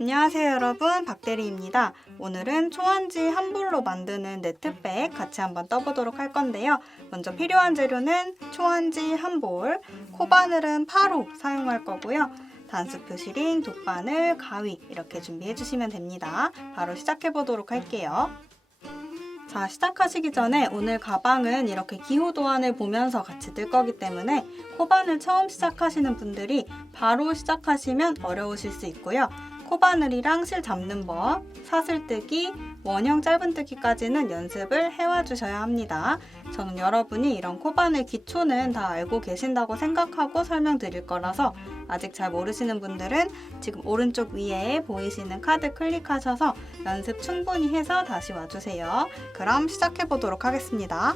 안녕하세요 여러분, 박대리입니다. 오늘은 초안지 한 볼로 만드는 네트백 같이 한번 떠보도록 할 건데요. 먼저 필요한 재료는 초안지 한 볼, 코바늘은 8호 사용할 거고요. 단수 표시린, 돗바늘, 가위 이렇게 준비해 주시면 됩니다. 바로 시작해 보도록 할게요. 자, 시작하시기 전에 오늘 가방은 이렇게 기호 도안을 보면서 같이 뜰 거기 때문에 코바늘 처음 시작하시는 분들이 바로 시작하시면 어려우실 수 있고요. 코바늘이랑 실 잡는 법, 사슬뜨기, 원형 짧은뜨기까지는 연습을 해와 주셔야 합니다. 저는 여러분이 이런 코바늘 기초는 다 알고 계신다고 생각하고 설명드릴 거라서 아직 잘 모르시는 분들은 지금 오른쪽 위에 보이시는 카드 클릭하셔서 연습 충분히 해서 다시 와주세요. 그럼 시작해 보도록 하겠습니다.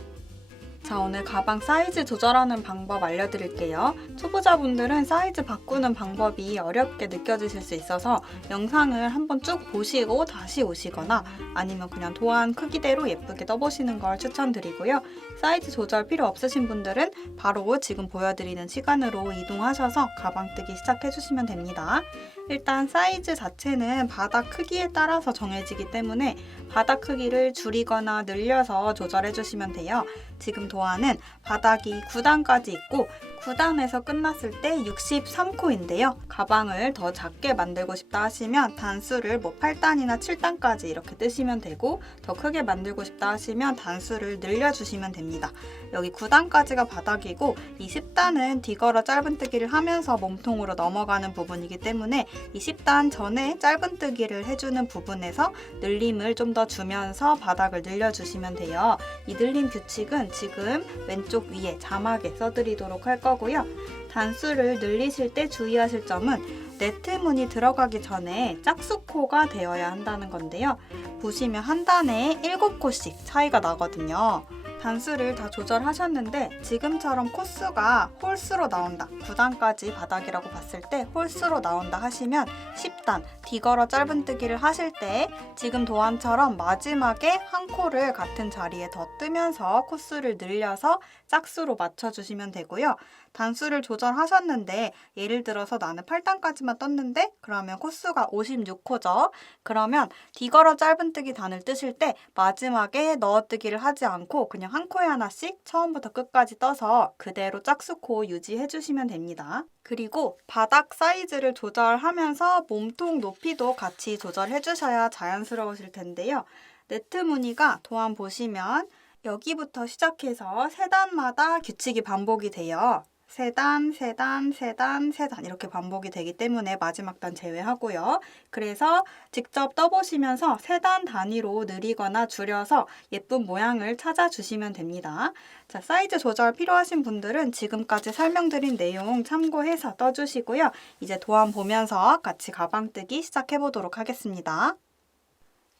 자, 오늘 가방 사이즈 조절하는 방법 알려드릴게요. 초보자분들은 사이즈 바꾸는 방법이 어렵게 느껴지실 수 있어서 영상을 한번 쭉 보시고 다시 오시거나 아니면 그냥 도안 크기대로 예쁘게 떠보시는 걸 추천드리고요. 사이즈 조절 필요 없으신 분들은 바로 지금 보여드리는 시간으로 이동하셔서 가방 뜨기 시작해주시면 됩니다. 일단 사이즈 자체는 바닥 크기에 따라서 정해지기 때문에 바닥 크기를 줄이거나 늘려서 조절해주시면 돼요. 지금 도안은 바닥이 9단까지 있고 9단에서 끝났을 때 63코인데요. 가방을 더 작게 만들고 싶다 하시면 단수를 8단이나 7단까지 이렇게 뜨시면 되고 더 크게 만들고 싶다 하시면 단수를 늘려주시면 됩니다. 여기 9단까지가 바닥이고 이 10단은 뒤걸어 짧은뜨기를 하면서 몸통으로 넘어가는 부분이기 때문에 이 10단 전에 짧은뜨기를 해주는 부분에서 늘림을 좀 더 주면서 바닥을 늘려주시면 돼요. 이 늘림 규칙은 지금 왼쪽 위에 자막에 써드리도록 할 거고요. 단수를 늘리실 때 주의하실 점은 네트문이 들어가기 전에 짝수코가 되어야 한다는 건데요. 보시면 한 단에 7코씩 차이가 나거든요. 단수를 다 조절하셨는데 지금처럼 코수가 홀수로 나온다, 9단까지 바닥이라고 봤을 때 홀수로 나온다 하시면 10단 뒤걸어 짧은뜨기를 하실 때 지금 도안처럼 마지막에 한 코를 같은 자리에 더 뜨면서 코수를 늘려서 짝수로 맞춰주시면 되고요. 단수를 조절하셨는데 예를 들어서 나는 8단까지만 떴는데 그러면 코수가 56코죠. 그러면 뒤걸어 짧은뜨기 단을 뜨실 때 마지막에 넣어뜨기를 하지 않고 그냥 한 코에 하나씩 처음부터 끝까지 떠서 그대로 짝수코 유지해주시면 됩니다. 그리고 바닥 사이즈를 조절하면서 몸통 높이도 같이 조절해주셔야 자연스러우실 텐데요. 네트 무늬가 도안 보시면 여기부터 시작해서 3단마다 규칙이 반복이 돼요. 3단, 3단, 3단, 3단 이렇게 반복이 되기 때문에 마지막 단 제외하고요. 그래서 직접 떠보시면서 3단 단위로 늘리거나 줄여서 예쁜 모양을 찾아주시면 됩니다. 자, 사이즈 조절 필요하신 분들은 지금까지 설명드린 내용 참고해서 떠주시고요. 이제 도안 보면서 같이 가방 뜨기 시작해 보도록 하겠습니다.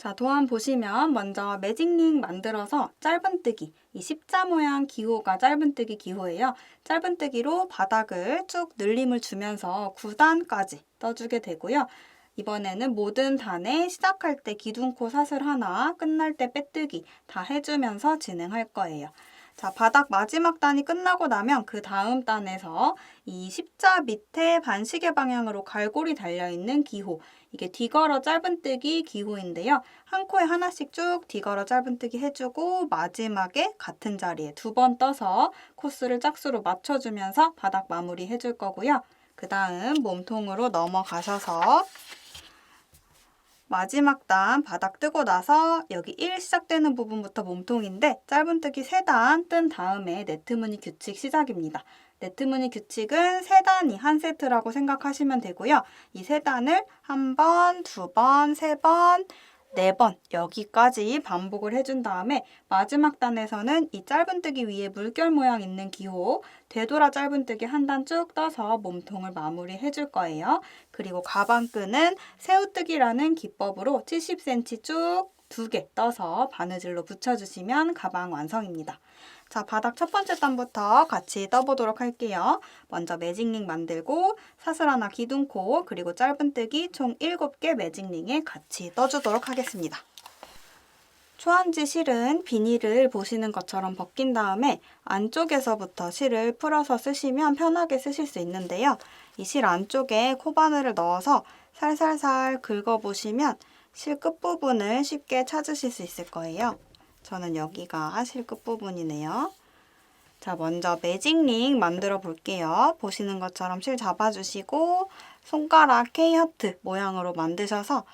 자, 도안 보시면 먼저 매직링 만들어서 짧은뜨기, 이 십자 모양 기호가 짧은뜨기 기호예요. 짧은뜨기로 바닥을 쭉 늘림을 주면서 9단까지 떠주게 되고요. 이번에는 모든 단에 시작할 때 기둥코 사슬 하나, 끝날 때 빼뜨기 다 해주면서 진행할 거예요. 자, 바닥 마지막 단이 끝나고 나면 그 다음 단에서 이 십자 밑에 반시계 방향으로 갈고리 달려있는 기호, 이게 뒤걸어 짧은뜨기 기호인데요. 한 코에 하나씩 쭉 뒤걸어 짧은뜨기 해주고 마지막에 같은 자리에 2번 떠서 코스를 짝수로 맞춰주면서 바닥 마무리 해줄 거고요. 그 다음 몸통으로 넘어가셔서 마지막 단 바닥 뜨고 나서 여기 1 시작되는 부분부터 몸통인데 짧은뜨기 3단 뜬 다음에 네트무늬 규칙 시작입니다. 네트무늬 규칙은 3단이 한 세트라고 생각하시면 되고요. 이 3단을 1번, 2번, 3번, 4번 여기까지 반복을 해준 다음에 마지막 단에서는 이 짧은뜨기 위에 물결 모양 있는 기호 되돌아 짧은뜨기 한 단 쭉 떠서 몸통을 마무리 해줄 거예요. 그리고 가방끈은 새우뜨기라는 기법으로 70cm 쭉 2개 떠서 바느질로 붙여주시면 가방 완성입니다. 자, 바닥 첫 번째 단부터 같이 떠보도록 할게요. 먼저 매직링 만들고 사슬 하나 기둥코 그리고 짧은뜨기 총 7개 매직링에 같이 떠주도록 하겠습니다. 초안지 실은 비닐을 보시는 것처럼 벗긴 다음에 안쪽에서부터 실을 풀어서 쓰시면 편하게 쓰실 수 있는데요. 이 실 안쪽에 코바늘을 넣어서 살살살 긁어보시면 실 끝부분을 쉽게 찾으실 수 있을 거예요. 저는 여기가 실 끝부분이네요. 자, 먼저 매직링 만들어 볼게요. 보시는 것처럼 실 잡아주시고 손가락 K하트 모양으로 만드셔서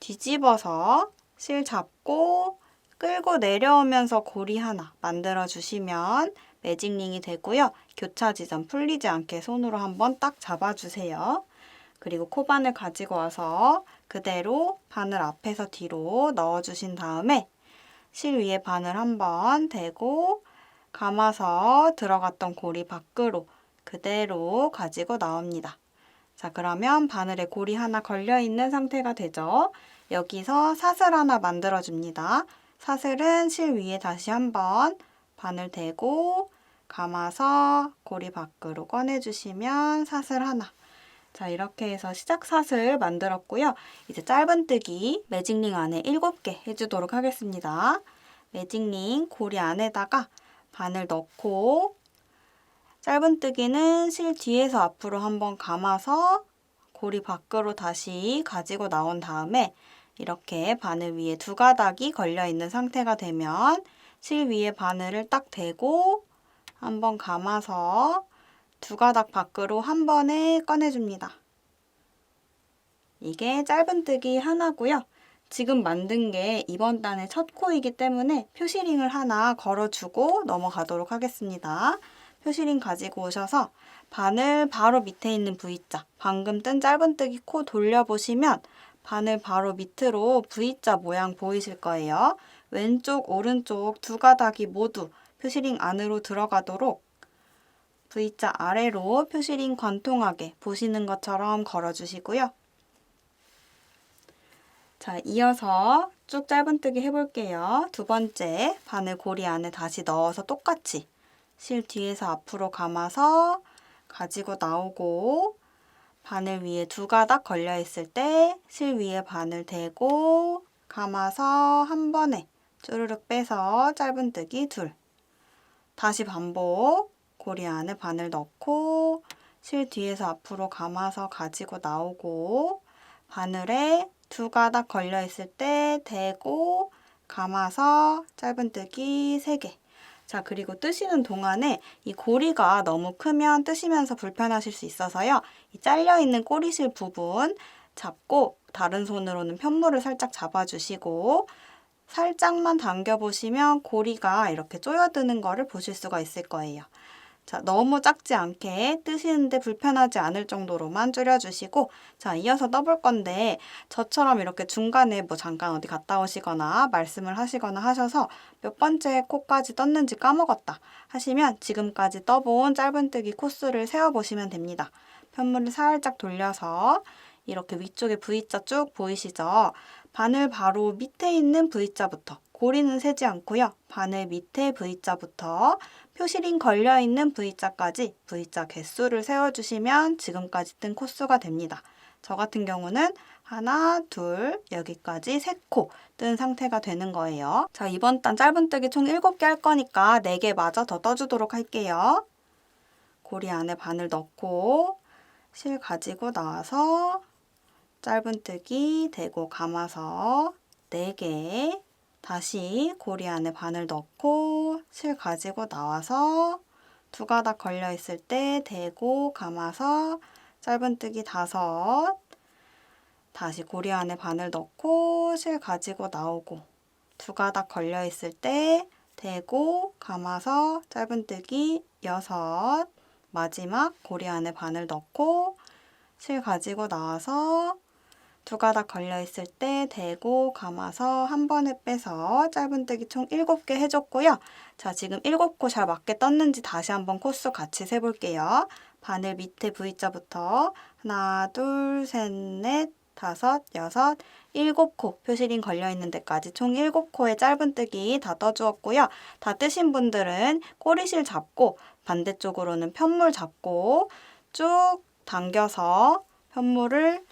뒤집어서 실 잡고 끌고 내려오면서 고리 하나 만들어 주시면 매직링이 되고요. 교차 지점 풀리지 않게 손으로 한번 딱 잡아주세요. 그리고 코바늘 가지고 와서 그대로 바늘 앞에서 뒤로 넣어주신 다음에 실 위에 바늘 한번 대고 감아서 들어갔던 고리 밖으로 그대로 가지고 나옵니다. 자, 그러면 바늘에 고리 하나 걸려있는 상태가 되죠. 여기서 사슬 하나 만들어줍니다. 사슬은 실 위에 다시 한번 바늘 대고 감아서 고리 밖으로 꺼내주시면 사슬 하나. 자, 이렇게 해서 시작 사슬 만들었고요. 이제 짧은뜨기 매직링 안에 7개 해주도록 하겠습니다. 매직링 고리 안에다가 바늘 넣고 짧은뜨기는 실 뒤에서 앞으로 한번 감아서 고리 밖으로 다시 가지고 나온 다음에 이렇게 바늘 위에 2가닥이 걸려있는 상태가 되면 실 위에 바늘을 딱 대고 한번 감아서 2가닥 밖으로 한 번에 꺼내줍니다. 이게 짧은뜨기 하나고요. 지금 만든 게 이번 단의 첫 코이기 때문에 표시링을 하나 걸어주고 넘어가도록 하겠습니다. 표시링 가지고 오셔서 바늘 바로 밑에 있는 V자, 방금 뜬 짧은뜨기 코 돌려보시면 바늘 바로 밑으로 V자 모양 보이실 거예요. 왼쪽, 오른쪽 2가닥이 모두 표시링 안으로 들어가도록 V자 아래로 표시링 관통하게 보시는 것처럼 걸어주시고요. 자, 이어서 쭉 짧은뜨기 해볼게요. 2번째 바늘 고리 안에 다시 넣어서 똑같이 실 뒤에서 앞으로 감아서 가지고 나오고 바늘 위에 2가닥 걸려 있을 때 실 위에 바늘 대고 감아서 한 번에 쭈르륵 빼서 짧은뜨기 2. 다시 반복. 고리 안에 바늘 넣고 실 뒤에서 앞으로 감아서 가지고 나오고 바늘에 2가닥 걸려 있을 때 대고 감아서 짧은뜨기 3개. 자, 그리고 뜨시는 동안에 이 고리가 너무 크면 뜨시면서 불편하실 수 있어서요. 이 잘려있는 꼬리실 부분 잡고 다른 손으로는 편물을 살짝 잡아주시고 살짝만 당겨보시면 고리가 이렇게 쪼여드는 거를 보실 수가 있을 거예요. 자, 너무 작지 않게 뜨시는데 불편하지 않을 정도로만 줄여주시고 자, 이어서 떠볼 건데 저처럼 이렇게 중간에 뭐 잠깐 어디 갔다 오시거나 말씀을 하시거나 하셔서 몇 번째 코까지 떴는지 까먹었다 하시면 지금까지 떠본 짧은뜨기 코스를 세워보시면 됩니다. 편물을 살짝 돌려서 이렇게 위쪽에 V자 쭉 보이시죠? 바늘 바로 밑에 있는 V자부터 고리는 세지 않고요. 바늘 밑에 V자부터 표시링 걸려있는 V자까지 V자 개수를 세워주시면 지금까지 뜬 코스가 됩니다. 저 같은 경우는 하나, 둘, 여기까지 3코 뜬 상태가 되는 거예요. 자, 이번 단 짧은뜨기 총 7개 할 거니까 4개 마저 더 떠주도록 할게요. 고리 안에 바늘 넣고 실 가지고 나와서 짧은뜨기 대고 감아서 4개 다시 고리 안에 바늘 넣고 실 가지고 나와서 2가닥 걸려 있을 때 대고 감아서 짧은뜨기 5 다시 고리 안에 바늘 넣고 실 가지고 나오고 2가닥 걸려 있을 때 대고 감아서 짧은뜨기 6 마지막 고리 안에 바늘 넣고 실 가지고 나와서 2가닥 걸려있을 때 대고 감아서 한 번에 빼서 짧은뜨기 총 7개 해줬고요. 자, 지금 7코 잘 맞게 떴는지 다시 한번 코스 같이 세볼게요. 바늘 밑에 V자부터 하나, 둘, 셋, 넷, 5, 6, 7코 표시링 걸려있는 데까지 총 7코의 짧은뜨기 다 떠주었고요. 다 뜨신 분들은 꼬리실 잡고 반대쪽으로는 편물 잡고 쭉 당겨서 편물을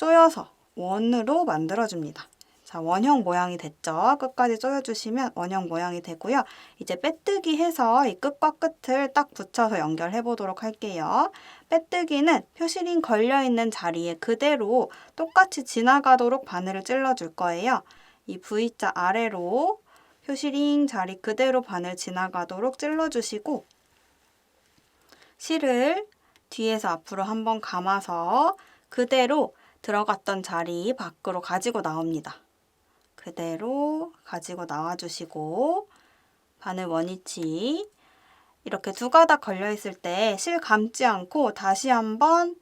조여서 원으로 만들어줍니다. 자, 원형 모양이 됐죠? 끝까지 조여주시면 원형 모양이 되고요. 이제 빼뜨기 해서 이 끝과 끝을 딱 붙여서 연결해 보도록 할게요. 빼뜨기는 표시링 걸려있는 자리에 그대로 똑같이 지나가도록 바늘을 찔러줄 거예요. 이 V자 아래로 표시링 자리 그대로 바늘 지나가도록 찔러주시고 실을 뒤에서 앞으로 한번 감아서 그대로 들어갔던 자리 밖으로 가지고 나옵니다. 그대로 가지고 나와주시고 바늘 원위치 이렇게 두 가닥 걸려있을 때 실 감지 않고 다시 한 번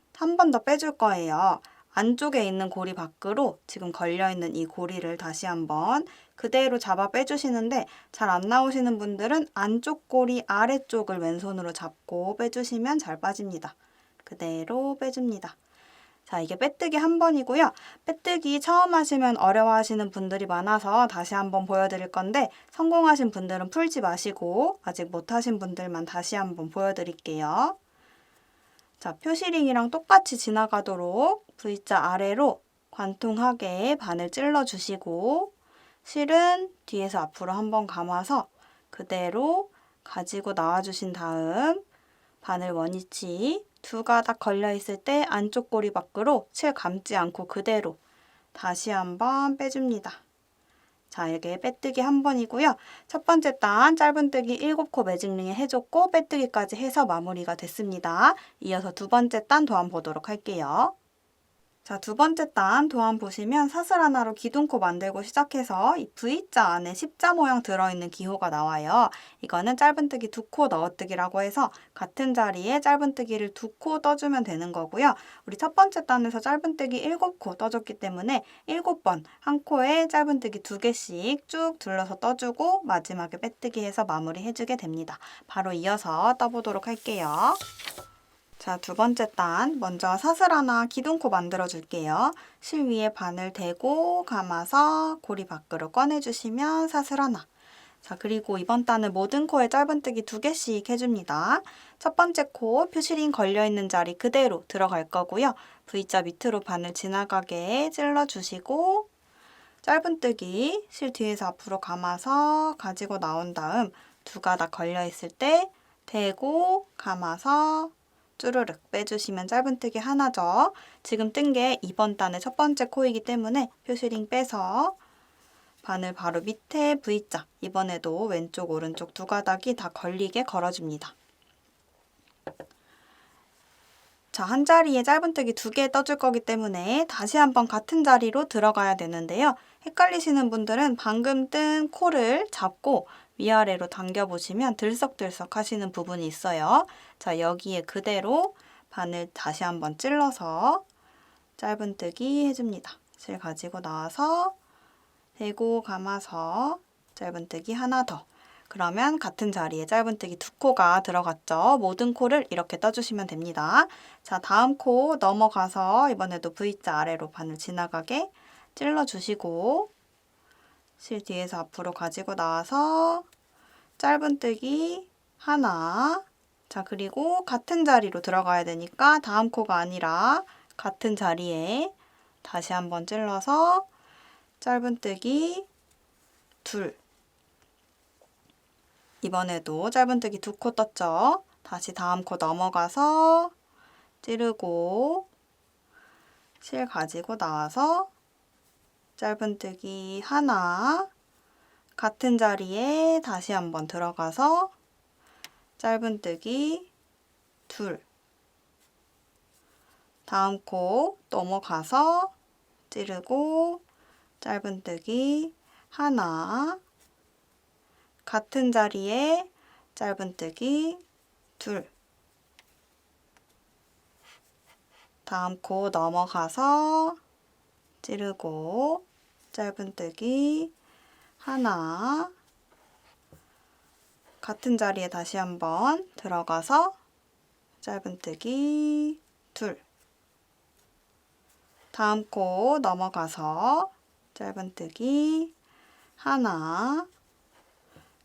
더 빼줄 거예요. 안쪽에 있는 고리 밖으로 지금 걸려있는 이 고리를 다시 한번 그대로 잡아 빼주시는데 잘 안 나오시는 분들은 안쪽 고리 아래쪽을 왼손으로 잡고 빼주시면 잘 빠집니다. 그대로 빼줍니다. 자, 이게 빼뜨기 한 번이고요. 빼뜨기 처음 하시면 어려워하시는 분들이 많아서 다시 한번 보여드릴 건데 성공하신 분들은 풀지 마시고 아직 못하신 분들만 다시 한번 보여드릴게요. 자, 표시링이랑 똑같이 지나가도록 V자 아래로 관통하게 바늘 찔러주시고 실은 뒤에서 앞으로 한번 감아서 그대로 가지고 나와주신 다음 바늘 원위치 두 가닥 걸려있을 때 안쪽 고리 밖으로 실 감지 않고 그대로 다시 한번 빼줍니다. 자, 이게 빼뜨기 한 번이고요. 첫 번째 단 짧은뜨기 7코 매직링에 해줬고 빼뜨기까지 해서 마무리가 됐습니다. 이어서 두 번째 단 도안 보도록 할게요. 자, 두 번째 단 도안 보시면 사슬 하나로 기둥코 만들고 시작해서 이 V자 안에 십자 모양 들어있는 기호가 나와요. 이거는 짧은뜨기 2코 넣어뜨기라고 해서 같은 자리에 짧은뜨기를 2코 떠주면 되는 거고요. 우리 첫 번째 단에서 짧은뜨기 7코 떠줬기 때문에 7번 한 코에 짧은뜨기 2개씩 쭉 둘러서 떠주고 마지막에 빼뜨기 해서 마무리 해주게 됩니다. 바로 이어서 떠보도록 할게요. 자, 두 번째 단 먼저 사슬 하나 기둥코 만들어 줄게요. 실 위에 바늘 대고 감아서 고리 밖으로 꺼내주시면 사슬 하나. 자, 그리고 이번 단은 모든 코에 짧은뜨기 2개씩 해줍니다. 첫 번째 코 표시링 걸려있는 자리 그대로 들어갈 거고요. V자 밑으로 바늘 지나가게 찔러주시고 짧은뜨기 실 뒤에서 앞으로 감아서 가지고 나온 다음 두 가닥 걸려있을 때 대고 감아서 쭈르륵 빼주시면 짧은뜨기 하나죠. 지금 뜬 게 이번 단의 첫 번째 코이기 때문에 표시링 빼서 바늘 바로 밑에 V자 이번에도 왼쪽 오른쪽 두 가닥이 다 걸리게 걸어줍니다. 자, 한 자리에 짧은뜨기 2개 떠줄 거기 때문에 다시 한번 같은 자리로 들어가야 되는데요. 헷갈리시는 분들은 방금 뜬 코를 잡고 위아래로 당겨보시면 들썩들썩 하시는 부분이 있어요. 자, 여기에 그대로 바늘 다시 한번 찔러서 짧은뜨기 해줍니다. 실 가지고 나와서 대고 감아서 짧은뜨기 하나 더. 그러면 같은 자리에 짧은뜨기 2코가 들어갔죠. 모든 코를 이렇게 떠주시면 됩니다. 자, 다음 코 넘어가서 이번에도 V자 아래로 바늘 지나가게 찔러주시고 실 뒤에서 앞으로 가지고 나와서 짧은뜨기 하나. 자, 그리고 같은 자리로 들어가야 되니까 다음 코가 아니라 같은 자리에 다시 한번 찔러서 짧은뜨기 둘. 이번에도 짧은뜨기 2코 떴죠. 다시 다음 코 넘어가서 찌르고 실 가지고 나와서 짧은뜨기 하나. 같은 자리에 다시 한번 들어가서 짧은뜨기 둘. 다음 코 넘어가서 찌르고 짧은뜨기 하나. 같은 자리에 짧은뜨기 둘. 다음 코 넘어가서 찌르고 짧은뜨기 하나. 같은 자리에 다시 한번 들어가서 짧은뜨기 둘. 다음 코 넘어가서 짧은뜨기 하나.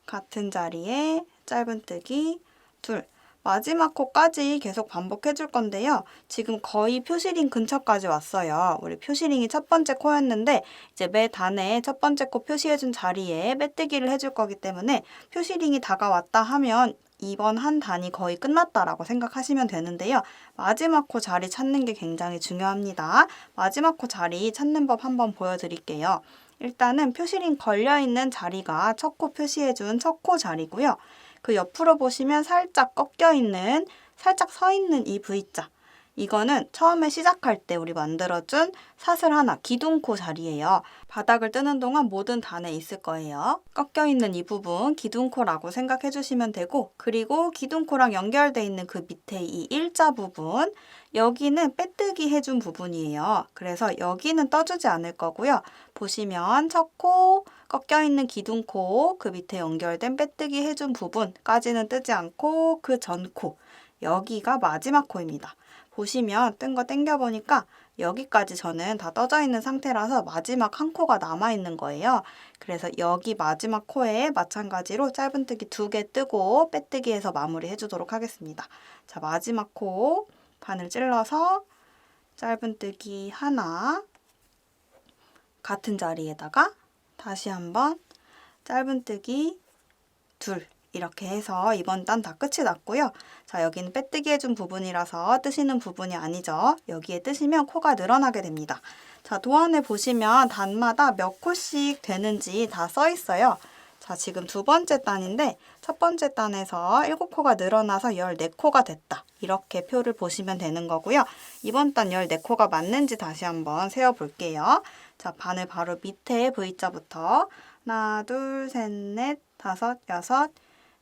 같은 자리에 짧은뜨기 둘. 마지막 코까지 계속 반복해 줄 건데요. 지금 거의 표시링 근처까지 왔어요. 우리 표시링이 첫 번째 코였는데 이제 매 단에 첫 번째 코 표시해 준 자리에 빼뜨기를 해줄 거기 때문에 표시링이 다가왔다 하면 이번 한 단이 거의 끝났다라고 생각하시면 되는데요. 마지막 코 자리 찾는 게 굉장히 중요합니다. 마지막 코 자리 찾는 법 한번 보여드릴게요. 일단은 표시링 걸려있는 자리가 첫 코 표시해준 첫 코 자리고요. 그 옆으로 보시면 살짝 꺾여 있는, 살짝 서 있는 이 V자. 이거는 처음에 시작할 때 우리 만들어준 사슬 하나, 기둥코 자리예요. 바닥을 뜨는 동안 모든 단에 있을 거예요. 꺾여 있는 이 부분, 기둥코라고 생각해 주시면 되고, 그리고 기둥코랑 연결돼 있는 그 밑에 이 일자 부분, 여기는 빼뜨기 해준 부분이에요. 그래서 여기는 떠주지 않을 거고요. 보시면 첫 코, 꺾여 있는 기둥코, 그 밑에 연결된 빼뜨기 해준 부분까지는 뜨지 않고 그 전 코, 여기가 마지막 코입니다. 보시면 뜬 거 당겨보니까 여기까지 저는 다 떠져 있는 상태라서 마지막 한 코가 남아있는 거예요. 그래서 여기 마지막 코에 마찬가지로 짧은뜨기 2개 뜨고 빼뜨기해서 마무리 해주도록 하겠습니다. 자, 마지막 코 바늘 찔러서 짧은뜨기 하나, 같은 자리에다가 다시 한번 짧은뜨기 둘, 이렇게 해서 이번 단 다 끝이 났고요. 자, 여기는 빼뜨기 해준 부분이라서 뜨시는 부분이 아니죠. 여기에 뜨시면 코가 늘어나게 됩니다. 자, 도안에 보시면 단마다 몇 코씩 되는지 다 써 있어요. 자, 지금 두 번째 단인데 첫 번째 단에서 7코가 늘어나서 14코가 됐다. 이렇게 표를 보시면 되는 거고요. 이번 단 14코가 맞는지 다시 한번 세어볼게요. 자, 바늘 바로 밑에 V자부터 하나, 둘, 셋, 넷, 다섯, 여섯,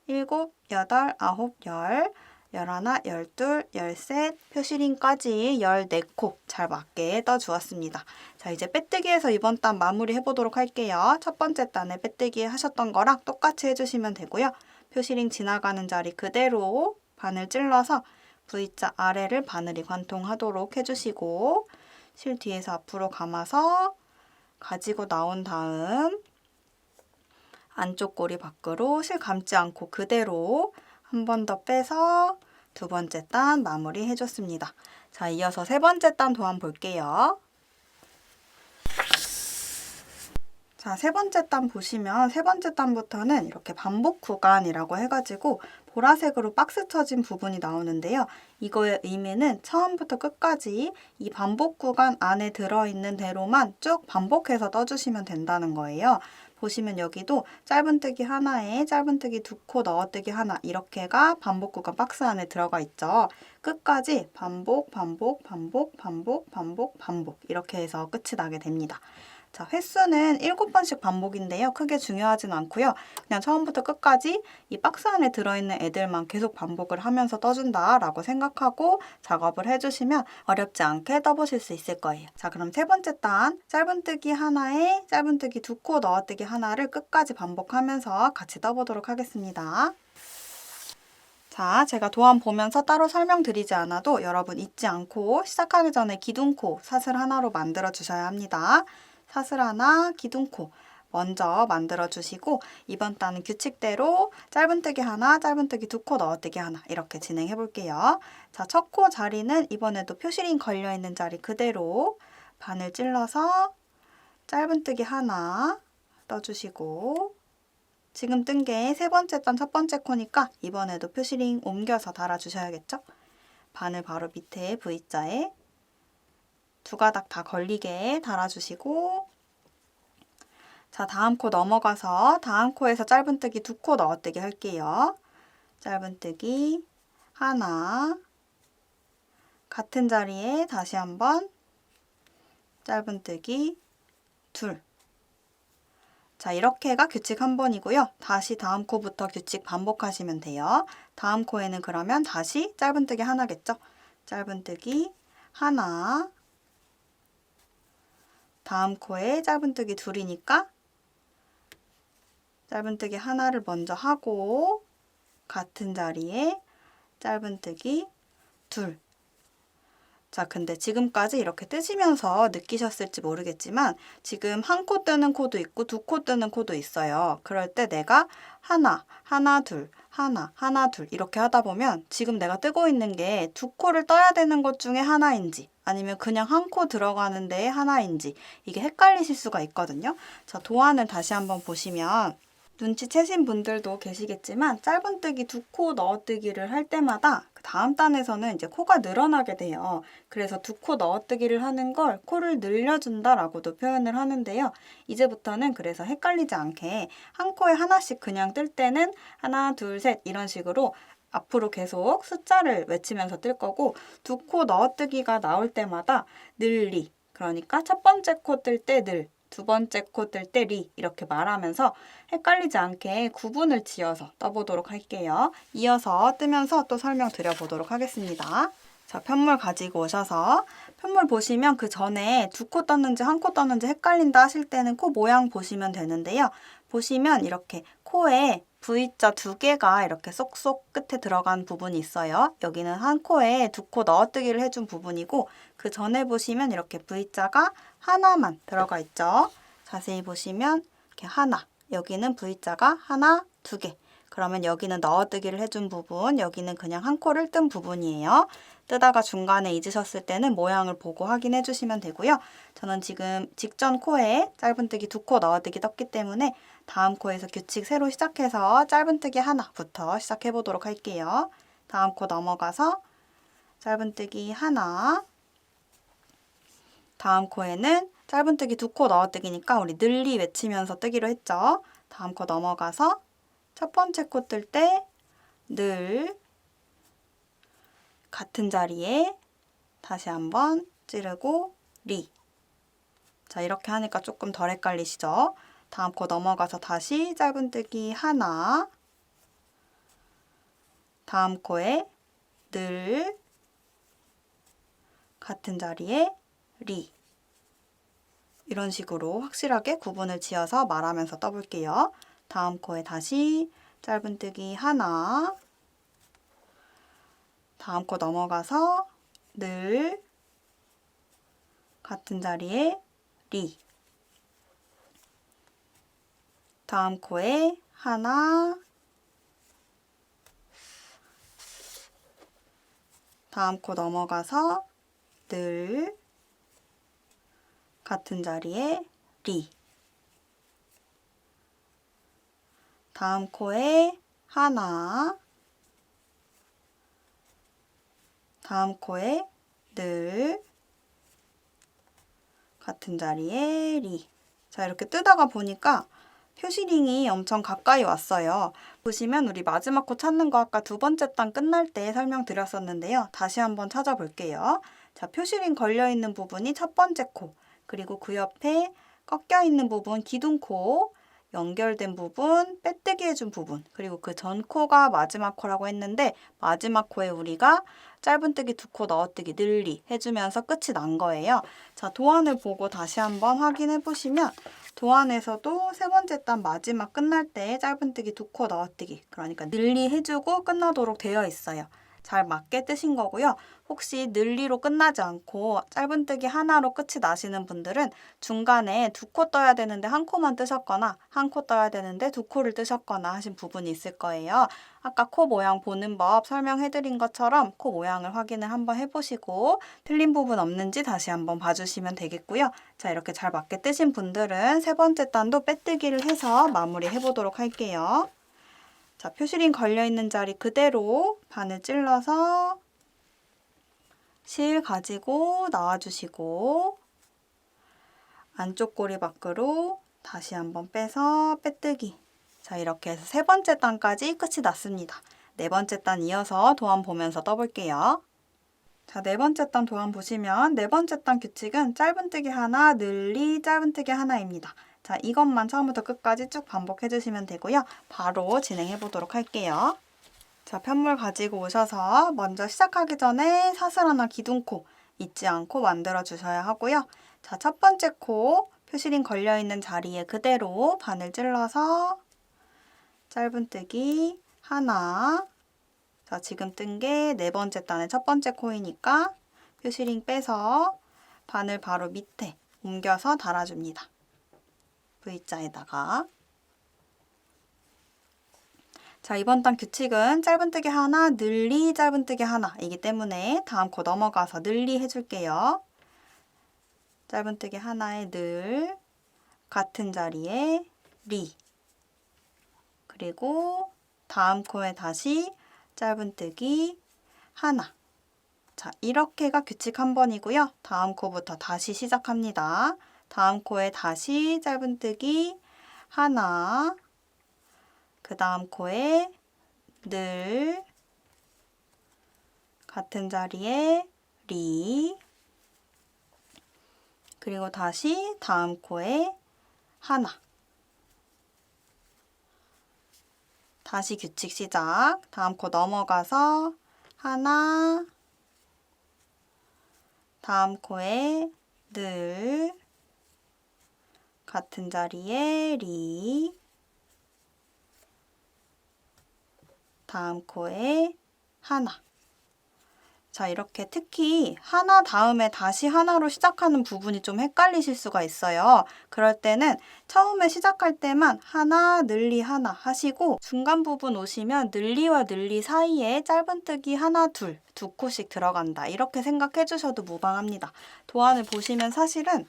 일곱, 여덟, 아홉, 열, 열하나, 열둘, 열셋, 표시링까지 14코 잘 맞게 떠주었습니다. 자, 이제 빼뜨기해서 이번 단 마무리 해보도록 할게요. 첫 번째 단에 빼뜨기 하셨던 거랑 똑같이 해주시면 되고요. 표시링 지나가는 자리 그대로 바늘 찔러서 V자 아래를 바늘이 관통하도록 해주시고 실 뒤에서 앞으로 감아서 가지고 나온 다음 안쪽 꼬리 밖으로 실 감지 않고 그대로 한 번 더 빼서 두 번째 단 마무리 해줬습니다. 자, 이어서 세 번째 단 도안 볼게요. 자, 세 번째 단 보시면 세 번째 단부터는 이렇게 반복 구간이라고 해가지고 보라색으로 박스 쳐진 부분이 나오는데요. 이거의 의미는 처음부터 끝까지 이 반복 구간 안에 들어있는 대로만 쭉 반복해서 떠주시면 된다는 거예요. 보시면 여기도 짧은뜨기 하나에 짧은뜨기 2코 넣어뜨기 하나 이렇게가 반복 구간 박스 안에 들어가 있죠. 끝까지 반복, 반복, 반복, 반복, 반복, 반복 이렇게 해서 끝이 나게 됩니다. 자, 횟수는 7번씩 반복인데요. 크게 중요하진 않고요. 그냥 처음부터 끝까지 이 박스 안에 들어있는 애들만 계속 반복을 하면서 떠준다라고 생각하고 작업을 해주시면 어렵지 않게 떠보실 수 있을 거예요. 자, 그럼 세 번째 단 짧은뜨기 하나에 짧은뜨기 2코 넣어뜨기 하나를 끝까지 반복하면서 같이 떠보도록 하겠습니다. 자, 제가 도안 보면서 따로 설명드리지 않아도 여러분 잊지 않고 시작하기 전에 기둥코 사슬 하나로 만들어 주셔야 합니다. 사슬 하나, 기둥코 먼저 만들어 주시고 이번 단은 규칙대로 짧은뜨기 하나, 짧은뜨기 2코 넣어뜨기 하나 이렇게 진행해 볼게요. 자, 첫 코 자리는 이번에도 표시링 걸려있는 자리 그대로 바늘 찔러서 짧은뜨기 하나 떠주시고 지금 뜬 게 세 번째 단 첫 번째 코니까 이번에도 표시링 옮겨서 달아주셔야겠죠? 바늘 바로 밑에 V자에 두 가닥 다 걸리게 달아주시고 자, 다음 코 넘어가서 다음 코에서 짧은뜨기 2코 넣어뜨기 할게요. 짧은뜨기 하나 같은 자리에 다시 한번 짧은뜨기 둘. 자, 이렇게가 규칙 한 번이고요. 다시 다음 코부터 규칙 반복하시면 돼요. 다음 코에는 그러면 다시 짧은뜨기 하나겠죠? 짧은뜨기 하나 다음 코에 짧은뜨기 둘이니까 짧은뜨기 하나를 먼저 하고 같은 자리에 짧은뜨기 둘 자, 근데 지금까지 이렇게 뜨시면서 느끼셨을지 모르겠지만 지금 한 코 뜨는 코도 있고 두 코 뜨는 코도 있어요. 그럴 때 내가 하나, 하나, 둘, 하나, 하나, 둘 이렇게 하다 보면 지금 내가 뜨고 있는 게 두 코를 떠야 되는 것 중에 하나인지 아니면 그냥 한 코 들어가는 데에 하나인지 이게 헷갈리실 수가 있거든요. 자, 도안을 다시 한번 보시면 눈치채신 분들도 계시겠지만 짧은뜨기 두 코 넣어뜨기를 할 때마다 그 다음 단에서는 이제 코가 늘어나게 돼요. 그래서 두 코 넣어뜨기를 하는 걸 코를 늘려준다라고도 표현을 하는데요. 이제부터는 그래서 헷갈리지 않게 한 코에 하나씩 그냥 뜰 때는 하나, 둘, 셋 이런 식으로 앞으로 계속 숫자를 외치면서 뜰 거고 두 코 넣어뜨기가 나올 때마다 늘리 그러니까 첫 번째 코 뜰 때 늘 두 번째 코 뜰 때 리 이렇게 말하면서 헷갈리지 않게 구분을 지어서 떠보도록 할게요. 이어서 뜨면서 또 설명드려보도록 하겠습니다. 자, 편물 가지고 오셔서 편물 보시면 그 전에 두 코 떴는지 한 코 떴는지 헷갈린다 하실 때는 코 모양 보시면 되는데요. 보시면 이렇게 코에 V자 두 개가 이렇게 쏙쏙 끝에 들어간 부분이 있어요. 여기는 한 코에 두 코 넣어뜨기를 해준 부분이고 그 전에 보시면 이렇게 V자가 하나만 들어가 있죠. 자세히 보시면 이렇게 하나, 여기는 V자가 하나, 두 개. 그러면 여기는 넣어뜨기를 해준 부분, 여기는 그냥 한 코를 뜬 부분이에요. 뜨다가 중간에 잊으셨을 때는 모양을 보고 확인해 주시면 되고요. 저는 지금 직전 코에 짧은뜨기 두 코 넣어뜨기 떴기 때문에 다음 코에서 규칙 새로 시작해서 짧은뜨기 하나부터 시작해 보도록 할게요. 다음 코 넘어가서 짧은뜨기 하나, 다음 코에는 짧은뜨기 두 코 넣어뜨기니까 우리 늘리 외치면서 뜨기로 했죠. 다음 코 넘어가서 첫 번째 코 뜰 때 늘 같은 자리에 다시 한번 찌르고 리. 자, 이렇게 하니까 조금 덜 헷갈리시죠? 다음 코 넘어가서 다시 짧은뜨기 하나, 다음 코에 늘 같은 자리에 리. 이런 식으로 확실하게 구분을 지어서 말하면서 떠볼게요. 다음 코에 다시 짧은뜨기 하나, 다음 코 넘어가서 늘 같은 자리에 리. 다음 코에 하나, 다음 코 넘어가서 늘 같은 자리에 리. 다음 코에 하나, 다음 코에 늘 같은 자리에 리. 자, 이렇게 뜨다가 보니까 표시링이 엄청 가까이 왔어요. 보시면 우리 마지막 코 찾는 거 아까 두 번째 단 끝날 때 설명드렸었는데요. 다시 한번 찾아볼게요. 자, 표시링 걸려있는 부분이 첫 번째 코, 그리고 그 옆에 꺾여있는 부분 기둥코, 연결된 부분, 빼뜨기 해준 부분, 그리고 그 전 코가 마지막 코라고 했는데 마지막 코에 우리가 짧은뜨기 두 코 넣어뜨기 늘리 해주면서 끝이 난 거예요. 자, 도안을 보고 다시 한번 확인해 보시면 도안에서도 세 번째 단 마지막 끝날 때 짧은뜨기 두 코 넣어뜨기 그러니까 늘리 해주고 끝나도록 되어 있어요. 잘 맞게 뜨신 거고요. 혹시 늘리로 끝나지 않고 짧은뜨기 하나로 끝이 나시는 분들은 중간에 두 코 떠야 되는데 한 코만 뜨셨거나 한 코 떠야 되는데 두 코를 뜨셨거나 하신 부분이 있을 거예요. 아까 코 모양 보는 법 설명해드린 것처럼 코 모양을 확인을 한번 해보시고 틀린 부분 없는지 다시 한번 봐주시면 되겠고요. 자, 이렇게 잘 맞게 뜨신 분들은 세 번째 단도 빼뜨기를 해서 마무리 해보도록 할게요. 자, 표시링 걸려있는 자리 그대로 바늘 찔러서 실 가지고 나와주시고 안쪽 꼬리 밖으로 다시 한번 빼서 빼뜨기. 자, 이렇게 해서 세 번째 단까지 끝이 났습니다. 네 번째 단 이어서 도안 보면서 떠볼게요. 자, 네 번째 단 도안 보시면 네 번째 단 규칙은 짧은뜨기 하나, 늘리, 짧은뜨기 하나입니다. 자, 이것만 처음부터 끝까지 쭉 반복해 주시면 되고요. 바로 진행해 보도록 할게요. 자, 편물 가지고 오셔서 먼저 시작하기 전에 사슬 하나 기둥코 잊지 않고 만들어 주셔야 하고요. 자, 첫 번째 코 표시링 걸려있는 자리에 그대로 바늘 찔러서 짧은뜨기 하나. 자, 지금 뜬 게 네 번째 단의 첫 번째 코이니까 표시링 빼서 바늘 바로 밑에 옮겨서 달아줍니다. V자에다가. 자, 이번 단 규칙은 짧은뜨기 하나, 늘리 짧은뜨기 하나이기 때문에 다음 코 넘어가서 늘리 해줄게요. 짧은뜨기 하나에 늘, 같은 자리에 리, 그리고 다음 코에 다시 짧은뜨기 하나. 자, 이렇게가 규칙 한 번이고요. 다음 코부터 다시 시작합니다. 다음 코에 다시 짧은뜨기 하나, 그 다음 코에 늘, 같은 자리에 리, 그리고 다시 다음 코에 하나. 다시 규칙 시작. 다음 코 넘어가서 하나, 다음 코에 늘, 같은 자리에 리, 다음 코에 하나. 자, 이렇게 특히 하나 다음에 다시 하나로 시작하는 부분이 좀 헷갈리실 수가 있어요. 그럴 때는 처음에 시작할 때만 하나, 늘리 하나 하시고 중간 부분 오시면 늘리와 늘리 사이에 짧은뜨기 하나, 둘, 두 코씩 들어간다. 이렇게 생각해 주셔도 무방합니다. 도안을 보시면 사실은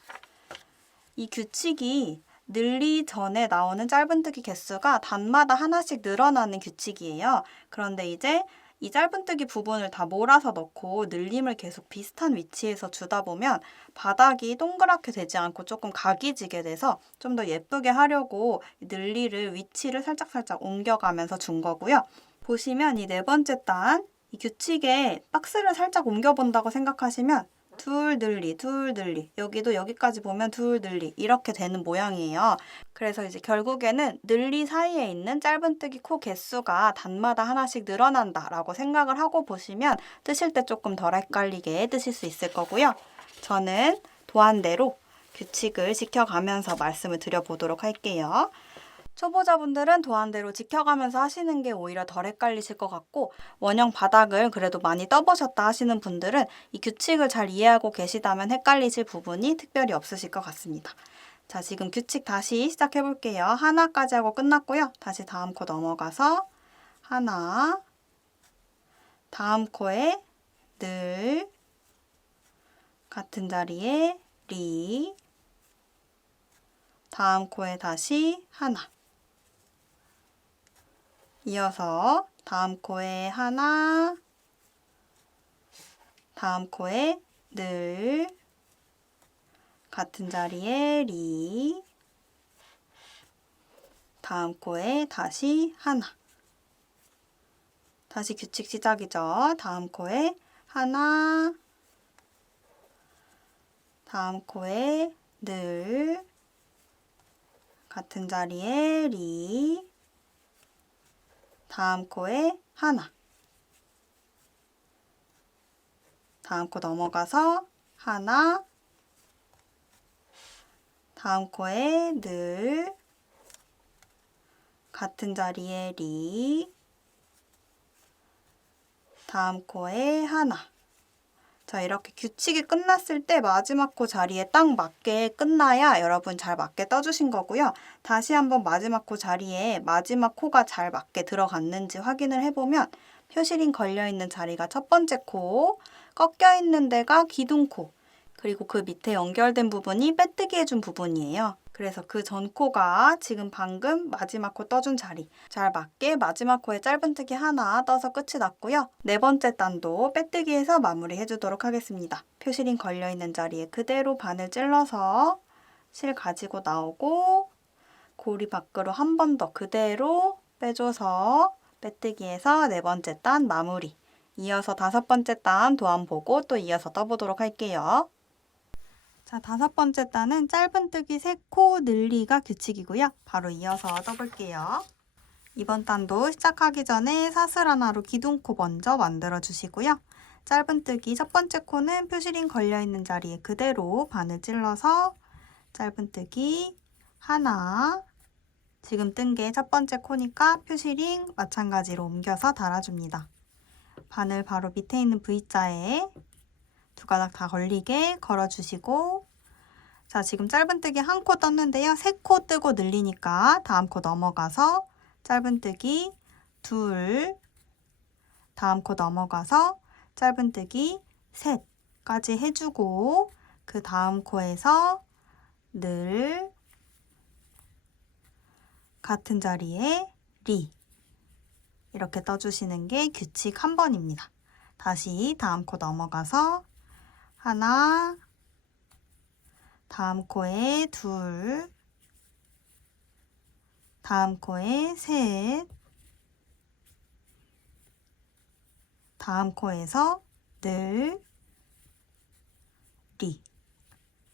이 규칙이 늘리 전에 나오는 짧은뜨기 개수가 단마다 하나씩 늘어나는 규칙이에요. 그런데 이제 이 짧은뜨기 부분을 다 몰아서 넣고 늘림을 계속 비슷한 위치에서 주다 보면 바닥이 동그랗게 되지 않고 조금 각이 지게 돼서 좀 더 예쁘게 하려고 늘리를 위치를 살짝살짝 옮겨가면서 준 거고요. 보시면 이 네 번째 단, 이 규칙에 박스를 살짝 옮겨본다고 생각하시면 둘 늘리, 둘 늘리, 여기도 여기까지 보면 둘 늘리 이렇게 되는 모양이에요. 그래서 이제 결국에는 늘리 사이에 있는 짧은뜨기 코 개수가 단마다 하나씩 늘어난다라고 생각을 하고 보시면 뜨실 때 조금 덜 헷갈리게 뜨실 수 있을 거고요. 저는 도안대로 규칙을 지켜가면서 말씀을 드려보도록 할게요. 초보자분들은 도안대로 지켜가면서 하시는 게 오히려 덜 헷갈리실 것 같고 원형 바닥을 그래도 많이 떠보셨다 하시는 분들은 이 규칙을 잘 이해하고 계시다면 헷갈리실 부분이 특별히 없으실 것 같습니다. 자, 지금 규칙 다시 시작해 볼게요. 하나까지 하고 끝났고요. 다시 다음 코 넘어가서 하나, 다음 코에 늘, 같은 자리에 리, 다음 코에 다시 하나. 이어서 다음 코에 하나, 다음 코에 늘, 같은 자리에 리, 다음 코에 다시 하나. 다시 규칙 시작이죠. 다음 코에 하나, 다음 코에 늘, 같은 자리에 리, 다음 코에 하나. 다음 코 넘어가서 하나, 다음 코에 늘, 같은 자리에 리, 다음 코에 하나. 자, 이렇게 규칙이 끝났을 때 마지막 코 자리에 딱 맞게 끝나야 여러분 잘 맞게 떠주신 거고요. 다시 한번 마지막 코 자리에 마지막 코가 잘 맞게 들어갔는지 확인을 해보면 표시링 걸려있는 자리가 첫 번째 코, 꺾여있는 데가 기둥코, 그리고 그 밑에 연결된 부분이 빼뜨기 해준 부분이에요. 그래서 그 전 코가 지금 방금 마지막 코 떠준 자리 잘 맞게 마지막 코에 짧은뜨기 하나 떠서 끝이 났고요. 네 번째 단도 빼뜨기해서 마무리 해주도록 하겠습니다. 표시링 걸려있는 자리에 그대로 바늘 찔러서 실 가지고 나오고 고리 밖으로 한 번 더 그대로 빼줘서 빼뜨기해서 네 번째 단 마무리. 이어서 다섯 번째 단 도안 보고 또 이어서 떠보도록 할게요. 자, 다섯 번째 단은 짧은뜨기 3코 늘리가 규칙이고요. 바로 이어서 떠볼게요. 이번 단도 시작하기 전에 사슬 하나로 기둥코 먼저 만들어 주시고요. 짧은뜨기 첫 번째 코는 표시링 걸려있는 자리에 그대로 바늘 찔러서 짧은뜨기 하나, 지금 뜬 게 첫 번째 코니까 표시링 마찬가지로 옮겨서 달아줍니다. 바늘 바로 밑에 있는 V자에 두 가닥 다 걸리게 걸어주시고, 자, 지금 짧은뜨기 한 코 떴는데요. 세 코 뜨고 늘리니까 다음 코 넘어가서 짧은뜨기 둘, 다음 코 넘어가서 짧은뜨기 셋까지 해주고, 그 다음 코에서 늘, 같은 자리에 리, 이렇게 떠주시는 게 규칙 한 번입니다. 다시 다음 코 넘어가서 하나, 다음 코에 둘, 다음 코에 셋, 다음 코에서 늘, 리.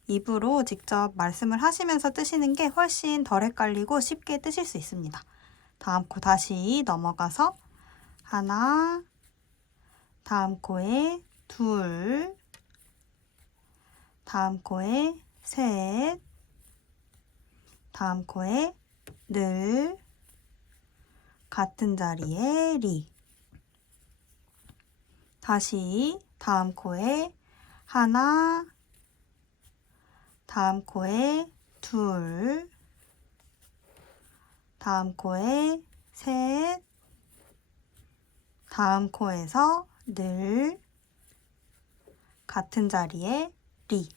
입으로 직접 말씀을 하시면서 뜨시는 게 훨씬 덜 헷갈리고 쉽게 뜨실 수 있습니다. 다음 코 다시 넘어가서 하나, 다음 코에 둘, 다음 코에 셋, 다음 코에 늘, 같은 자리에 리. 다시 다음 코에 하나, 다음 코에 둘, 다음 코에 셋, 다음 코에서 늘, 같은 자리에 리.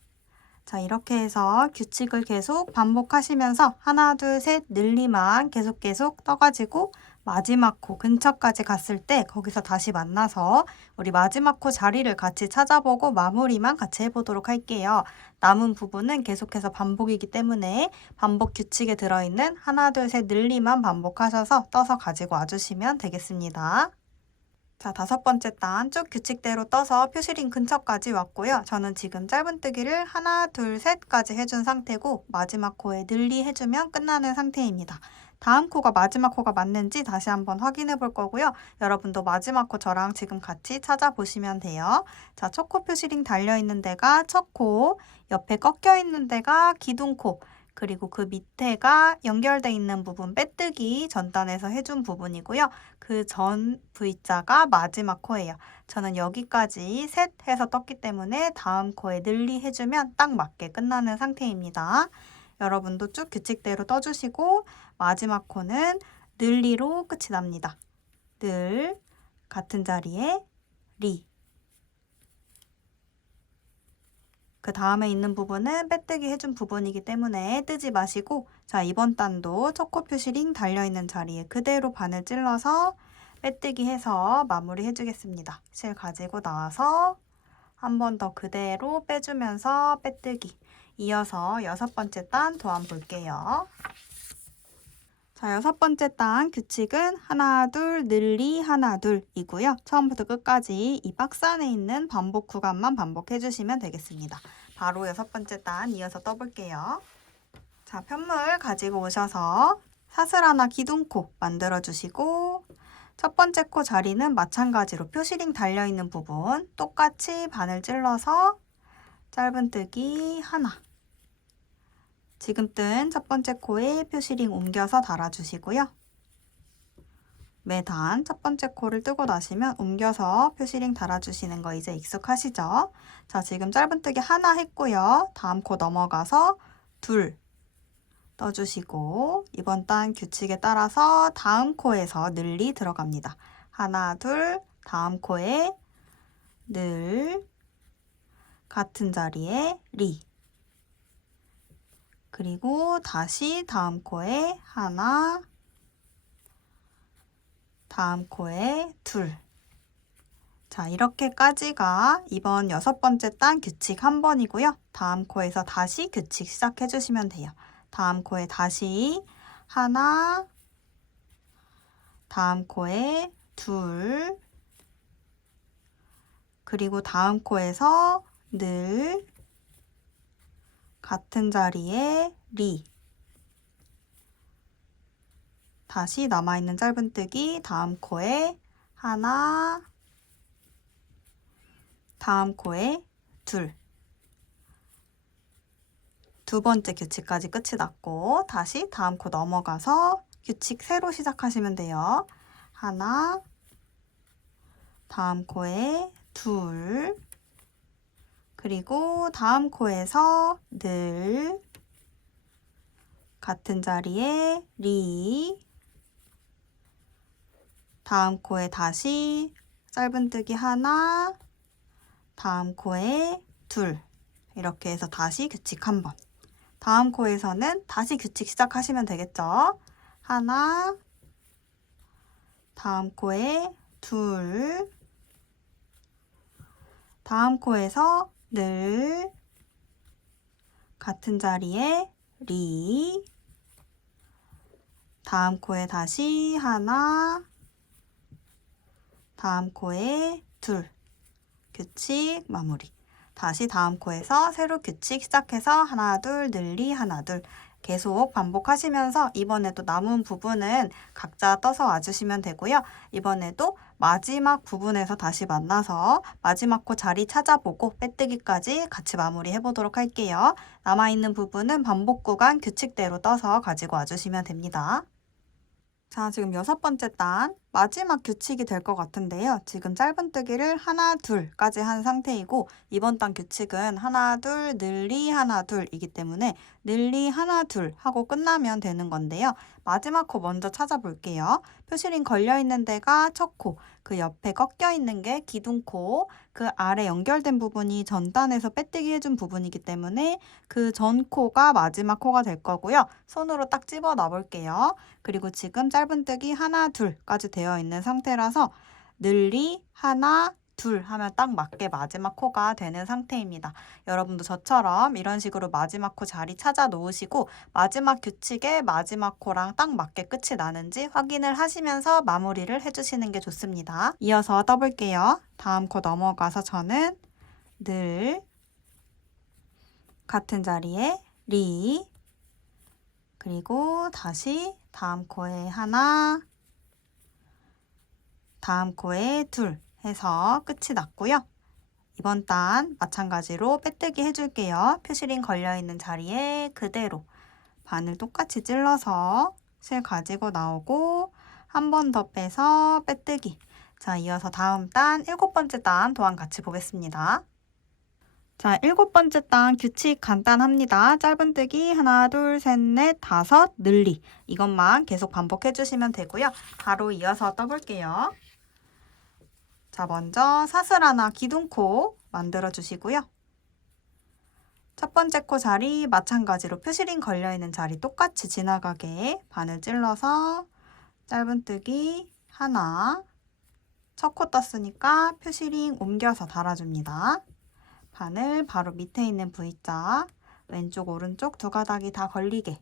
자, 이렇게 해서 규칙을 계속 반복하시면서 하나, 둘, 셋, 늘리만 계속 떠가지고 마지막 코 근처까지 갔을 때 거기서 다시 만나서 우리 마지막 코 자리를 같이 찾아보고 마무리만 같이 해보도록 할게요. 남은 부분은 계속해서 반복이기 때문에 반복 규칙에 들어있는 하나, 둘, 셋, 늘리만 반복하셔서 떠서 가지고 와주시면 되겠습니다. 자, 5번째 단 쭉 규칙대로 떠서 표시링 근처까지 왔고요. 저는 지금 짧은뜨기를 하나, 둘, 셋까지 해준 상태고 마지막 코에 늘리 해주면 끝나는 상태입니다. 다음 코가 마지막 코가 맞는지 다시 한번 확인해 볼 거고요. 여러분도 마지막 코 저랑 지금 같이 찾아보시면 돼요. 자, 첫 코 표시링 달려있는 데가 첫 코, 옆에 꺾여 있는 데가 기둥코, 그리고 그 밑에가 연결돼 있는 부분 빼뜨기 전단에서 해준 부분이고요. 그 전 V자가 마지막 코예요. 저는 여기까지 셋 해서 떴기 때문에 다음 코에 늘리 해주면 딱 맞게 끝나는 상태입니다. 여러분도 쭉 규칙대로 떠주시고 마지막 코는 늘리로 끝이 납니다. 늘, 같은 자리에 리. 그 다음에 있는 부분은 빼뜨기 해준 부분이기 때문에 뜨지 마시고, 자, 이번 단도 첫 코 표시링 달려있는 자리에 그대로 바늘 찔러서 빼뜨기 해서 마무리 해주겠습니다. 실 가지고 나와서 한 번 더 그대로 빼주면서 빼뜨기. 이어서 6번째 단 도안 볼게요. 자, 6번째 단 규칙은 하나, 둘, 늘리, 하나, 둘 이고요. 처음부터 끝까지 이 박스 안에 있는 반복 구간만 반복해주시면 되겠습니다. 바로 6번째 단 이어서 떠볼게요. 자, 편물 가지고 오셔서 사슬 하나 기둥코 만들어주시고 첫 번째 코 자리는 마찬가지로 표시링 달려있는 부분 똑같이 바늘 찔러서 짧은뜨기 하나. 지금 뜬 첫 번째 코에 표시링 옮겨서 달아주시고요. 매단 첫 번째 코를 뜨고 나시면 옮겨서 표시링 달아주시는 거 이제 익숙하시죠? 자, 지금 짧은뜨기 하나 했고요. 다음 코 넘어가서 둘 떠주시고 이번 단 규칙에 따라서 다음 코에서 늘리 들어갑니다. 하나, 둘, 다음 코에 늘, 같은 자리에 리. 그리고 다시 다음 코에 하나, 다음 코에 둘. 자, 이렇게까지가 이번 6번째 단 규칙 한 번이고요. 다음 코에서 다시 규칙 시작해 주시면 돼요. 다음 코에 다시 하나, 다음 코에 둘, 그리고 다음 코에서 늘, 같은 자리에 리. 다시 남아있는 짧은뜨기 다음 코에 하나, 다음 코에 둘. 두 번째 규칙까지 끝이 났고 다시 다음 코 넘어가서 규칙 새로 시작하시면 돼요. 하나, 다음 코에 둘, 그리고 다음 코에서 늘, 같은 자리에 리, 다음 코에 다시 짧은뜨기 하나, 다음 코에 둘, 이렇게 해서 다시 규칙 한 번. 다음 코에서는 다시 규칙 시작하시면 되겠죠? 하나, 다음 코에 둘, 다음 코에서 늘, 같은 자리에 리, 다음 코에 다시 하나, 다음 코에 둘, 규칙 마무리. 다시 다음 코에서 새로 규칙 시작해서 하나, 둘, 늘리, 하나, 둘 계속 반복하시면서 이번에도 남은 부분은 각자 떠서 와주시면 되고요. 이번에도 마지막 부분에서 다시 만나서 마지막 코 자리 찾아보고 빼뜨기까지 같이 마무리 해보도록 할게요. 남아있는 부분은 반복 구간 규칙대로 떠서 가지고 와주시면 됩니다. 자, 지금 6번째 단 마지막 규칙이 될 것 같은데요. 지금 짧은뜨기를 하나, 둘까지 한 상태이고 이번 단 규칙은 하나, 둘, 늘리, 하나, 둘이기 때문에 늘리, 하나, 둘 하고 끝나면 되는 건데요. 마지막 코 먼저 찾아볼게요. 표시링 걸려있는 데가 첫 코, 그 옆에 꺾여있는 게 기둥코, 그 아래 연결된 부분이 전 단에서 빼뜨기 해준 부분이기 때문에 그 전 코가 마지막 코가 될 거고요. 손으로 딱 집어 넣어볼게요. 그리고 지금 짧은뜨기 하나, 둘까지 되어 있는 상태라서 늘리, 하나, 둘 하면 딱 맞게 마지막 코가 되는 상태입니다. 여러분도 저처럼 이런 식으로 마지막 코 자리 찾아 놓으시고 마지막 규칙에 마지막 코랑 딱 맞게 끝이 나는지 확인을 하시면서 마무리를 해주시는 게 좋습니다. 이어서 떠볼게요. 다음 코 넘어가서 저는 늘, 같은 자리에 리, 그리고 다시 다음 코에 하나, 다음 코에 둘 해서 끝이 났고요. 이번 단 마찬가지로 빼뜨기 해줄게요. 표시링 걸려있는 자리에 그대로 바늘 똑같이 찔러서 실 가지고 나오고 한 번 더 빼서 빼뜨기. 자, 이어서 다음 단 7번째 단 도안 같이 보겠습니다. 자, 7번째 단 규칙 간단합니다. 짧은뜨기 하나, 둘, 셋, 넷, 다섯, 늘리. 이것만 계속 반복해 주시면 되고요. 바로 이어서 떠볼게요. 자, 먼저 사슬 하나 기둥코 만들어 주시고요. 첫 번째 코 자리 마찬가지로 표시링 걸려있는 자리 똑같이 지나가게 바늘 찔러서 짧은뜨기 하나, 첫 코 떴으니까 표시링 옮겨서 달아줍니다. 바늘 바로 밑에 있는 V자 왼쪽 오른쪽 두 가닥이 다 걸리게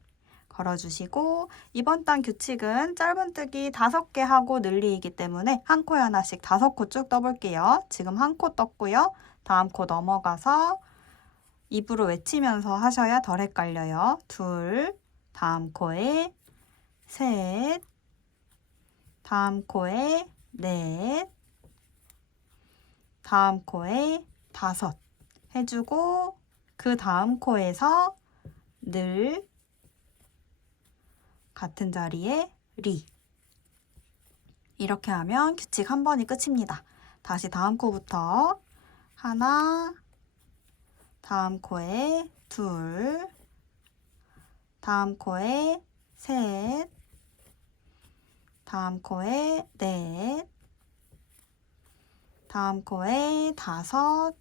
걸어주시고 이번 단 규칙은 짧은뜨기 5개 하고 늘리이기 때문에 한 코에 하나씩 5코 쭉 떠볼게요. 지금 한 코 떴고요. 다음 코 넘어가서 입으로 외치면서 하셔야 덜 헷갈려요. 둘, 다음 코에 셋, 다음 코에 넷, 다음 코에 다섯 해주고 그 다음 코에서 늘, 같은 자리에 리. 이렇게 하면 규칙 한 번이 끝입니다. 다시 다음 코부터 하나, 다음 코에 둘, 다음 코에 셋, 다음 코에 넷, 다음 코에 다섯,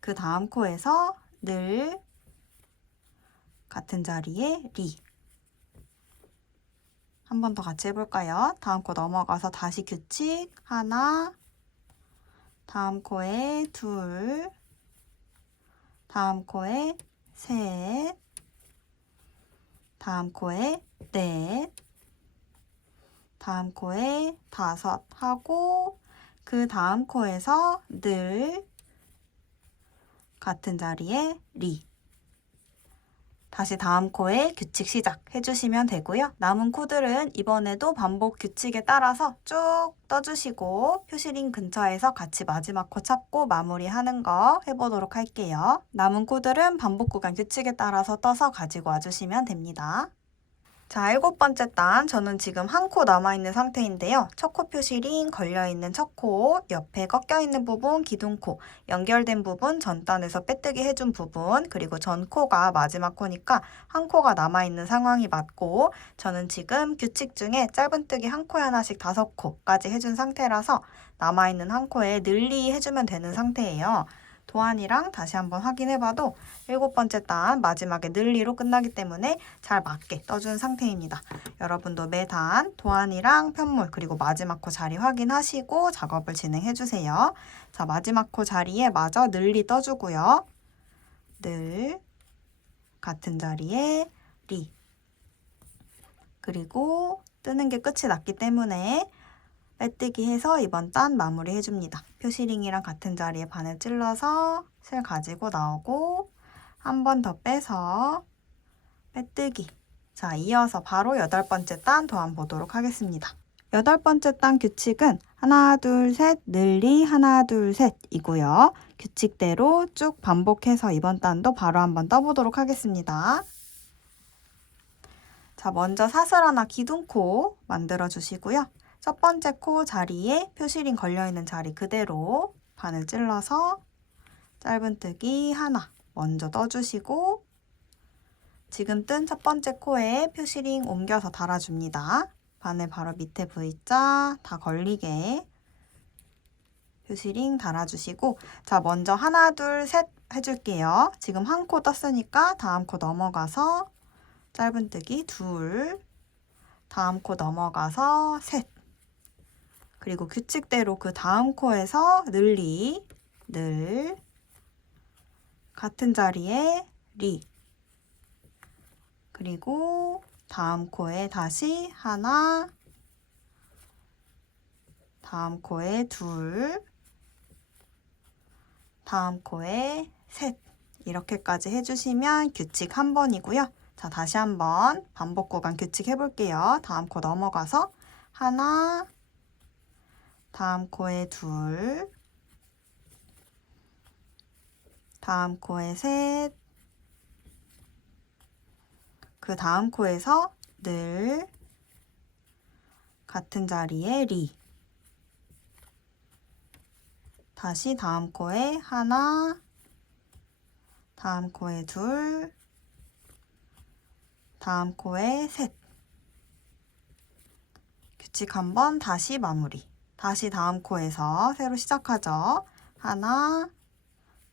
그 다음 코에서 늘, 같은 자리에 리. 한 번 더 같이 해볼까요? 다음 코 넘어가서 다시 규칙 하나, 다음 코에 둘, 다음 코에 셋, 다음 코에 넷, 다음 코에 다섯 하고 그 다음 코에서 늘, 같은 자리에 리. 다시 다음 코에 규칙 시작 해주시면 되고요. 남은 코들은 이번에도 반복 규칙에 따라서 쭉 떠주시고 표시링 근처에서 같이 마지막 코 찾고 마무리하는 거 해보도록 할게요. 남은 코들은 반복 구간 규칙에 따라서 떠서 가지고 와주시면 됩니다. 자, 7번째 단 저는 지금 한 코 남아있는 상태인데요. 첫 코 표시링 걸려있는 첫 코, 옆에 꺾여있는 부분 기둥코, 연결된 부분 전단에서 빼뜨기 해준 부분, 그리고 전 코가 마지막 코니까 한 코가 남아있는 상황이 맞고, 저는 지금 규칙 중에 짧은뜨기 한 코에 하나씩 5코까지 해준 상태라서 남아있는 한 코에 늘리 해주면 되는 상태예요. 도안이랑 다시 한번 확인해봐도 7번째 단 마지막에 늘리로 끝나기 때문에 잘 맞게 떠준 상태입니다. 여러분도 매단 도안이랑 편물 그리고 마지막 코 자리 확인하시고 작업을 진행해주세요. 자, 마지막 코 자리에 마저 늘리 떠주고요. 늘 같은 자리에 리 그리고 뜨는 게 끝이 났기 때문에 빼뜨기 해서 이번 단 마무리 해줍니다. 표시링이랑 같은 자리에 바늘 찔러서 실 가지고 나오고 한 번 더 빼서 빼뜨기. 자, 이어서 바로 8번째 단 도안 보도록 하겠습니다. 8번째 단 규칙은 하나, 둘, 셋, 늘리, 하나, 둘, 셋 이고요. 규칙대로 쭉 반복해서 이번 단도 바로 한번 떠보도록 하겠습니다. 자, 먼저 사슬 하나 기둥코 만들어 주시고요. 첫 번째 코 자리에 표시링 걸려있는 자리 그대로 바늘 찔러서 짧은뜨기 하나 먼저 떠주시고 지금 뜬 첫 번째 코에 표시링 옮겨서 달아줍니다. 바늘 바로 밑에 V자 다 걸리게 표시링 달아주시고 자, 먼저 하나, 둘, 셋 해줄게요. 지금 한 코 떴으니까 다음 코 넘어가서 짧은뜨기 둘, 다음 코 넘어가서 셋, 그리고 규칙대로 그 다음 코에서 늘리, 늘, 같은 자리에 리, 그리고 다음 코에 다시 하나, 다음 코에 둘, 다음 코에 셋 이렇게까지 해주시면 규칙 한 번이고요. 자, 다시 한번 반복 구간 규칙 해볼게요. 다음 코 넘어가서 하나, 다음 코에 둘, 다음 코에 셋, 그 다음 코에서 늘, 같은 자리에 리, 다시 다음 코에 하나, 다음 코에 둘, 다음 코에 셋. 규칙 한번 다시 마무리. 다시 다음 코에서 새로 시작하죠. 하나,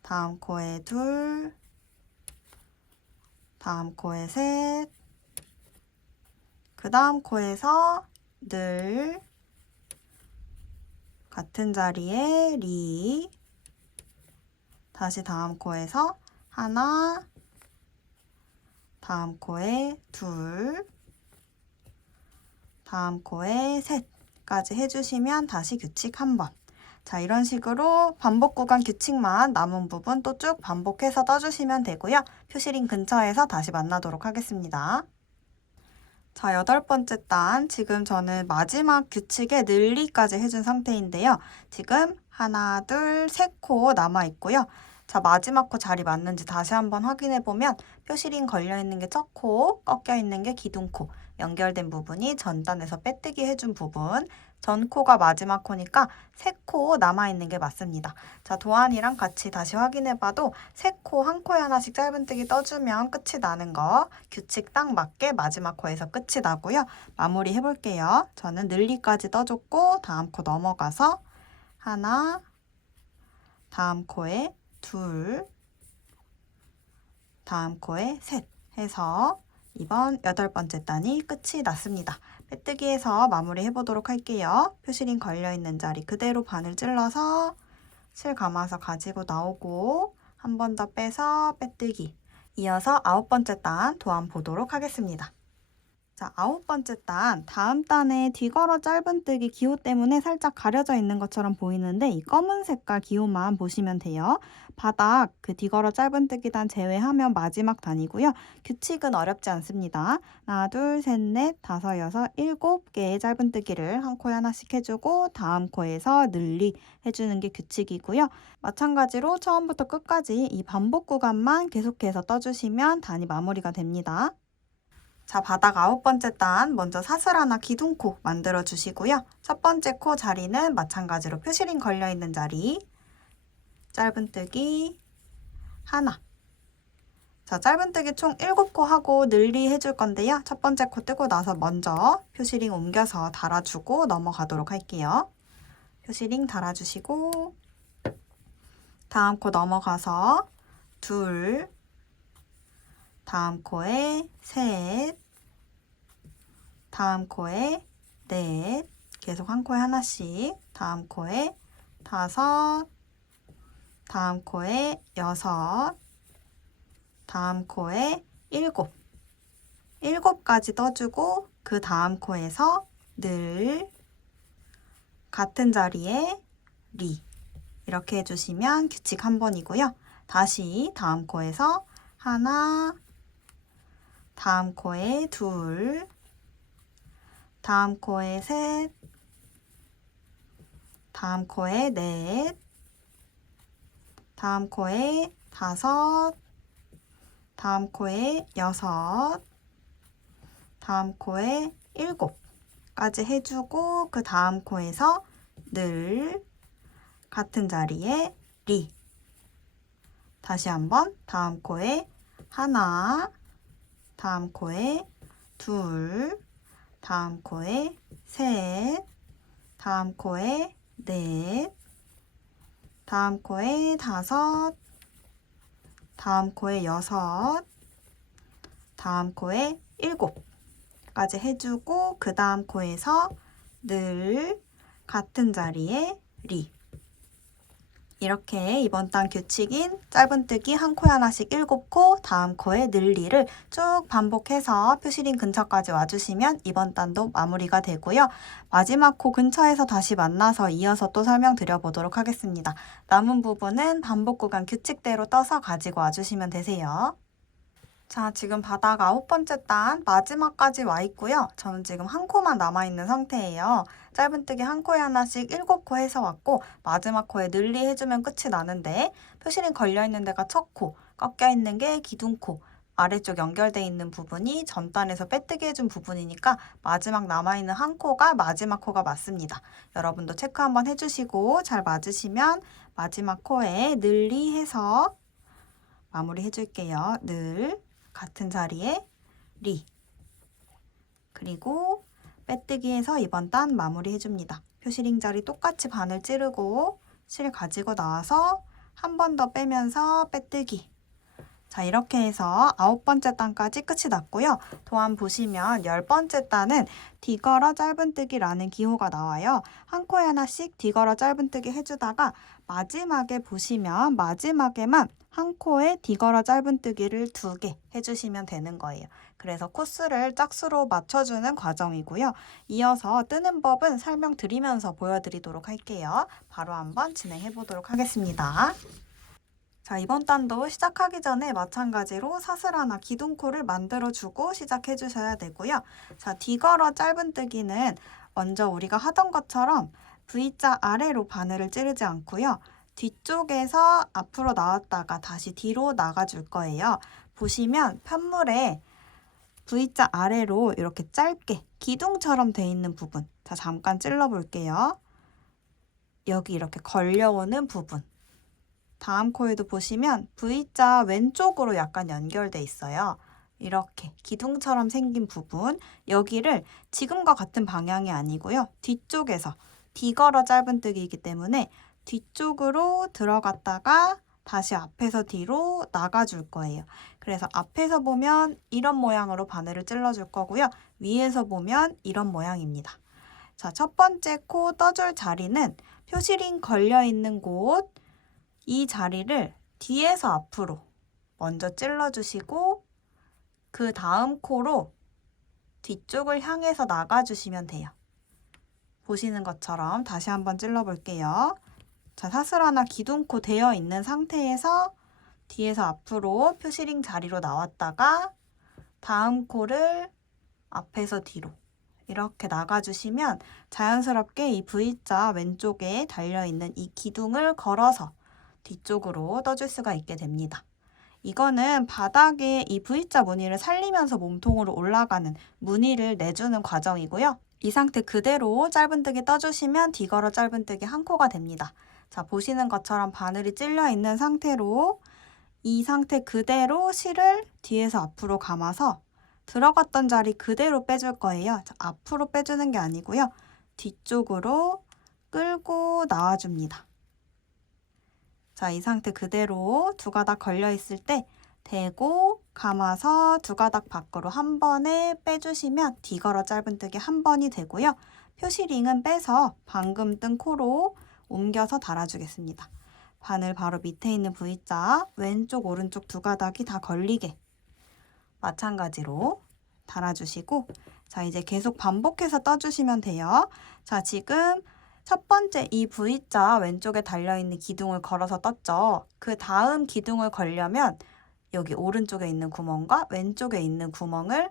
다음 코에 둘, 다음 코에 셋, 그 다음 코에서 늘, 같은 자리에 리, 다시 다음 코에서 하나, 다음 코에 둘, 다음 코에 셋까지 해주시면 다시 규칙 한 번. 자, 이런 식으로 반복 구간 규칙만 남은 부분 또 쭉 반복해서 떠주시면 되고요. 표시링 근처에서 다시 만나도록 하겠습니다. 자, 8번째 단 지금 저는 마지막 규칙에 늘리까지 해준 상태인데요. 지금 하나, 둘, 셋 코 남아 있고요. 자, 마지막 코 자리 맞는지 다시 한번 확인해 보면 표시링 걸려 있는 게 첫 코, 꺾여 있는 게 기둥코, 연결된 부분이 전단에서 빼뜨기 해준 부분, 전 코가 마지막 코니까 세 코 남아 있는 게 맞습니다. 자, 도안이랑 같이 다시 확인해 봐도 세 코 한 코에 하나씩 짧은뜨기 떠주면 끝이 나는 거 규칙 딱 맞게 마지막 코에서 끝이 나고요. 마무리 해볼게요. 저는 늘리까지 떠줬고 다음 코 넘어가서 하나, 다음 코에 둘, 다음 코에 셋 해서 이번 8번째 단이 끝이 났습니다. 빼뜨기해서 마무리 해보도록 할게요. 표시링 걸려있는 자리 그대로 바늘 찔러서 실 감아서 가지고 나오고 한 번 더 빼서 빼뜨기. 이어서 9번째 단 도안 보도록 하겠습니다. 자, 9번째 단, 다음 단에 뒤걸어 짧은뜨기 기호 때문에 살짝 가려져 있는 것처럼 보이는데 이 검은 색깔 기호만 보시면 돼요. 바닥 그 뒤걸어 짧은뜨기 단 제외하면 마지막 단이고요. 규칙은 어렵지 않습니다. 하나, 둘, 셋, 넷, 다섯, 여섯, 7개의 짧은뜨기를 한 코에 하나씩 해주고 다음 코에서 늘리 해주는 게 규칙이고요. 마찬가지로 처음부터 끝까지 이 반복 구간만 계속해서 떠주시면 단이 마무리가 됩니다. 자, 바닥 9번째 단 먼저 사슬하나 기둥코 만들어 주시고요. 첫 번째 코 자리는 마찬가지로 표시링 걸려있는 자리, 짧은뜨기 하나. 자, 짧은뜨기 총 7코 하고 늘리 해줄 건데요. 첫 번째 코 뜨고 나서 먼저 표시링 옮겨서 달아주고 넘어가도록 할게요. 표시링 달아주시고 다음 코 넘어가서 둘, 다음 코에 셋, 다음 코에 넷, 계속 한 코에 하나씩, 다음 코에 다섯, 다음 코에 여섯, 다음 코에 일곱, 7까지 떠주고 그 다음 코에서 늘, 같은 자리에 리, 이렇게 해주시면 규칙 한 번이고요. 다시 다음 코에서 하나, 다음 코에 둘, 다음 코에 셋, 다음 코에 넷, 다음 코에 다섯, 다음 코에 여섯, 다음 코에 7까지 해주고 그 다음 코에서 늘, 같은 자리에 리. 다시 한번 다음 코에 하나, 다음 코에 둘, 다음 코에 셋, 다음 코에 넷, 다음 코에 다섯, 다음 코에 여섯, 다음 코에 7까지 해주고 그 다음 코에서 늘, 같은 자리에 리. 이렇게 이번 단 규칙인 짧은뜨기 한 코에 하나씩 7코, 다음 코에 늘리를 쭉 반복해서 표시링 근처까지 와주시면 이번 단도 마무리가 되고요. 마지막 코 근처에서 다시 만나서 이어서 또 설명드려보도록 하겠습니다. 남은 부분은 반복 구간 규칙대로 떠서 가지고 와주시면 되세요. 자, 지금 바닥 9번째 단 마지막까지 와 있고요. 저는 지금 한 코만 남아있는 상태예요. 짧은뜨기 한 코에 하나씩 7코 해서 왔고 마지막 코에 늘리 해주면 끝이 나는데 표시링 걸려있는 데가 첫 코, 꺾여있는 게 기둥코, 아래쪽 연결돼 있는 부분이 전 단에서 빼뜨기 해준 부분이니까 마지막 남아있는 한 코가 마지막 코가 맞습니다. 여러분도 체크 한번 해주시고 잘 맞으시면 마지막 코에 늘리 해서 마무리 해줄게요. 늘, 같은 자리에 리, 그리고 빼뜨기해서 이번 단 마무리 해줍니다. 표시링 자리 똑같이 바늘 찌르고 실 가지고 나와서 한 번 더 빼면서 빼뜨기. 자, 이렇게 해서 9번째 단까지 끝이 났고요. 또한 보시면 10번째 단은 뒤걸어 짧은뜨기라는 기호가 나와요. 한 코에 하나씩 뒤걸어 짧은뜨기 해주다가 마지막에 보시면 마지막에만 한 코에 뒤걸어 짧은뜨기를 2개 해주시면 되는 거예요. 그래서 코스를 짝수로 맞춰주는 과정이고요. 이어서 뜨는 법은 설명드리면서 보여드리도록 할게요. 바로 한번 진행해 보도록 하겠습니다. 자, 이번 단도 시작하기 전에 마찬가지로 사슬하나 기둥코를 만들어주고 시작해 주셔야 되고요. 자, 뒤걸어 짧은뜨기는 먼저 우리가 하던 것처럼 V자 아래로 바늘을 찌르지 않고요. 뒤쪽에서 앞으로 나왔다가 다시 뒤로 나가줄 거예요. 보시면 편물에 V자 아래로 이렇게 짧게 기둥처럼 돼 있는 부분. 자, 잠깐 찔러 볼게요. 여기 이렇게 걸려오는 부분. 다음 코에도 보시면 V자 왼쪽으로 약간 연결돼 있어요. 이렇게 기둥처럼 생긴 부분, 여기를 지금과 같은 방향이 아니고요. 뒤쪽에서 뒤걸어 짧은뜨기이기 때문에 뒤쪽으로 들어갔다가 다시 앞에서 뒤로 나가줄 거예요. 그래서 앞에서 보면 이런 모양으로 바늘을 찔러줄 거고요. 위에서 보면 이런 모양입니다. 자, 첫 번째 코 떠줄 자리는 표시링 걸려있는 곳, 이 자리를 뒤에서 앞으로 먼저 찔러주시고 그 다음 코로 뒤쪽을 향해서 나가주시면 돼요. 보시는 것처럼 다시 한번 찔러볼게요. 자, 사슬하나 기둥코 되어 있는 상태에서 뒤에서 앞으로 표시링 자리로 나왔다가 다음 코를 앞에서 뒤로 이렇게 나가주시면 자연스럽게 이 V자 왼쪽에 달려있는 이 기둥을 걸어서 뒤쪽으로 떠줄 수가 있게 됩니다. 이거는 바닥에 이 V자 무늬를 살리면서 몸통으로 올라가는 무늬를 내주는 과정이고요. 이 상태 그대로 짧은뜨기 떠주시면 뒤걸어 짧은뜨기 한 코가 됩니다. 자, 보시는 것처럼 바늘이 찔려 있는 상태로 이 상태 그대로 실을 뒤에서 앞으로 감아서 들어갔던 자리 그대로 빼줄 거예요. 자, 앞으로 빼주는 게 아니고요. 뒤쪽으로 끌고 나와줍니다. 자, 이 상태 그대로 두 가닥 걸려 있을 때 대고 감아서 두 가닥 밖으로 한 번에 빼주시면 뒤걸어 짧은뜨기 한 번이 되고요. 표시링은 빼서 방금 뜬 코로 옮겨서 달아주겠습니다. 바늘 바로 밑에 있는 V자 왼쪽 오른쪽 두 가닥이 다 걸리게 마찬가지로 달아주시고, 자, 이제 계속 반복해서 떠주시면 돼요. 자, 지금 첫 번째 이 V자 왼쪽에 달려있는 기둥을 걸어서 떴죠. 그 다음 기둥을 걸려면 여기 오른쪽에 있는 구멍과 왼쪽에 있는 구멍을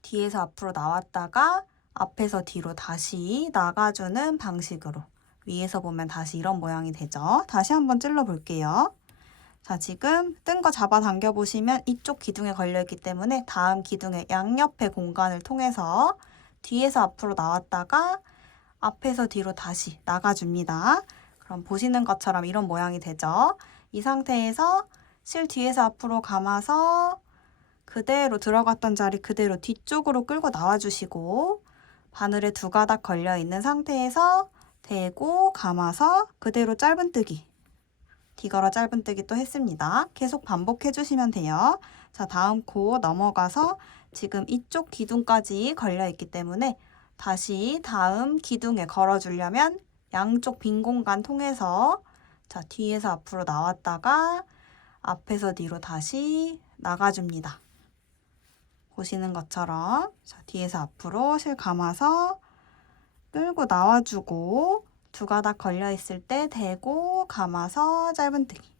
뒤에서 앞으로 나왔다가 앞에서 뒤로 다시 나가주는 방식으로 위에서 보면 다시 이런 모양이 되죠. 다시 한번 찔러 볼게요. 자, 지금 뜬 거 잡아당겨 보시면 이쪽 기둥에 걸려있기 때문에 다음 기둥의 양옆의 공간을 통해서 뒤에서 앞으로 나왔다가 앞에서 뒤로 다시 나가줍니다. 그럼 보시는 것처럼 이런 모양이 되죠. 이 상태에서 실 뒤에서 앞으로 감아서 그대로 들어갔던 자리 그대로 뒤쪽으로 끌고 나와주시고, 바늘에 두 가닥 걸려있는 상태에서 대고 감아서 그대로 짧은뜨기, 뒤걸어 짧은뜨기 또 했습니다. 계속 반복해 주시면 돼요. 자, 다음 코 넘어가서 지금 이쪽 기둥까지 걸려있기 때문에 다시 다음 기둥에 걸어주려면 양쪽 빈 공간 통해서, 자, 뒤에서 앞으로 나왔다가 앞에서 뒤로 다시 나가줍니다. 보시는 것처럼, 자, 뒤에서 앞으로 실 감아서 끌고 나와주고 두 가닥 걸려있을 때 대고 감아서 짧은뜨기.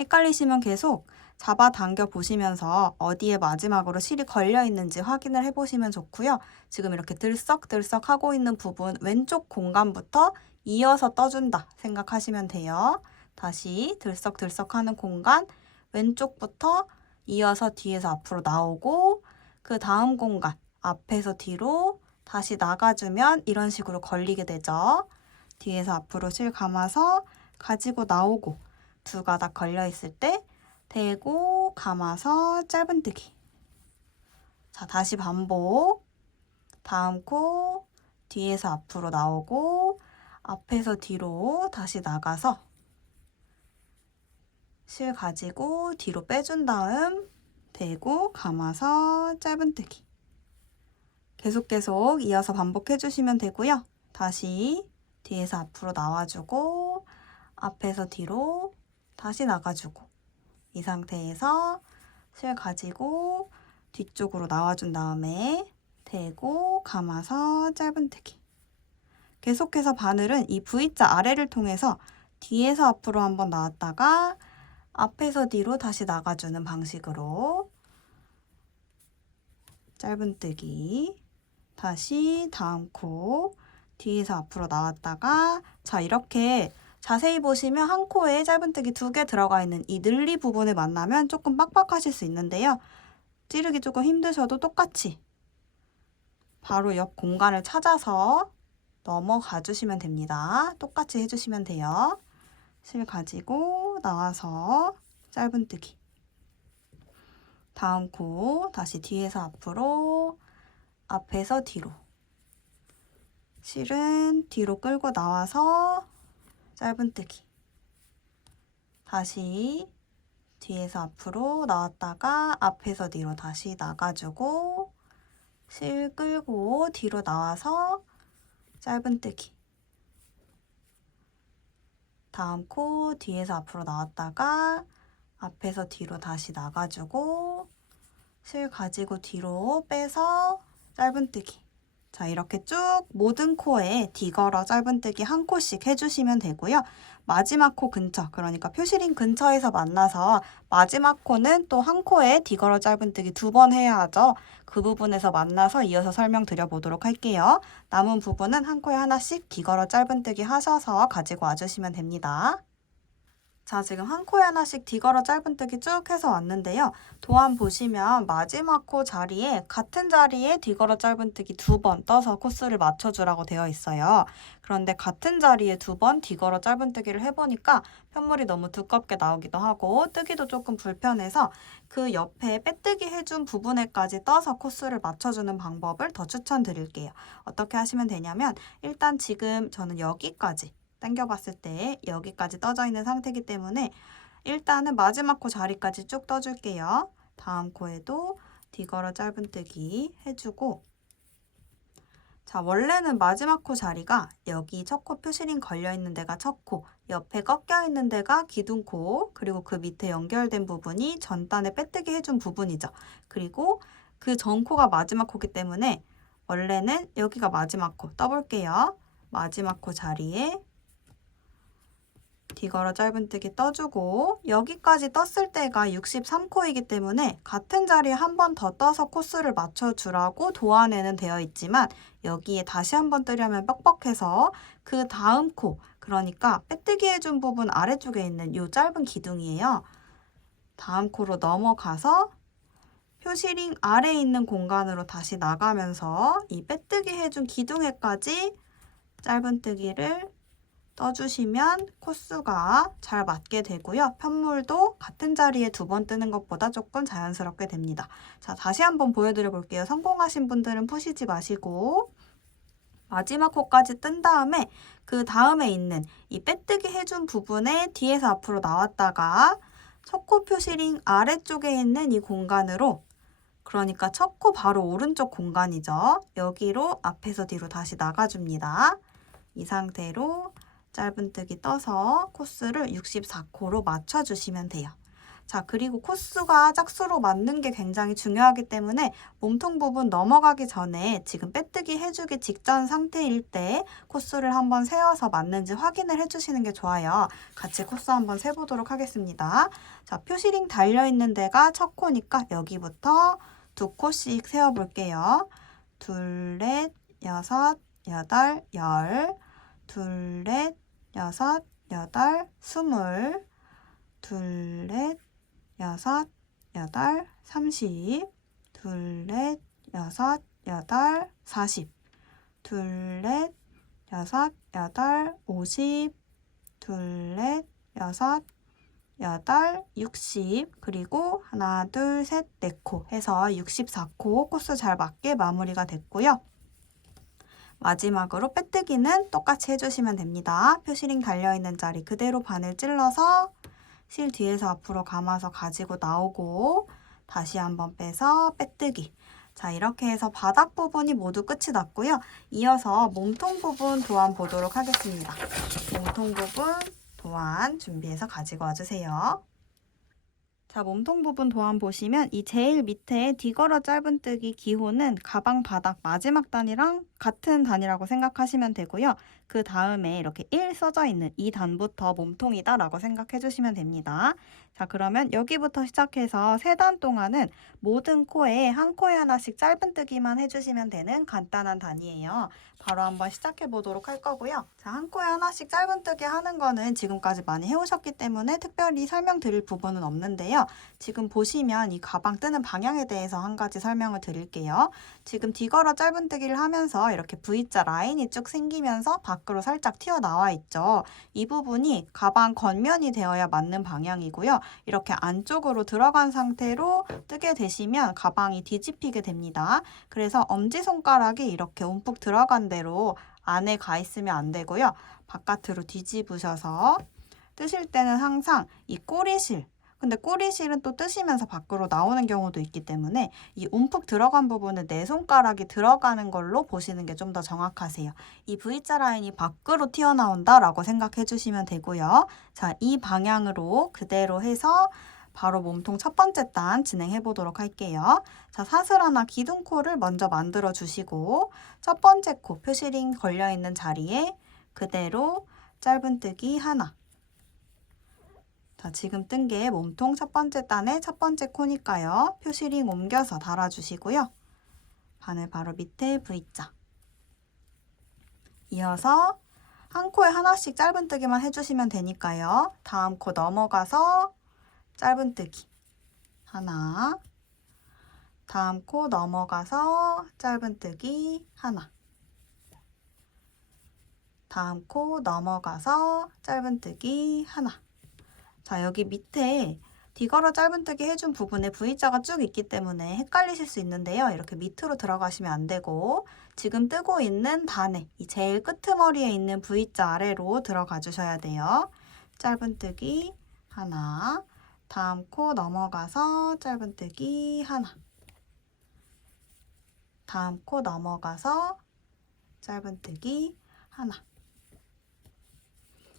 헷갈리시면 계속 잡아당겨 보시면서 어디에 마지막으로 실이 걸려 있는지 확인을 해보시면 좋고요. 지금 이렇게 들썩들썩 하고 있는 부분 왼쪽 공간부터 이어서 떠준다 생각하시면 돼요. 다시 들썩들썩 하는 공간 왼쪽부터 이어서 뒤에서 앞으로 나오고, 그 다음 공간 앞에서 뒤로 다시 나가주면 이런 식으로 걸리게 되죠. 뒤에서 앞으로 실 감아서 가지고 나오고 두 가닥 걸려 있을 때 대고 감아서 짧은뜨기. 자, 다시 반복. 다음 코 뒤에서 앞으로 나오고 앞에서 뒤로 다시 나가서 실 가지고 뒤로 빼준 다음 대고 감아서 짧은뜨기. 계속 이어서 반복해 주시면 되고요. 다시 뒤에서 앞으로 나와주고 앞에서 뒤로 다시 나가주고, 이 상태에서 실 가지고 뒤쪽으로 나와준 다음에 대고 감아서 짧은뜨기. 계속해서 바늘은 이 V자 아래를 통해서 뒤에서 앞으로 한번 나왔다가 앞에서 뒤로 다시 나가주는 방식으로 짧은뜨기. 다시 다음 코 뒤에서 앞으로 나왔다가, 자, 이렇게 자세히 보시면 한 코에 짧은뜨기 2개 들어가 있는 이 늘리 부분을 만나면 조금 빡빡하실 수 있는데요. 찌르기 조금 힘드셔도 똑같이 바로 옆 공간을 찾아서 넘어가 주시면 됩니다. 똑같이 해주시면 돼요. 실 가지고 나와서 짧은뜨기. 다음 코 다시 뒤에서 앞으로 앞에서 뒤로, 실은 뒤로 끌고 나와서 짧은뜨기. 다시 뒤에서 앞으로 나왔다가 앞에서 뒤로 다시 나가주고 실 끌고 뒤로 나와서 짧은뜨기. 다음 코 뒤에서 앞으로 나왔다가 앞에서 뒤로 다시 나가주고 실 가지고 뒤로 빼서 짧은뜨기. 자, 이렇게 쭉 모든 코에 뒤걸어 짧은뜨기 한 코씩 해주시면 되고요. 마지막 코 근처, 그러니까 표시링 근처에서 만나서 마지막 코는 또 한 코에 뒤걸어 짧은뜨기 2번 해야 하죠. 그 부분에서 만나서 이어서 설명드려 보도록 할게요. 남은 부분은 한 코에 하나씩 뒤걸어 짧은뜨기 하셔서 가지고 와주시면 됩니다. 자, 지금 한 코에 하나씩 뒤걸어 짧은뜨기 쭉 해서 왔는데요. 도안 보시면 마지막 코 자리에 같은 자리에 뒤걸어 짧은뜨기 2번 떠서 코스를 맞춰주라고 되어 있어요. 그런데 같은 자리에 2번 뒤걸어 짧은뜨기를 해보니까 편물이 너무 두껍게 나오기도 하고 뜨기도 조금 불편해서 그 옆에 빼뜨기 해준 부분에까지 떠서 코스를 맞춰주는 방법을 더 추천드릴게요. 어떻게 하시면 되냐면 일단 지금 저는 여기까지 당겨봤을 때 여기까지 떠져 있는 상태이기 때문에 일단은 마지막 코 자리까지 쭉 떠줄게요. 다음 코에도 뒤걸어 짧은뜨기 해주고 자, 원래는 마지막 코 자리가 여기 첫 코 표시링 걸려있는 데가 첫 코, 옆에 꺾여있는 데가 기둥코, 그리고 그 밑에 연결된 부분이 전단에 빼뜨기 해준 부분이죠. 그리고 그 전 코가 마지막 코기 때문에 원래는 여기가 마지막 코 떠볼게요. 마지막 코 자리에 뒤걸어 짧은뜨기 떠주고 여기까지 떴을 때가 63코이기 때문에 같은 자리에 한 번 더 떠서 코스를 맞춰주라고 도안에는 되어 있지만 여기에 다시 한 번 뜨려면 뻑뻑해서 그 다음 코, 그러니까 빼뜨기 해준 부분 아래쪽에 있는 이 짧은 기둥이에요. 다음 코로 넘어가서 표시링 아래에 있는 공간으로 다시 나가면서 이 빼뜨기 해준 기둥에까지 짧은뜨기를 떠주시면 코스가 잘 맞게 되고요. 편물도 같은 자리에 2번 뜨는 것보다 조금 자연스럽게 됩니다. 자, 다시 한번 보여드려 볼게요. 성공하신 분들은 푸시지 마시고 마지막 코까지 뜬 다음에 그 다음에 있는 이 빼뜨기 해준 부분에 뒤에서 앞으로 나왔다가 첫 코 표시링 아래쪽에 있는 이 공간으로 그러니까 첫 코 바로 오른쪽 공간이죠. 여기로 앞에서 뒤로 다시 나가줍니다. 이 상태로 짧은뜨기 떠서 코스를 64코로 맞춰주시면 돼요. 자, 그리고 코스가 짝수로 맞는 게 굉장히 중요하기 때문에 몸통 부분 넘어가기 전에 지금 빼뜨기 해주기 직전 상태일 때 코스를 한번 세워서 맞는지 확인을 해주시는 게 좋아요. 같이 코스 한번 세보도록 하겠습니다. 자, 표시링 달려있는 데가 첫 코니까 여기부터 2코씩 세워볼게요. 둘, 넷, 여섯, 여덟, 열 둘, 넷, 여섯, 여덟, 20 둘, 넷, 여섯, 여덟, 30 둘, 넷, 여섯, 여덟, 40 둘, 넷, 여섯, 여덟, 50 둘, 넷, 여섯, 여덟, 60 그리고 하나, 둘, 셋, 4코 해서 64코 코스 잘 맞게 마무리가 됐고요. 마지막으로 빼뜨기는 똑같이 해주시면 됩니다. 표시링 달려있는 자리 그대로 바늘 찔러서 실 뒤에서 앞으로 감아서 가지고 나오고 다시 한번 빼서 빼뜨기. 자, 이렇게 해서 바닥 부분이 모두 끝이 났고요. 이어서 몸통 부분 도안 보도록 하겠습니다. 몸통 부분 도안 준비해서 가지고 와주세요. 자, 몸통 부분 도안 보시면 이 제일 밑에 뒤걸어 짧은뜨기 기호는 가방 바닥 마지막 단이랑 같은 단이라고 생각하시면 되고요. 그 다음에 이렇게 1 써져 있는 이 단부터 몸통이다 라고 생각해 주시면 됩니다. 자, 그러면 여기부터 시작해서 3단 동안은 모든 코에 한 코에 하나씩 짧은뜨기만 해주시면 되는 간단한 단이에요. 바로 한번 시작해 보도록 할 거고요. 자, 한 코에 하나씩 짧은뜨기 하는 거는 지금까지 많이 해오셨기 때문에 특별히 설명드릴 부분은 없는데요. 지금 보시면 이 가방 뜨는 방향에 대해서 한 가지 설명을 드릴게요. 지금 뒤걸어 짧은뜨기를 하면서 이렇게 V자 라인이 쭉 생기면서 밖으로 살짝 튀어나와 있죠. 이 부분이 가방 겉면이 되어야 맞는 방향이고요. 이렇게 안쪽으로 들어간 상태로 뜨게 되시면 가방이 뒤집히게 됩니다. 그래서 엄지손가락이 이렇게 움푹 들어간 대로 안에 가 있으면 안 되고요. 바깥으로 뒤집으셔서 뜨실 때는 항상 이 꼬리실, 근데 꼬리실은 또 뜨시면서 밖으로 나오는 경우도 있기 때문에 이 움푹 들어간 부분에 내 손가락이 들어가는 걸로 보시는 게 좀 더 정확하세요. 이 V자 라인이 밖으로 튀어나온다라고 생각해 주시면 되고요. 자, 이 방향으로 그대로 해서 바로 몸통 첫 번째 단 진행해 보도록 할게요. 자, 사슬 하나 기둥코를 먼저 만들어 주시고 첫 번째 코 표시링 걸려 있는 자리에 그대로 짧은뜨기 하나. 자, 지금 뜬 게 몸통 첫 번째 단의 첫 번째 코니까요. 표시링 옮겨서 달아주시고요. 바늘 바로 밑에 V자. 이어서 한 코에 하나씩 짧은뜨기만 해주시면 되니까요. 다음 코 넘어가서 짧은뜨기 하나, 다음 코 넘어가서 짧은뜨기 하나, 다음 코 넘어가서 짧은뜨기 하나. 자, 여기 밑에 뒤걸어 짧은뜨기 해준 부분에 V자가 쭉 있기 때문에 헷갈리실 수 있는데요. 이렇게 밑으로 들어가시면 안 되고 지금 뜨고 있는 단에 이 제일 끄트머리에 있는 V자 아래로 들어가 주셔야 돼요. 짧은뜨기 하나, 다음 코 넘어가서 짧은뜨기 하나, 다음 코 넘어가서 짧은뜨기 하나.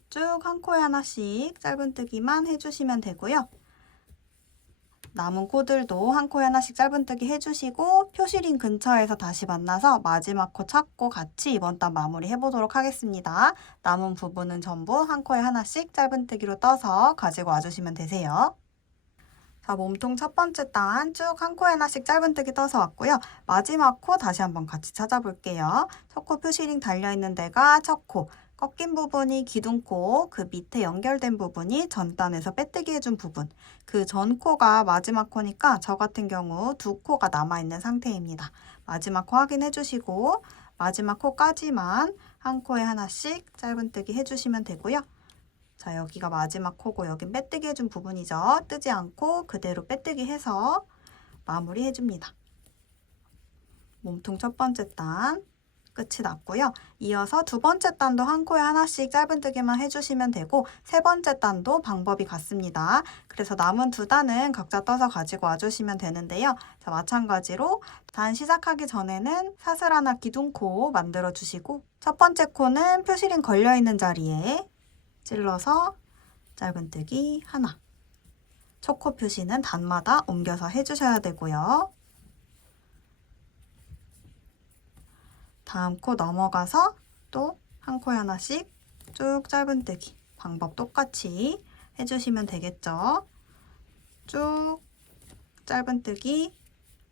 쭉 한 코에 하나씩 짧은뜨기만 해주시면 되고요. 남은 코들도 한 코에 하나씩 짧은뜨기 해주시고 표시링 근처에서 다시 만나서 마지막 코 찾고 같이 이번 단 마무리 해보도록 하겠습니다. 남은 부분은 전부 한 코에 하나씩 짧은뜨기로 떠서 가지고 와주시면 되세요. 자, 몸통 첫 번째 단 쭉 한 코에 하나씩 짧은뜨기 떠서 왔고요. 마지막 코 다시 한번 같이 찾아볼게요. 첫 코 표시링 달려있는 데가 첫 코, 꺾인 부분이 기둥코, 그 밑에 연결된 부분이 전단에서 빼뜨기 해준 부분. 그 전 코가 마지막 코니까 저 같은 경우 두 코가 남아있는 상태입니다. 마지막 코 확인해 주시고 마지막 코까지만 한 코에 하나씩 짧은뜨기 해주시면 되고요. 자, 여기가 마지막 코고 여긴 빼뜨기 해준 부분이죠. 뜨지 않고 그대로 빼뜨기 해서 마무리 해줍니다. 몸통 첫 번째 단 끝이 났고요. 이어서 두 번째 단도 한 코에 하나씩 짧은뜨기만 해주시면 되고 세 번째 단도 방법이 같습니다. 그래서 남은 두 단은 각자 떠서 가지고 와주시면 되는데요. 자, 마찬가지로 단 시작하기 전에는 사슬 하나 기둥코 만들어 주시고 첫 번째 코는 표시링 걸려있는 자리에 찔러서 짧은뜨기 하나. 첫 코 표시는 단마다 옮겨서 해주셔야 되고요. 다음 코 넘어가서 또 한 코에 하나씩 쭉 짧은뜨기. 방법 똑같이 해주시면 되겠죠. 쭉 짧은뜨기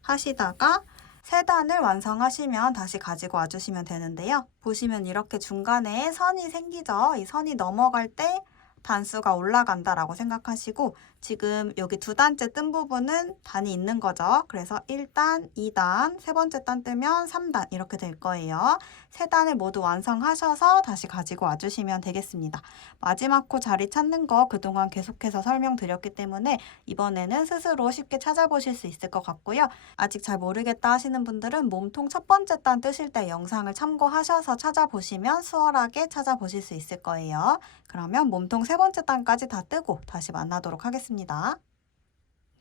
하시다가 세 단을 완성하시면 다시 가지고 와주시면 되는데요. 보시면 이렇게 중간에 선이 생기죠. 이 선이 넘어갈 때 단수가 올라간다라고 생각하시고 지금 여기 두 단째 뜬 부분은 단이 있는 거죠. 그래서 1단, 2단, 세 번째 단 뜨면 3단 이렇게 될 거예요. 세 단을 모두 완성하셔서 다시 가지고 와주시면 되겠습니다. 마지막 코 자리 찾는 거 그동안 계속해서 설명드렸기 때문에 이번에는 스스로 쉽게 찾아보실 수 있을 것 같고요. 아직 잘 모르겠다 하시는 분들은 몸통 첫 번째 단 뜨실 때 영상을 참고하셔서 찾아보시면 수월하게 찾아보실 수 있을 거예요. 그러면 몸통 세 번째 단까지 다 뜨고 다시 만나도록 하겠습니다.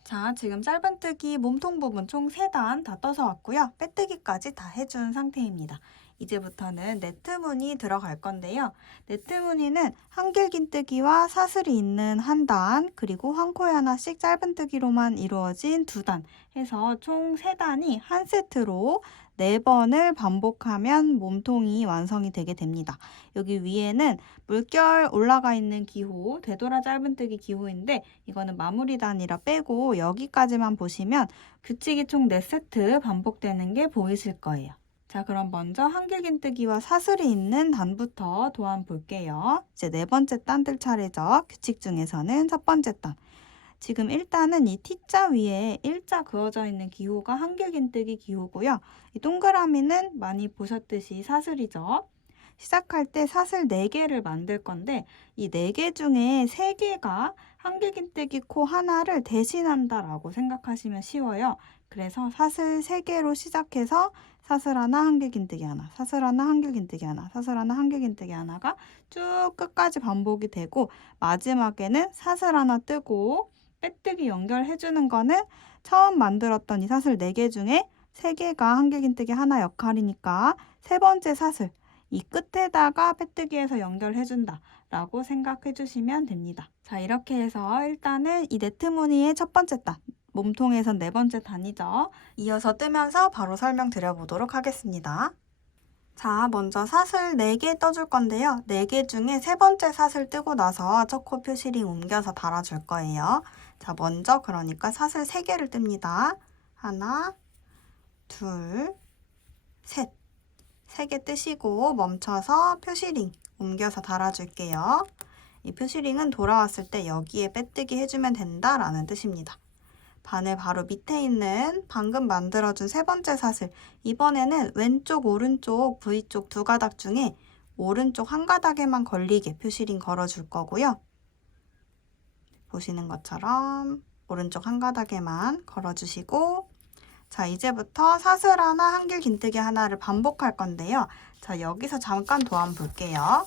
자, 지금 짧은뜨기 몸통 부분 총 3단 다 떠서 왔고요. 빼뜨기까지 다 해준 상태입니다. 이제부터는 네트 무늬 들어갈 건데요. 네트 무늬는 한길긴뜨기와 사슬이 있는 한 단, 그리고 한 코에 하나씩 짧은뜨기로만 이루어진 2단 해서 총 3단이 한 세트로 4번을 반복하면 몸통이 완성이 되게 됩니다. 여기 위에는 물결 올라가 있는 기호, 되돌아 짧은뜨기 기호인데 이거는 마무리 단이라 빼고 여기까지만 보시면 규칙이 총 4세트 반복되는 게 보이실 거예요. 자, 그럼 먼저 한길긴뜨기와 사슬이 있는 단부터 도안 볼게요. 이제 네 번째 단 뜰 차례죠. 규칙 중에서는 첫 번째 단. 지금 일단은 이 T자 위에 일자 그어져 있는 기호가 한길긴뜨기 기호고요. 이 동그라미는 많이 보셨듯이 사슬이죠. 시작할 때 사슬 4개를 만들 건데 이 4개 중에 3개가 한길긴뜨기 코 하나를 대신한다라고 생각하시면 쉬워요. 그래서 사슬 3개로 시작해서 사슬 하나, 한길긴뜨기 하나, 사슬 하나, 한길긴뜨기 하나, 사슬 하나, 한길긴뜨기 하나가 쭉 끝까지 반복이 되고 마지막에는 사슬 하나 뜨고 빼뜨기 연결해주는 거는 처음 만들었던 이 사슬 4개 중에 3개가 한길긴뜨기 하나 역할이니까 세 번째 사슬 이 끝에다가 빼뜨기해서 연결해준다 라고 생각해 주시면 됩니다. 자, 이렇게 해서 일단은 이 네트 무늬의 첫 번째 단 몸통에선 4번째 단이죠. 이어서 뜨면서 바로 설명드려 보도록 하겠습니다. 자, 먼저 사슬 4개 떠줄 건데요. 4개 중에 세 번째 사슬 뜨고 나서 첫 코 표시링 옮겨서 달아줄 거예요. 자, 먼저 그러니까 사슬 3개를 뜹니다. 하나, 둘, 셋. 3개 뜨시고 멈춰서 표시링 옮겨서 달아줄게요. 이 표시링은 돌아왔을 때 여기에 빼뜨기 해주면 된다라는 뜻입니다. 바늘 바로 밑에 있는 방금 만들어준 세 번째 사슬, 이번에는 왼쪽 오른쪽 V쪽 두 가닥 중에 오른쪽 한 가닥에만 걸리게 표시링 걸어줄 거고요. 보시는 것처럼 오른쪽 한 가닥에만 걸어주시고, 자, 이제부터 사슬 하나, 한길 긴뜨기 하나를 반복할 건데요. 자, 여기서 잠깐 도안 볼게요.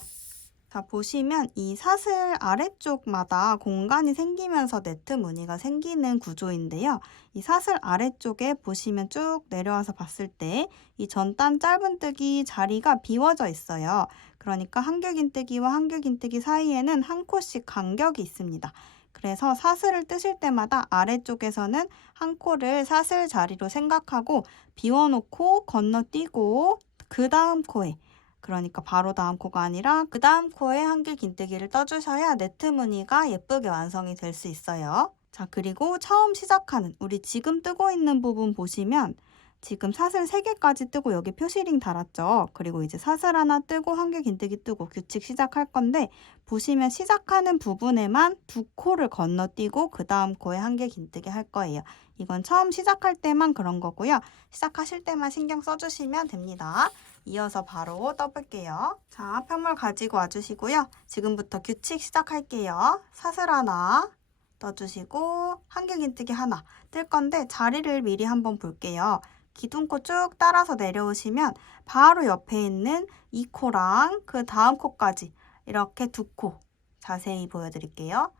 자, 보시면 이 사슬 아래쪽마다 공간이 생기면서 네트 무늬가 생기는 구조인데요. 이 사슬 아래쪽에 보시면 쭉 내려와서 봤을 때 이 전단 짧은뜨기 자리가 비워져 있어요. 그러니까 한길긴뜨기와 한길긴뜨기 사이에는 한 코씩 간격이 있습니다. 그래서 사슬을 뜨실 때마다 아래쪽에서는 한 코를 사슬 자리로 생각하고 비워놓고 건너뛰고 그 다음 코에, 그러니까 바로 다음 코가 아니라 그 다음 코에 한길 긴뜨기를 떠주셔야 네트 무늬가 예쁘게 완성이 될 수 있어요. 자, 그리고 처음 시작하는 우리 지금 뜨고 있는 부분 보시면 지금 사슬 3개까지 뜨고 여기 표시링 달았죠. 그리고 이제 사슬 하나 뜨고 한길 긴뜨기 뜨고 규칙 시작할 건데, 보시면 시작하는 부분에만 2코를 건너뛰고 그 다음 코에 한길 긴뜨기 할 거예요. 이건 처음 시작할 때만 그런 거고요. 시작하실 때만 신경 써주시면 됩니다. 이어서 바로 떠볼게요. 자, 편물 가지고 와주시고요. 지금부터 규칙 시작할게요. 사슬 하나 떠주시고 한길 긴뜨기 하나 뜰 건데, 자리를 미리 한번 볼게요. 기둥코 쭉 따라서 내려오시면 바로 옆에 있는 이 코랑 그 다음 코까지 이렇게 2코 자세히 보여드릴게요.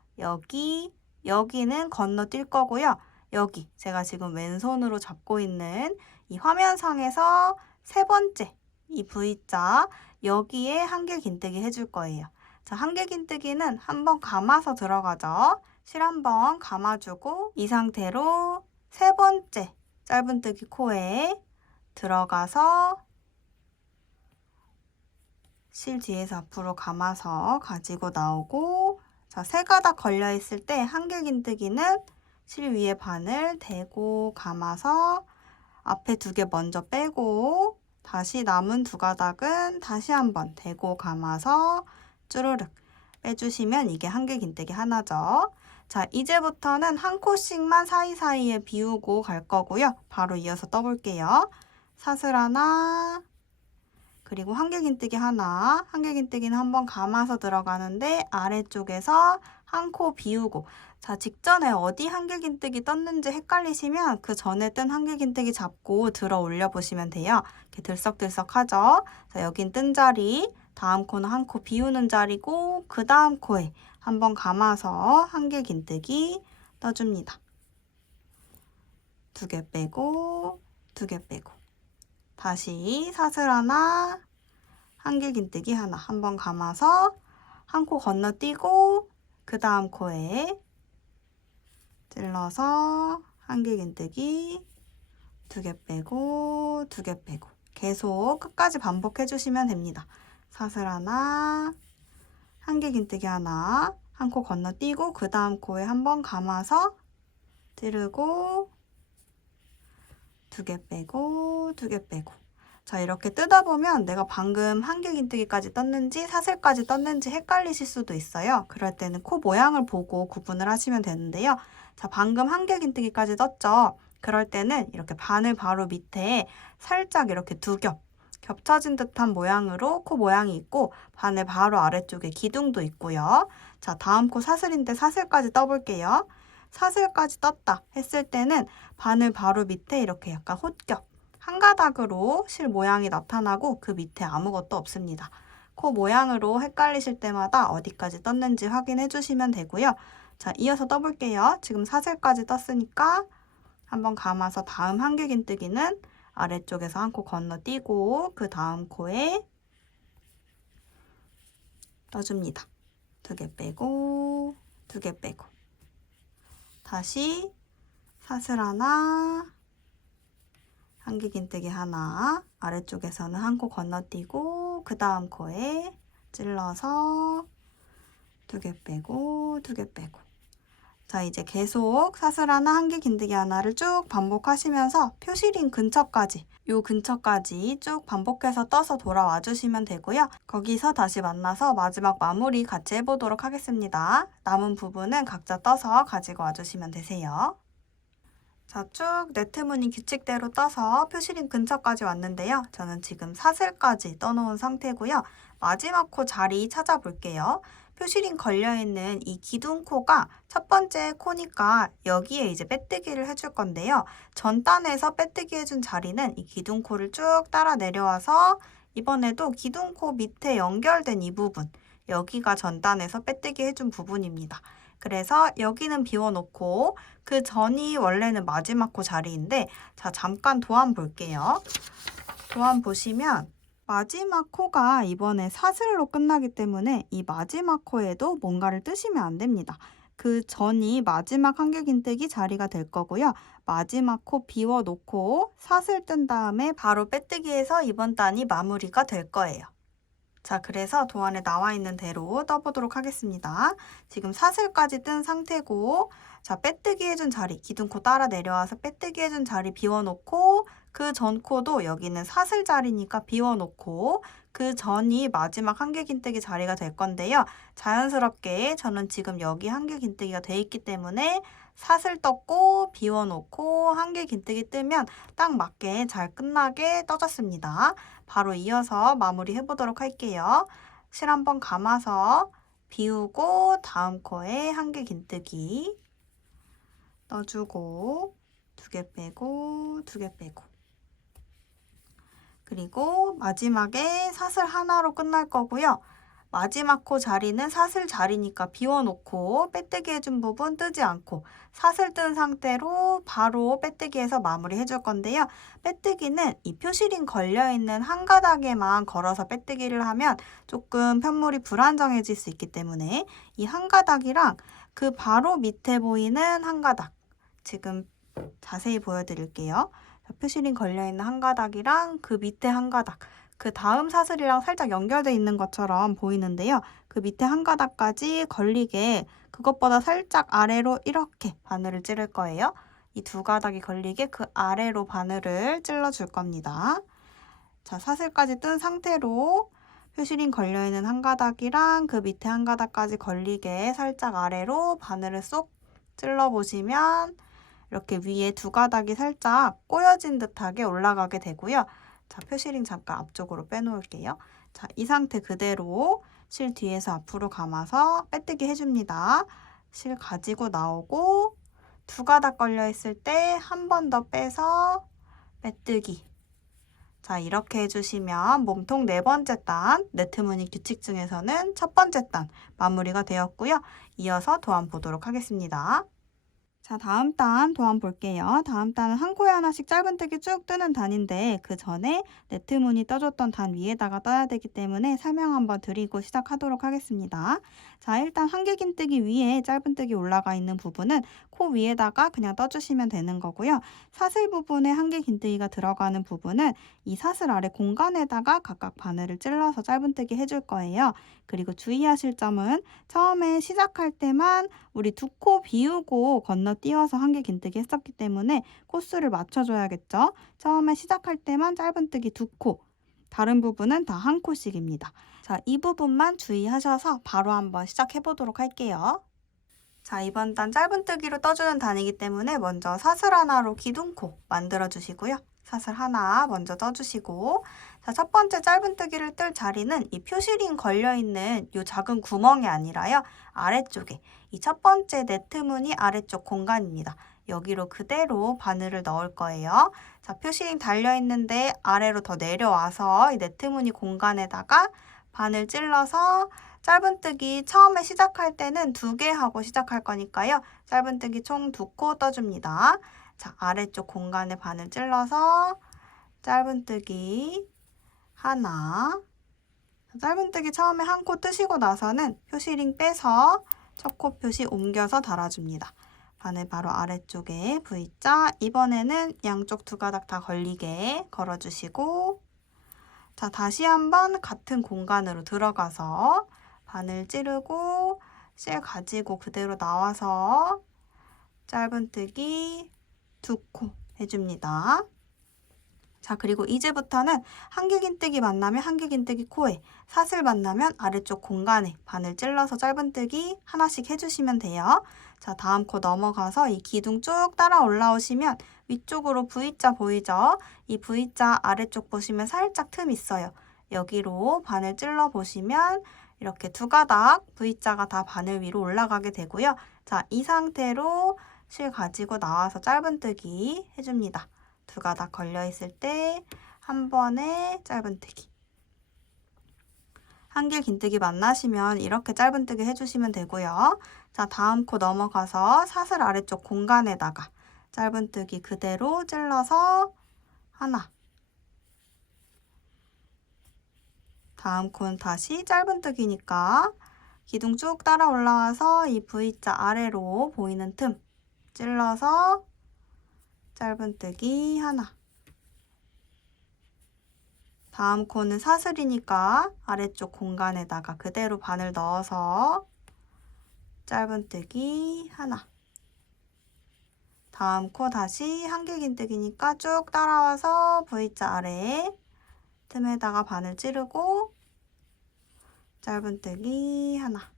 여기는 건너뛸 거고요. 여기 제가 지금 왼손으로 잡고 있는 이 화면상에서 세 번째 이 V자, 여기에 한길 긴뜨기 해줄 거예요. 자, 한길 긴뜨기는 한번 감아서 들어가죠. 실 한번 감아주고 이 상태로 세 번째 짧은뜨기 코에 들어가서 실 뒤에서 앞으로 감아서 가지고 나오고, 자, 3가닥 걸려 있을 때 한길 긴뜨기는 실 위에 바늘 대고 감아서 앞에 2개 먼저 빼고, 다시 남은 2가닥은 다시 한번 대고 감아서 쭈르륵 빼주시면 이게 한길 긴뜨기 하나죠. 자, 이제부터는 한 코씩만 사이사이에 비우고 갈 거고요. 바로 이어서 떠볼게요. 사슬 하나, 그리고 한길 긴뜨기 하나, 한길 긴뜨기는 한번 감아서 들어가는데 아래쪽에서 한 코 비우고, 자, 직전에 어디 한길 긴뜨기 떴는지 헷갈리시면 그 전에 뜬 한길 긴뜨기 잡고 들어 올려 보시면 돼요. 이렇게 들썩들썩하죠? 자, 여긴 뜬 자리, 다음 코는 한 코 비우는 자리고 그 다음 코에 한번 감아서 한길 긴뜨기 떠줍니다. 2개 빼고 2개 빼고 다시 사슬 하나, 한길 긴뜨기 하나 한번 감아서 한 코 건너뛰고 그 다음 코에 찔러서 한길 긴뜨기 2개 빼고 2개 빼고 계속 끝까지 반복해 주시면 됩니다. 사슬 하나, 한길 긴뜨기 하나, 한 코 건너뛰고 그 다음 코에 한번 감아서 찌르고 2개 빼고 2개 빼고. 자, 이렇게 뜨다 보면 내가 방금 한길 긴뜨기까지 떴는지 사슬까지 떴는지 헷갈리실 수도 있어요. 그럴 때는 코 모양을 보고 구분을 하시면 되는데요. 자, 방금 한길 긴뜨기까지 떴죠. 그럴 때는 이렇게 바늘 바로 밑에 살짝 이렇게 2겹 겹쳐진 듯한 모양으로 코 모양이 있고, 바늘 바로 아래쪽에 기둥도 있고요. 자, 다음 코 사슬인데 사슬까지 떠볼게요. 사슬까지 떴다 했을 때는 바늘 바로 밑에 이렇게 약간 홑겹 한 가닥으로 실 모양이 나타나고 그 밑에 아무것도 없습니다. 코 모양으로 헷갈리실 때마다 어디까지 떴는지 확인해 주시면 되고요. 자, 이어서 떠볼게요. 지금 사슬까지 떴으니까 한번 감아서 다음 한길 긴뜨기는 아래쪽에서 한 코 건너뛰고 그 다음 코에 떠줍니다. 2개 빼고 2개 빼고 다시 사슬 하나, 한길 긴뜨기 하나, 아래쪽에서는 한 코 건너뛰고 그 다음 코에 찔러서 2개 빼고 2개 빼고. 자, 이제 계속 사슬 하나, 한길 긴뜨기 하나를 쭉 반복하시면서 표시링 근처까지, 요 근처까지 쭉 반복해서 떠서 돌아와 주시면 되고요. 거기서 다시 만나서 마지막 마무리 같이 해보도록 하겠습니다. 남은 부분은 각자 떠서 가지고 와주시면 되세요. 자, 쭉 네트 무늬 규칙대로 떠서 표시링 근처까지 왔는데요. 저는 지금 사슬까지 떠놓은 상태고요. 마지막 코 자리 찾아볼게요. 표시링 걸려있는 이 기둥코가 첫 번째 코니까 여기에 이제 빼뜨기를 해줄 건데요. 전단에서 빼뜨기 해준 자리는 이 기둥코를 쭉 따라 내려와서 이번에도 기둥코 밑에 연결된 이 부분, 여기가 전단에서 빼뜨기 해준 부분입니다. 그래서 여기는 비워놓고 그 전이 원래는 마지막 코 자리인데, 자, 잠깐 도안 볼게요. 도안 보시면 마지막 코가 이번에 사슬로 끝나기 때문에 이 마지막 코에도 뭔가를 뜨시면 안 됩니다. 그 전이 마지막 한길 긴뜨기 자리가 될 거고요. 마지막 코 비워놓고 사슬 뜬 다음에 바로 빼뜨기해서 이번 단이 마무리가 될 거예요. 자, 그래서 도안에 나와 있는 대로 떠보도록 하겠습니다. 지금 사슬까지 뜬 상태고, 자, 빼뜨기 해준 자리, 기둥코 따라 내려와서 빼뜨기 해준 자리 비워놓고, 그 전 코도 여기는 사슬 자리니까 비워놓고, 그 전이 마지막 한길 긴뜨기 자리가 될 건데요. 자연스럽게 저는 지금 여기 한길 긴뜨기가 돼 있기 때문에 사슬 떴고 비워놓고 한길 긴뜨기 뜨면 딱 맞게 잘 끝나게 떠졌습니다. 바로 이어서 마무리 해보도록 할게요. 실 한번 감아서 비우고 다음 코에 한길 긴뜨기 떠주고 2개 빼고 2개 빼고, 그리고 마지막에 사슬 하나로 끝날 거고요. 마지막 코 자리는 사슬 자리니까 비워놓고 빼뜨기 해준 부분 뜨지 않고 사슬 뜬 상태로 바로 빼뜨기해서 마무리 해줄 건데요. 빼뜨기는 이 표시링 걸려있는 한 가닥에만 걸어서 빼뜨기를 하면 조금 편물이 불안정해질 수 있기 때문에 이 한 가닥이랑 그 바로 밑에 보이는 한 가닥, 지금 자세히 보여드릴게요. 표시링 걸려있는 한 가닥이랑 그 밑에 한 가닥, 그 다음 사슬이랑 살짝 연결되어 있는 것처럼 보이는데요. 그 밑에 한 가닥까지 걸리게 그것보다 살짝 아래로 이렇게 바늘을 찌를 거예요. 이 두 가닥이 걸리게 그 아래로 바늘을 찔러줄 겁니다. 자, 사슬까지 뜬 상태로 표시링 걸려있는 한 가닥이랑 그 밑에 한 가닥까지 걸리게 살짝 아래로 바늘을 쏙 찔러보시면 이렇게 위에 두 가닥이 살짝 꼬여진 듯하게 올라가게 되고요. 자, 표시링 잠깐 앞쪽으로 빼놓을게요. 자, 이 상태 그대로 실 뒤에서 앞으로 감아서 빼뜨기 해줍니다. 실 가지고 나오고 두 가닥 걸려 있을 때 한 번 더 빼서 빼뜨기. 자, 이렇게 해주시면 몸통 네 번째 단, 네트 무늬 규칙 중에서는 첫 번째 단 마무리가 되었고요. 이어서 도안 보도록 하겠습니다. 자, 다음 단 도안 볼게요. 다음 단은 한 코에 하나씩 짧은뜨기 쭉 뜨는 단인데 그 전에 네트 무늬 떠줬던 단 위에다가 떠야 되기 때문에 설명 한번 드리고 시작하도록 하겠습니다. 자, 일단 한길 긴뜨기 위에 짧은뜨기 올라가 있는 부분은 코 위에다가 그냥 떠주시면 되는 거고요. 사슬 부분에 한길 긴뜨기가 들어가는 부분은 이 사슬 아래 공간에다가 각각 바늘을 찔러서 짧은뜨기 해줄 거예요. 그리고 주의하실 점은 처음에 시작할 때만 우리 두 코 비우고 건너뛰어서 한길 긴뜨기 했었기 때문에 코스를 맞춰줘야겠죠. 처음에 시작할 때만 짧은뜨기 두 코, 다른 부분은 다 한 코씩입니다. 자, 이 부분만 주의하셔서 바로 한번 시작해보도록 할게요. 자, 이번 단 짧은뜨기로 떠주는 단이기 때문에 먼저 사슬 하나로 기둥코 만들어주시고요. 사슬 하나 먼저 떠주시고, 자, 첫 번째 짧은뜨기를 뜰 자리는 이 표시링 걸려있는 이 작은 구멍이 아니라요, 아래쪽에 이 첫 번째 네트 무늬 아래쪽 공간입니다. 여기로 그대로 바늘을 넣을 거예요. 자, 표시링 달려있는데 아래로 더 내려와서 이 네트 무늬 공간에다가 바늘 찔러서 짧은뜨기 처음에 시작할 때는 2개 하고 시작할 거니까요. 짧은뜨기 총 2코 떠줍니다. 자, 아래쪽 공간에 바늘 찔러서 짧은뜨기 하나. 짧은뜨기 처음에 한 코 뜨시고 나서는 표시링 빼서 첫 코 표시 옮겨서 달아줍니다. 바늘 바로 아래쪽에 V자, 이번에는 양쪽 두 가닥 다 걸리게 걸어주시고, 자, 다시 한번 같은 공간으로 들어가서 바늘 찌르고 실 가지고 그대로 나와서 짧은뜨기 2코 해줍니다. 자, 그리고 이제부터는 한길긴뜨기 만나면 한길긴뜨기 코에, 사슬 만나면 아래쪽 공간에 바늘 찔러서 짧은뜨기 하나씩 해주시면 돼요. 자, 다음 코 넘어가서 이 기둥 쭉 따라 올라오시면 위쪽으로 V자 보이죠? 이 V자 아래쪽 보시면 살짝 틈 있어요. 여기로 바늘 찔러 보시면 이렇게 두 가닥 V자가 다 바늘 위로 올라가게 되고요. 자, 이 상태로 실 가지고 나와서 짧은뜨기 해줍니다. 두 가닥 걸려 있을 때 한 번에 짧은뜨기. 한길긴뜨기 만나시면 이렇게 짧은뜨기 해주시면 되고요. 자, 다음 코 넘어가서 사슬 아래쪽 공간에다가 짧은뜨기 그대로 찔러서 하나. 다음 코는 다시 짧은뜨기니까 기둥 쭉 따라 올라와서 이 V자 아래로 보이는 틈 찔러서 짧은뜨기 하나. 다음 코는 사슬이니까 아래쪽 공간에다가 그대로 바늘 넣어서 짧은뜨기 하나. 다음 코 다시 한길긴뜨기니까 쭉 따라와서 V자 아래에 틈에다가 바늘 찌르고 짧은뜨기 하나.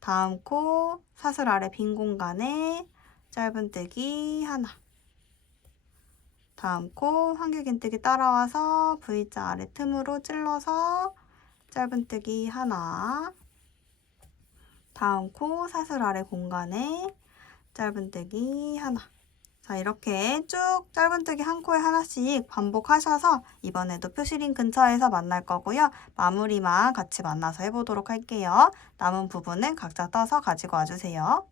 다음 코 사슬 아래 빈 공간에 짧은뜨기 하나. 다음 코 한길긴뜨기 따라와서 V자 아래 틈으로 찔러서 짧은뜨기 하나. 다음 코 사슬 아래 공간에 짧은뜨기 하나. 자, 이렇게 쭉 짧은뜨기 한 코에 하나씩 반복하셔서 이번에도 표시링 근처에서 만날 거고요. 마무리만 같이 만나서 해보도록 할게요. 남은 부분은 각자 떠서 가지고 와주세요.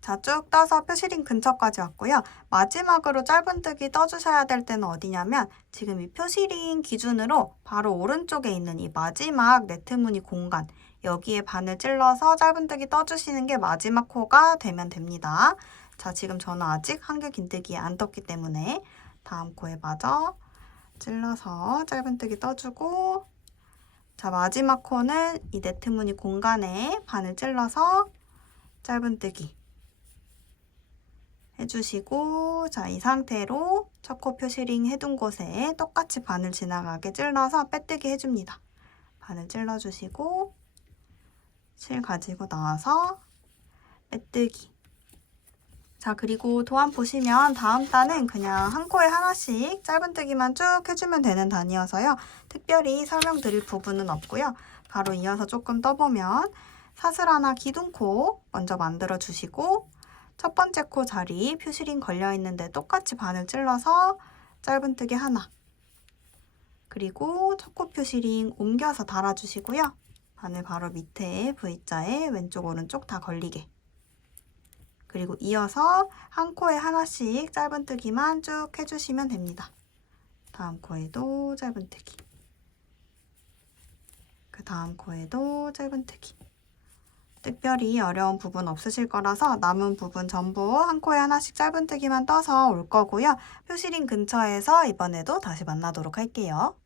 자, 쭉 떠서 표시링 근처까지 왔고요. 마지막으로 짧은뜨기 떠주셔야 될 때는 어디냐면 지금 이 표시링 기준으로 바로 오른쪽에 있는 이 마지막 네트 무늬 공간, 여기에 바늘 찔러서 짧은뜨기 떠주시는 게 마지막 코가 되면 됩니다. 자, 지금 저는 아직 한길긴뜨기에 안 떴기 때문에 다음 코에 맞아 찔러서 짧은뜨기 떠주고, 자, 마지막 코는 이 네트 무늬 공간에 바늘 찔러서 짧은뜨기 해주시고, 자, 이 상태로 첫 코 표시링 해둔 곳에 똑같이 바늘 지나가게 찔러서 빼뜨기 해줍니다. 바늘 찔러주시고 실 가지고 나와서 빼뜨기. 자, 그리고 도안 보시면 다음 단은 그냥 한 코에 하나씩 짧은뜨기만 쭉 해주면 되는 단이어서요. 특별히 설명드릴 부분은 없고요. 바로 이어서 조금 떠보면 사슬 하나 기둥코 먼저 만들어 주시고, 첫 번째 코 자리 표시링 걸려 있는데 똑같이 바늘 찔러서 짧은뜨기 하나. 그리고 첫 코 표시링 옮겨서 달아주시고요. 바늘 바로 밑에 V자에 왼쪽 오른쪽 다 걸리게. 그리고 이어서 한 코에 하나씩 짧은뜨기만 쭉 해주시면 됩니다. 다음 코에도 짧은뜨기. 그 다음 코에도 짧은뜨기. 특별히 어려운 부분 없으실 거라서 남은 부분 전부 한 코에 하나씩 짧은뜨기만 떠서 올 거고요. 표시링 근처에서 이번에도 다시 만나도록 할게요.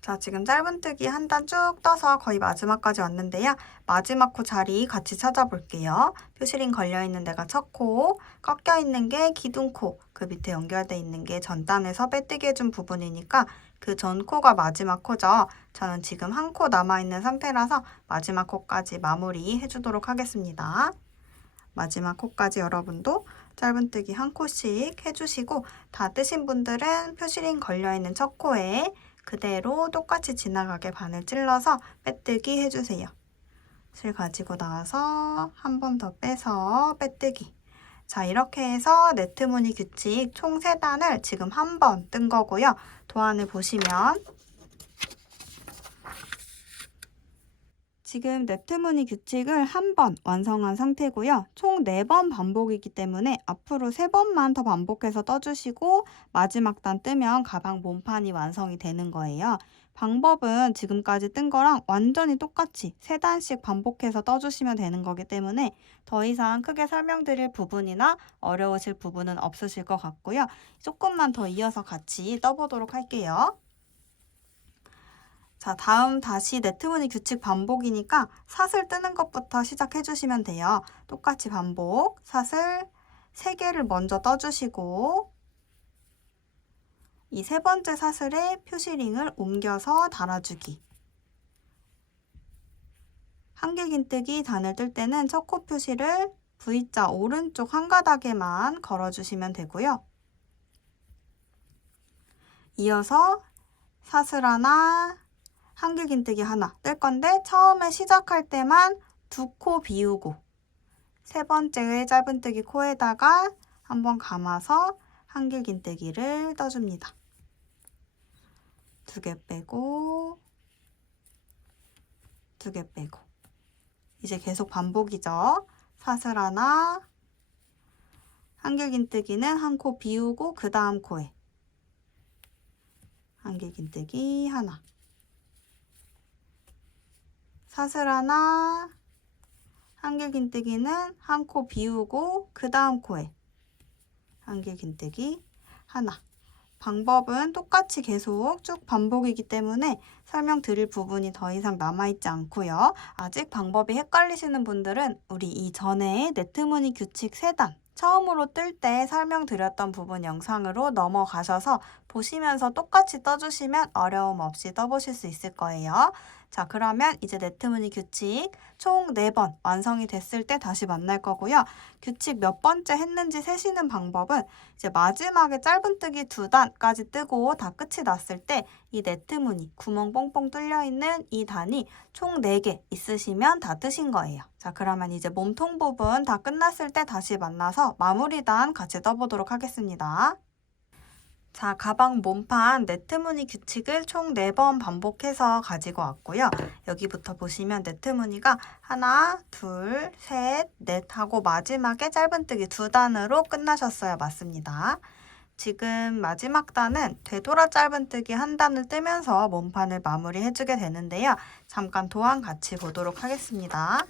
자, 지금 짧은뜨기 한 단 쭉 떠서 거의 마지막까지 왔는데요. 마지막 코 자리 같이 찾아볼게요. 표시링 걸려있는 데가 첫 코, 꺾여있는 게 기둥코, 그 밑에 연결돼 있는 게 전단에서 빼뜨기 해준 부분이니까 그 전 코가 마지막 코죠. 저는 지금 한 코 남아있는 상태라서 마지막 코까지 마무리 해주도록 하겠습니다. 마지막 코까지 여러분도 짧은뜨기 한 코씩 해주시고, 다 뜨신 분들은 표시링 걸려있는 첫 코에 그대로 똑같이 지나가게 바늘 찔러서 빼뜨기 해주세요. 실 가지고 나와서 한 번 더 빼서 빼뜨기. 자, 이렇게 해서 네트 무늬 규칙 총 3단을 지금 한 번 뜬 거고요. 도안을 보시면 지금 네트 무늬 규칙을 한 번 완성한 상태고요. 총 4번 반복이기 때문에 앞으로 3번만 더 반복해서 떠주시고 마지막 단 뜨면 가방 몸판이 완성이 되는 거예요. 방법은 지금까지 뜬 거랑 완전히 똑같이 3단씩 반복해서 떠주시면 되는 거기 때문에 더 이상 크게 설명드릴 부분이나 어려우실 부분은 없으실 것 같고요. 조금만 더 이어서 같이 떠보도록 할게요. 자, 다음 다시 네트무늬 규칙 반복이니까 사슬 뜨는 것부터 시작해 주시면 돼요. 똑같이 반복, 사슬 3개를 먼저 떠주시고 이 3번째 사슬에 표시링을 옮겨서 달아주기. 한길긴뜨기 단을 뜰 때는 첫 코 표시를 V자 오른쪽 한 가닥에만 걸어주시면 되고요. 이어서 사슬 하나, 한길긴뜨기 하나 뜰 건데 처음에 시작할 때만 2코 비우고 3번째 짧은뜨기 코에다가 한번 감아서 한길긴뜨기를 떠줍니다. 2개 빼고 2개 빼고 이제 계속 반복이죠. 사슬 하나, 한길긴뜨기는 한 코 비우고 그 다음 코에 한길긴뜨기 하나, 사슬 하나, 한길긴뜨기는 한 코 비우고 그 다음 코에 한길긴뜨기 하나. 방법은 똑같이 계속 쭉 반복이기 때문에 설명드릴 부분이 더 이상 남아있지 않고요. 아직 방법이 헷갈리시는 분들은 우리 이전에 네트무늬 규칙 3단 처음으로 뜰 때 설명드렸던 부분 영상으로 넘어가셔서 보시면서 똑같이 떠주시면 어려움 없이 떠보실 수 있을 거예요. 자, 그러면 이제 네트무늬 규칙 총 4번 완성이 됐을 때 다시 만날 거고요. 규칙 몇 번째 했는지 세시는 방법은 이제 마지막에 짧은뜨기 2단까지 뜨고 다 끝이 났을 때 이 네트무늬 구멍 뽕뽕 뚫려 있는 이 단이 총 4개 있으시면 다 뜨신 거예요. 자, 그러면 이제 몸통 부분 다 끝났을 때 다시 만나서 마무리 단 같이 떠보도록 하겠습니다. 자, 가방 몸판 네트무늬 규칙을 총 4번 반복해서 가지고 왔고요. 여기부터 보시면 네트무늬가 하나, 둘, 셋, 넷 하고 마지막에 짧은뜨기 2단으로 끝나셨어요. 맞습니다. 지금 마지막 단은 되돌아 짧은뜨기 1단을 뜨면서 몸판을 마무리해주게 되는데요. 잠깐 도안 같이 보도록 하겠습니다.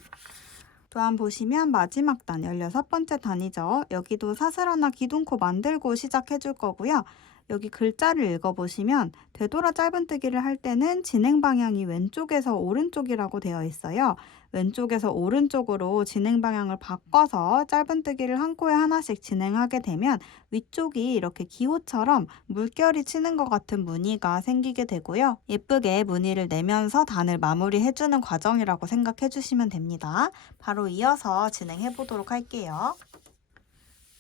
도안 보시면 마지막 단 16번째 단이죠. 여기도 사슬 하나 기둥코 만들고 시작해 줄 거고요. 여기 글자를 읽어보시면 되돌아 짧은뜨기를 할 때는 진행 방향이 왼쪽에서 오른쪽이라고 되어 있어요. 왼쪽에서 오른쪽으로 진행 방향을 바꿔서 짧은뜨기를 한 코에 하나씩 진행하게 되면 위쪽이 이렇게 기호처럼 물결이 치는 것 같은 무늬가 생기게 되고요. 예쁘게 무늬를 내면서 단을 마무리해주는 과정이라고 생각해 주시면 됩니다. 바로 이어서 진행해 보도록 할게요.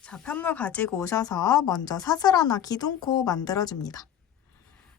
자, 편물 가지고 오셔서 먼저 사슬 하나 기둥코 만들어줍니다.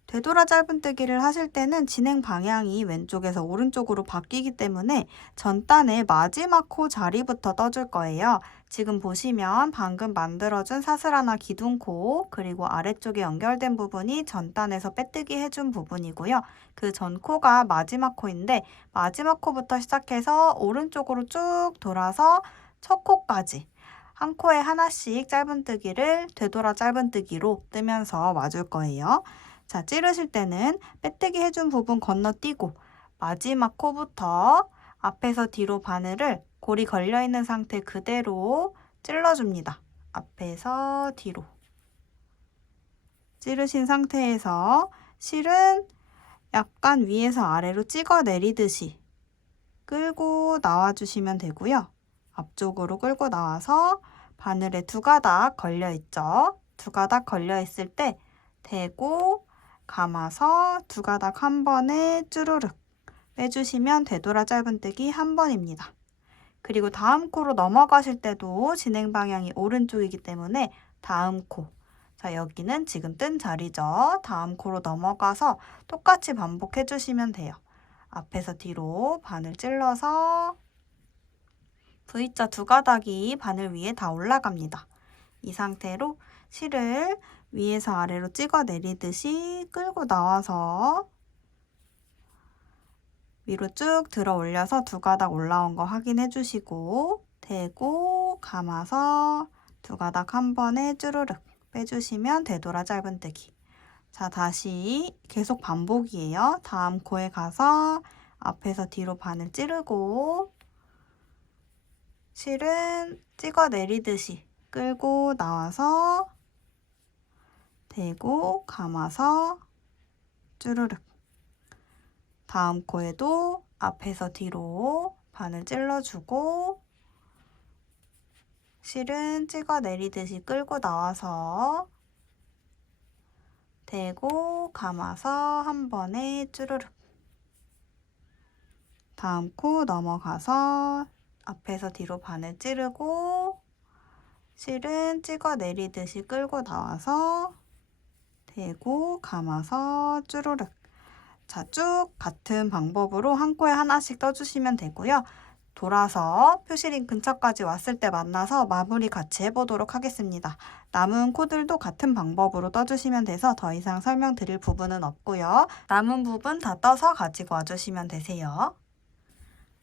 되돌아 짧은뜨기를 하실 때는 진행 방향이 왼쪽에서 오른쪽으로 바뀌기 때문에 전단의 마지막 코 자리부터 떠줄 거예요. 지금 보시면 방금 만들어준 사슬 하나 기둥코 그리고 아래쪽에 연결된 부분이 전단에서 빼뜨기 해준 부분이고요. 그 전 코가 마지막 코인데 마지막 코부터 시작해서 오른쪽으로 쭉 돌아서 첫 코까지 한 코에 하나씩 짧은뜨기를 되돌아 짧은뜨기로 뜨면서 와줄 거예요. 자, 찌르실 때는 빼뜨기 해준 부분 건너뛰고 마지막 코부터 앞에서 뒤로 바늘을 골이 걸려있는 상태 그대로 찔러줍니다. 앞에서 뒤로. 찌르신 상태에서 실은 약간 위에서 아래로 찍어 내리듯이 끌고 나와주시면 되고요. 앞쪽으로 끌고 나와서 바늘에 2가닥 걸려있죠. 2가닥 걸려있을 때 대고 감아서 2가닥 한 번에 쭈루륵 빼주시면 되돌아 짧은뜨기 한 번입니다. 그리고 다음 코로 넘어가실 때도 진행 방향이 오른쪽이기 때문에 다음 코. 자, 여기는 지금 뜬 자리죠. 다음 코로 넘어가서 똑같이 반복해 주시면 돼요. 앞에서 뒤로 바늘 찔러서 V자 2가닥이 바늘 위에 다 올라갑니다. 이 상태로 실을 위에서 아래로 찍어 내리듯이 끌고 나와서 위로 쭉 들어 올려서 2가닥 올라온 거 확인해 주시고 대고 감아서 2가닥 한 번에 쭈루륵 빼주시면 되돌아 짧은뜨기. 자, 다시 계속 반복이에요. 다음 코에 가서 앞에서 뒤로 바늘 찌르고 실은 찍어 내리듯이 끌고 나와서 대고 감아서 쭈루륵 다음 코에도 앞에서 뒤로 바늘 찔러주고 실은 찍어 내리듯이 끌고 나와서 대고 감아서 한 번에 쭈루룩. 다음 코 넘어가서 앞에서 뒤로 바늘 찌르고 실은 찍어 내리듯이 끌고 나와서 대고 감아서 쭈루룩. 자, 쭉 같은 방법으로 한 코에 하나씩 떠주시면 되고요. 돌아서 표시링 근처까지 왔을 때 만나서 마무리 같이 해보도록 하겠습니다. 남은 코들도 같은 방법으로 떠주시면 돼서 더 이상 설명드릴 부분은 없고요. 남은 부분 다 떠서 가지고 와주시면 되세요.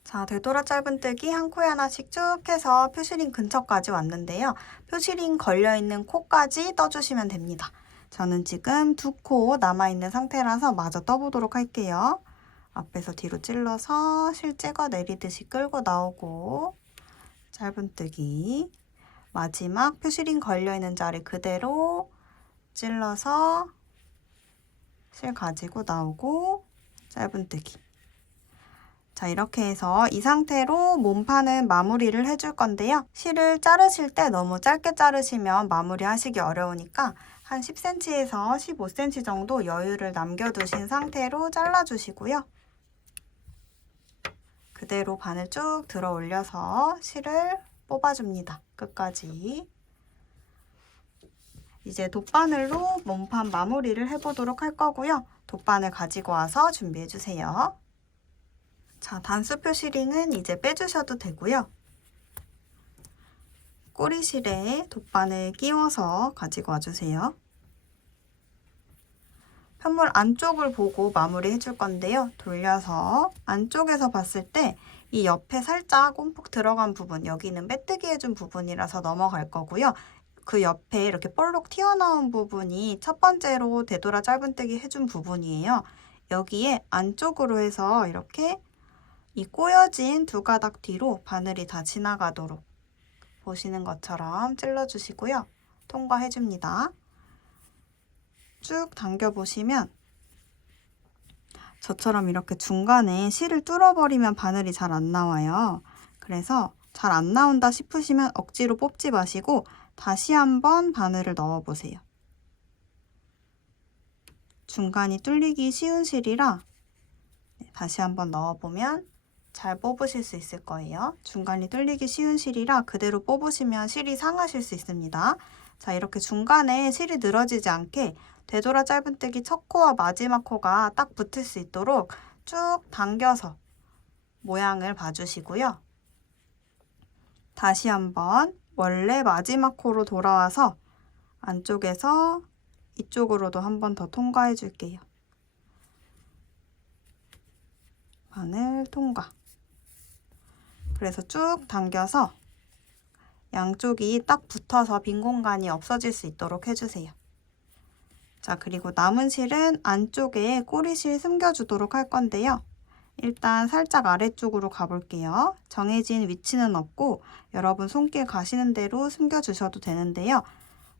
자, 되돌아 짧은뜨기 한 코에 하나씩 쭉 해서 표시링 근처까지 왔는데요. 표시링 걸려있는 코까지 떠주시면 됩니다. 저는 지금 2코 남아있는 상태라서 마저 떠보도록 할게요. 앞에서 뒤로 찔러서 실 찍어 내리듯이 끌고 나오고 짧은뜨기. 마지막 표시링 걸려있는 자리 그대로 찔러서 실 가지고 나오고 짧은뜨기. 자, 이렇게 해서 이 상태로 몸판은 마무리를 해줄 건데요. 실을 자르실 때 너무 짧게 자르시면 마무리 하시기 어려우니까 한 10cm에서 15cm 정도 여유를 남겨두신 상태로 잘라주시고요. 그대로 바늘 쭉 들어 올려서 실을 뽑아줍니다. 끝까지. 이제 돗바늘로 몸판 마무리를 해보도록 할 거고요. 돗바늘 가지고 와서 준비해주세요. 자, 단수 표시링은 이제 빼주셔도 되고요. 꼬리실에 돗바늘 끼워서 가지고 와주세요. 편물 안쪽을 보고 마무리 해줄 건데요. 돌려서 안쪽에서 봤을 때 이 옆에 살짝 움푹 들어간 부분, 여기는 빼뜨기 해준 부분이라서 넘어갈 거고요. 그 옆에 이렇게 볼록 튀어나온 부분이 첫 번째로 되돌아 짧은뜨기 해준 부분이에요. 여기에 안쪽으로 해서 이렇게 이 꼬여진 두 가닥 뒤로 바늘이 다 지나가도록 보시는 것처럼 찔러주시고요. 통과해줍니다. 쭉 당겨보시면 저처럼 이렇게 중간에 실을 뚫어버리면 바늘이 잘 안 나와요. 그래서 잘 안 나온다 싶으시면 억지로 뽑지 마시고 다시 한번 바늘을 넣어보세요. 중간이 뚫리기 쉬운 실이라 다시 한번 넣어보면 잘 뽑으실 수 있을 거예요. 중간이 뚫리기 쉬운 실이라 그대로 뽑으시면 실이 상하실 수 있습니다. 자, 이렇게 중간에 실이 늘어지지 않게 되돌아 짧은뜨기 첫 코와 마지막 코가 딱 붙을 수 있도록 쭉 당겨서 모양을 봐주시고요. 다시 한번 원래 마지막 코로 돌아와서 안쪽에서 이쪽으로도 한 번 더 통과해 줄게요. 바늘 통과. 그래서 쭉 당겨서 양쪽이 딱 붙어서 빈 공간이 없어질 수 있도록 해주세요. 자, 그리고 남은 실은 안쪽에 꼬리실 숨겨주도록 할 건데요. 일단 살짝 아래쪽으로 가볼게요. 정해진 위치는 없고 여러분 손길 가시는 대로 숨겨주셔도 되는데요.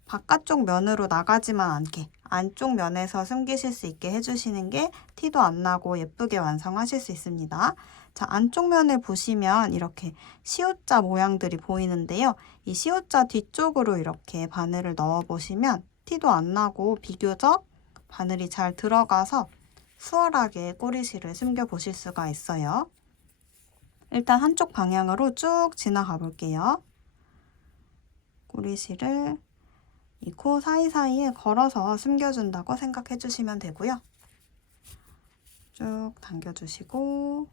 바깥쪽 면으로 나가지만 않게 안쪽 면에서 숨기실 수 있게 해주시는 게 티도 안 나고 예쁘게 완성하실 수 있습니다. 자, 안쪽 면을 보시면 이렇게 시옷자 모양들이 보이는데요. 이 시옷자 뒤쪽으로 이렇게 바늘을 넣어보시면 티도 안 나고 비교적 바늘이 잘 들어가서 수월하게 꼬리실을 숨겨 보실 수가 있어요. 일단 한쪽 방향으로 쭉 지나가 볼게요. 꼬리실을 이 코 사이사이에 걸어서 숨겨준다고 생각해 주시면 되고요. 쭉 당겨주시고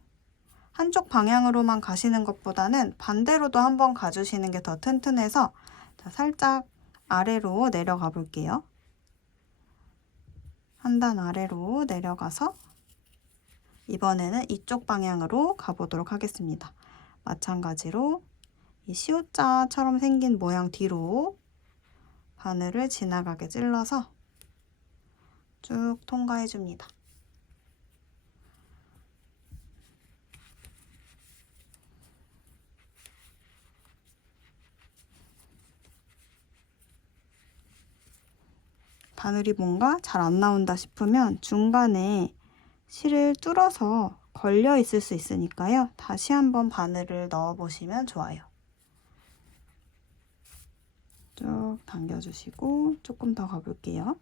한쪽 방향으로만 가시는 것보다는 반대로도 한번 가주시는 게 더 튼튼해서 자, 살짝 아래로 내려가 볼게요. 한 단 아래로 내려가서 이번에는 이쪽 방향으로 가보도록 하겠습니다. 마찬가지로 이 시옷자처럼 생긴 모양 뒤로 바늘을 지나가게 찔러서 쭉 통과해 줍니다. 바늘이 뭔가 잘 안 나온다 싶으면 중간에 실을 뚫어서 걸려 있을 수 있으니까요. 다시 한번 바늘을 넣어 보시면 좋아요. 쭉 당겨주시고 조금 더 가볼게요.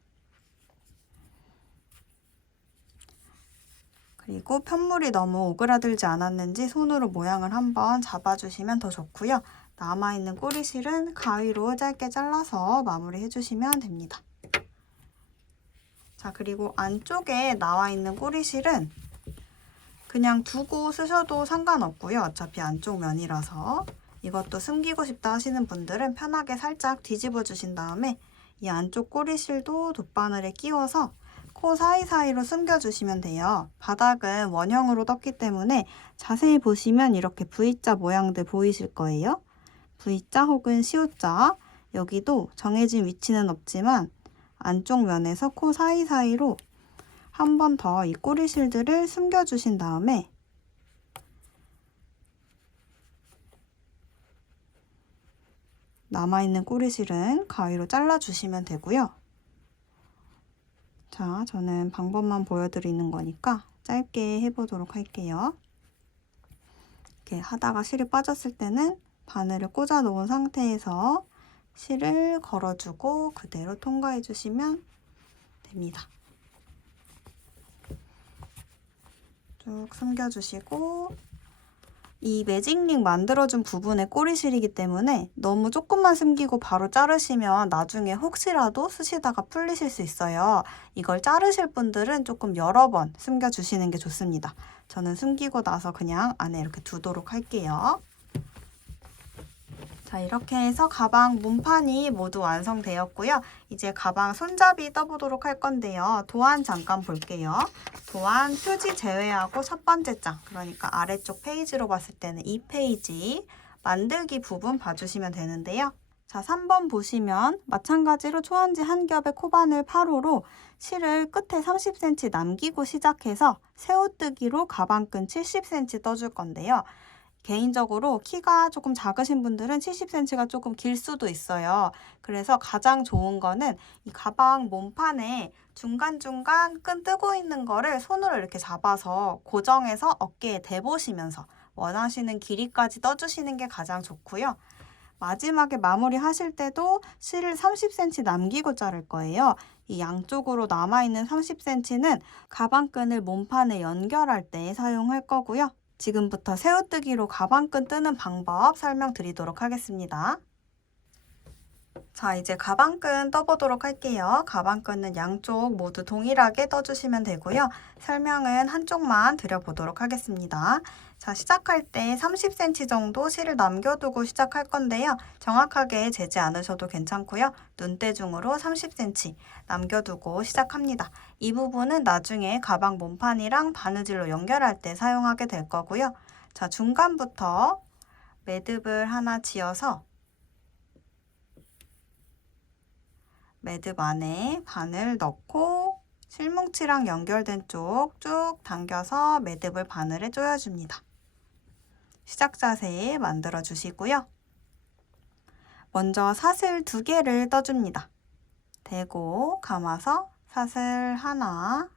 그리고 편물이 너무 오그라들지 않았는지 손으로 모양을 한번 잡아주시면 더 좋고요. 남아있는 꼬리실은 가위로 짧게 잘라서 마무리 해주시면 됩니다. 자, 그리고 안쪽에 나와 있는 꼬리실은 그냥 두고 쓰셔도 상관없고요. 어차피 안쪽 면이라서 이것도 숨기고 싶다 하시는 분들은 편하게 살짝 뒤집어 주신 다음에 이 안쪽 꼬리실도 돗바늘에 끼워서 코 사이사이로 숨겨주시면 돼요. 바닥은 원형으로 떴기 때문에 자세히 보시면 이렇게 V자 모양들 보이실 거예요. V자 혹은 시옷자, 여기도 정해진 위치는 없지만 안쪽 면에서 코 사이사이로 한 번 더 이 꼬리실들을 숨겨주신 다음에 남아있는 꼬리실은 가위로 잘라주시면 되고요. 자, 저는 방법만 보여드리는 거니까 짧게 해보도록 할게요. 이렇게 하다가 실이 빠졌을 때는 바늘을 꽂아 놓은 상태에서 실을 걸어주고 그대로 통과해 주시면 됩니다. 쭉 숨겨주시고 이 매직링 만들어준 부분의 꼬리실이기 때문에 너무 조금만 숨기고 바로 자르시면 나중에 혹시라도 쓰시다가 풀리실 수 있어요. 이걸 자르실 분들은 조금 여러 번 숨겨주시는 게 좋습니다. 저는 숨기고 나서 그냥 안에 이렇게 두도록 할게요. 자, 이렇게 해서 가방 문판이 모두 완성되었고요. 이제 가방 손잡이 떠보도록 할 건데요. 도안 잠깐 볼게요. 도안 표지 제외하고 첫 번째 장, 그러니까 아래쪽 페이지로 봤을 때는 이 페이지 만들기 부분 봐주시면 되는데요. 자, 3번 보시면 마찬가지로 초안지 한 겹에 코바늘 8호로 실을 끝에 30cm 남기고 시작해서 새우뜨기로 가방끈 70cm 떠줄 건데요. 개인적으로 키가 조금 작으신 분들은 70cm가 조금 길 수도 있어요. 그래서 가장 좋은 거는 이 가방 몸판에 중간중간 끈 뜨고 있는 거를 손으로 이렇게 잡아서 고정해서 어깨에 대보시면서 원하시는 길이까지 떠주시는 게 가장 좋고요. 마지막에 마무리 하실 때도 실을 30cm 남기고 자를 거예요. 이 양쪽으로 남아있는 30cm는 가방끈을 몸판에 연결할 때 사용할 거고요. 지금부터 새우뜨기로 가방끈 뜨는 방법 설명드리도록 하겠습니다. 자, 이제 가방끈 떠보도록 할게요. 가방끈은 양쪽 모두 동일하게 떠주시면 되고요. 설명은 한쪽만 드려보도록 하겠습니다. 자, 시작할 때 30cm 정도 실을 남겨두고 시작할 건데요. 정확하게 재지 않으셔도 괜찮고요. 눈대중으로 30cm 남겨두고 시작합니다. 이 부분은 나중에 가방 몸판이랑 바느질로 연결할 때 사용하게 될 거고요. 자, 중간부터 매듭을 하나 지어서 매듭 안에 바늘 넣고 실뭉치랑 연결된 쪽 쭉 당겨서 매듭을 바늘에 조여줍니다. 시작 자세 만들어 주시고요. 먼저 사슬 2개를 떠줍니다. 대고 감아서 사슬 하나,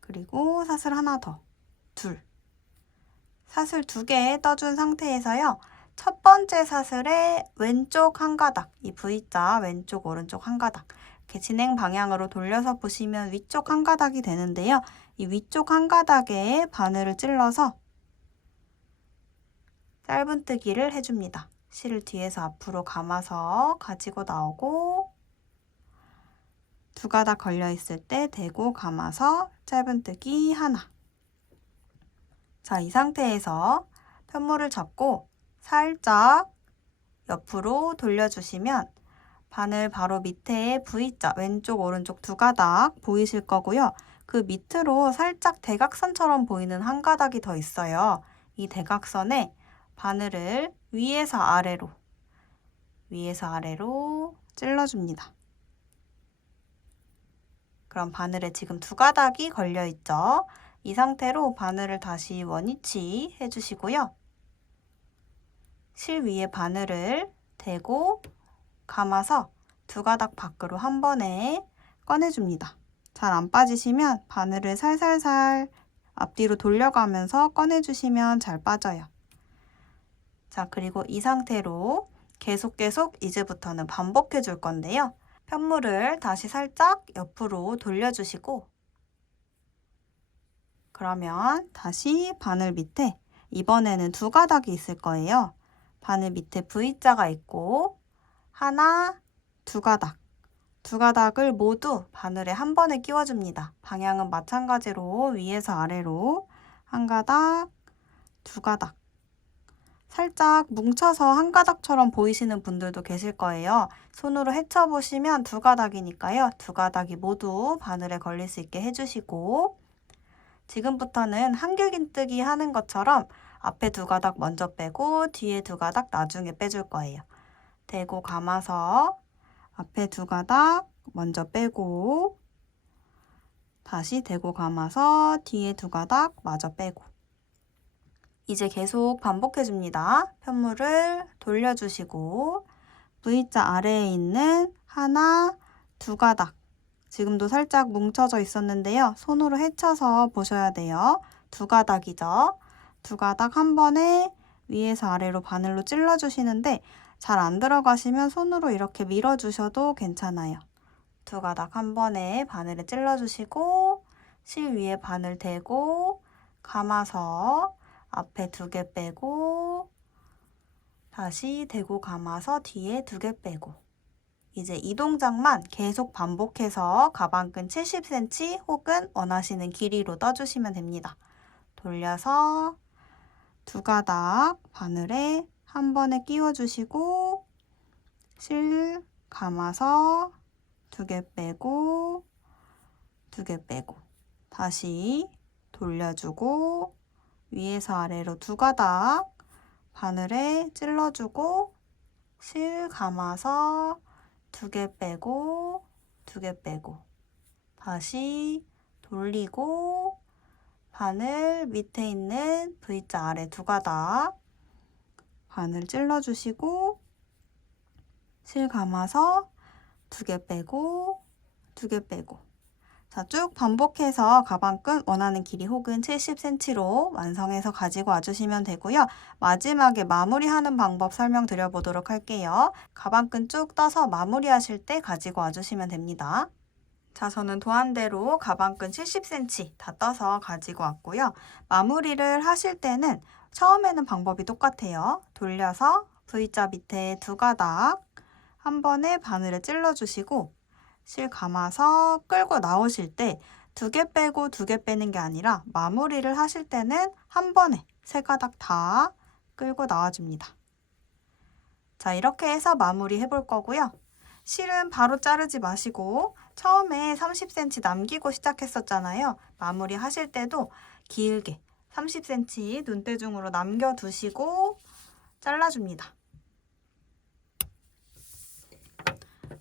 그리고 사슬 하나 더, 둘. 사슬 2개 떠준 상태에서요. 첫 번째 사슬의 왼쪽 한 가닥, 이 V자 왼쪽 오른쪽 한 가닥, 이렇게 진행 방향으로 돌려서 보시면 위쪽 한 가닥이 되는데요. 이 위쪽 한 가닥에 바늘을 찔러서 짧은뜨기를 해줍니다. 실을 뒤에서 앞으로 감아서 가지고 나오고 두 가닥 걸려있을 때 대고 감아서 짧은뜨기 하나. 자, 이 상태에서 편물을 잡고 살짝 옆으로 돌려주시면 바늘 바로 밑에 V자 왼쪽 오른쪽 두 가닥 보이실 거고요. 그 밑으로 살짝 대각선처럼 보이는 한 가닥이 더 있어요. 이 대각선에 바늘을 위에서 아래로 찔러줍니다. 그럼 바늘에 지금 두 가닥이 걸려 있죠. 이 상태로 바늘을 다시 원위치 해주시고요. 실 위에 바늘을 대고 감아서 두 가닥 밖으로 한 번에 꺼내줍니다. 잘 안 빠지시면 바늘을 살살살 앞뒤로 돌려가면서 꺼내주시면 잘 빠져요. 자, 그리고 이 상태로 계속 이제부터는 반복해 줄 건데요. 편물을 다시 살짝 옆으로 돌려주시고, 그러면 다시 바늘 밑에 이번에는 두 가닥이 있을 거예요. 바늘 밑에 V자가 있고 하나, 두 가닥을 모두 바늘에 한 번에 끼워줍니다. 방향은 마찬가지로 위에서 아래로 한 가닥, 두 가닥. 살짝 뭉쳐서 한 가닥처럼 보이시는 분들도 계실 거예요. 손으로 헤쳐보시면 두 가닥이니까요. 두 가닥이 모두 바늘에 걸릴 수 있게 해주시고, 지금부터는 한길긴뜨기 하는 것처럼 앞에 두 가닥 먼저 빼고 뒤에 두 가닥 나중에 빼줄 거예요. 대고 감아서 앞에 두 가닥 먼저 빼고, 다시 대고 감아서 뒤에 두 가닥 마저 빼고. 이제 계속 반복해줍니다. 편물을 돌려주시고 V자 아래에 있는 하나, 두 가닥. 지금도 살짝 뭉쳐져 있었는데요. 손으로 헤쳐서 보셔야 돼요. 두 가닥이죠. 두 가닥 한 번에 위에서 아래로 바늘로 찔러주시는데 잘 안 들어가시면 손으로 이렇게 밀어주셔도 괜찮아요. 두 가닥 한 번에 바늘에 찔러주시고 실 위에 바늘 대고 감아서 앞에 두 개 빼고 다시 대고 감아서 뒤에 두 개 빼고. 이제 이 동작만 계속 반복해서 가방끈 70cm 혹은 원하시는 길이로 떠주시면 됩니다. 돌려서 두 가닥 바늘에 한 번에 끼워주시고 실 감아서 두 개 빼고 두 개 빼고 다시 돌려주고 위에서 아래로 두 가닥 바늘에 찔러주고 실 감아서 두 개 빼고 두 개 빼고 다시 돌리고 바늘 밑에 있는 V자 아래 두 가닥 바늘 찔러주시고 실 감아서 두 개 빼고 두 개 빼고. 자, 쭉 반복해서 가방끈 원하는 길이 혹은 70cm로 완성해서 가지고 와주시면 되고요. 마지막에 마무리하는 방법 설명드려 보도록 할게요. 가방끈 쭉 떠서 마무리하실 때 가지고 와주시면 됩니다. 자, 저는 도안대로 가방끈 70cm 다 떠서 가지고 왔고요. 마무리를 하실 때는 처음에는 방법이 똑같아요. 돌려서 V자 밑에 두 가닥 한 번에 바늘에 찔러주시고 실 감아서 끌고 나오실 때 두 개 빼고 두 개 빼는 게 아니라 마무리를 하실 때는 한 번에 세 가닥 다 끌고 나와줍니다. 자, 이렇게 해서 마무리 해볼 거고요. 실은 바로 자르지 마시고 처음에 30cm 남기고 시작했었잖아요. 마무리 하실 때도 길게 30cm 눈대중으로 남겨두시고 잘라줍니다.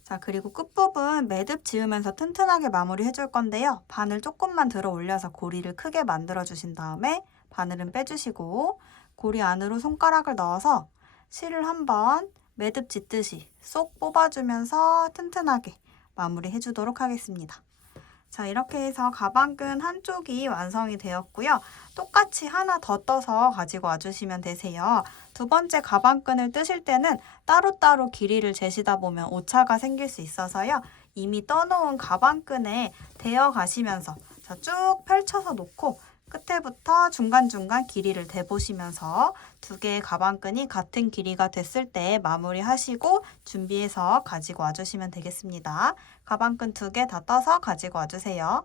자, 그리고 끝부분 매듭 지으면서 튼튼하게 마무리 해줄 건데요. 바늘 조금만 들어 올려서 고리를 크게 만들어 주신 다음에 바늘은 빼주시고 고리 안으로 손가락을 넣어서 실을 한번 매듭 짓듯이 쏙 뽑아주면서 튼튼하게 마무리 해주도록 하겠습니다. 자, 이렇게 해서 가방끈 한쪽이 완성이 되었고요. 똑같이 하나 더 떠서 가지고 와주시면 되세요. 두 번째 가방끈을 뜨실 때는 따로따로 길이를 재시다 보면 오차가 생길 수 있어서요. 이미 떠놓은 가방끈에 대어 가시면서 자, 쭉 펼쳐서 놓고 끝에부터 중간중간 길이를 대보시면서 두 개의 가방끈이 같은 길이가 됐을 때 마무리하시고 준비해서 가지고 와주시면 되겠습니다. 가방끈 두 개 다 떠서 가지고 와주세요.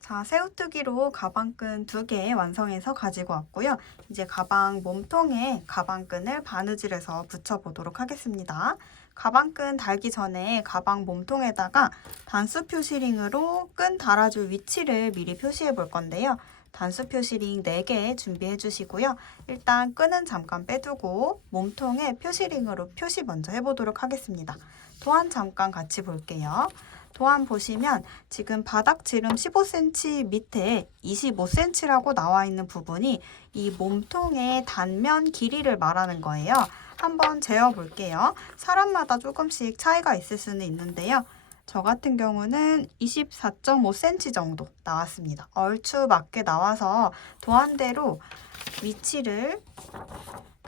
자, 새우뜨기로 가방끈 두 개 완성해서 가지고 왔고요. 이제 가방 몸통에 가방끈을 바느질해서 붙여보도록 하겠습니다. 가방끈 달기 전에 가방 몸통에다가 단수 표시링으로 끈 달아줄 위치를 미리 표시해 볼 건데요. 단수 표시링 4개 준비해 주시고요. 일단 끈은 잠깐 빼두고 몸통에 표시링으로 표시 먼저 해보도록 하겠습니다. 도안 잠깐 같이 볼게요. 도안 보시면 지금 바닥 지름 15cm 밑에 25cm라고 나와 있는 부분이 이 몸통의 단면 길이를 말하는 거예요. 한번 재어 볼게요. 사람마다 조금씩 차이가 있을 수는 있는데요. 저 같은 경우는 24.5cm 정도 나왔습니다. 얼추 맞게 나와서 도안대로 위치를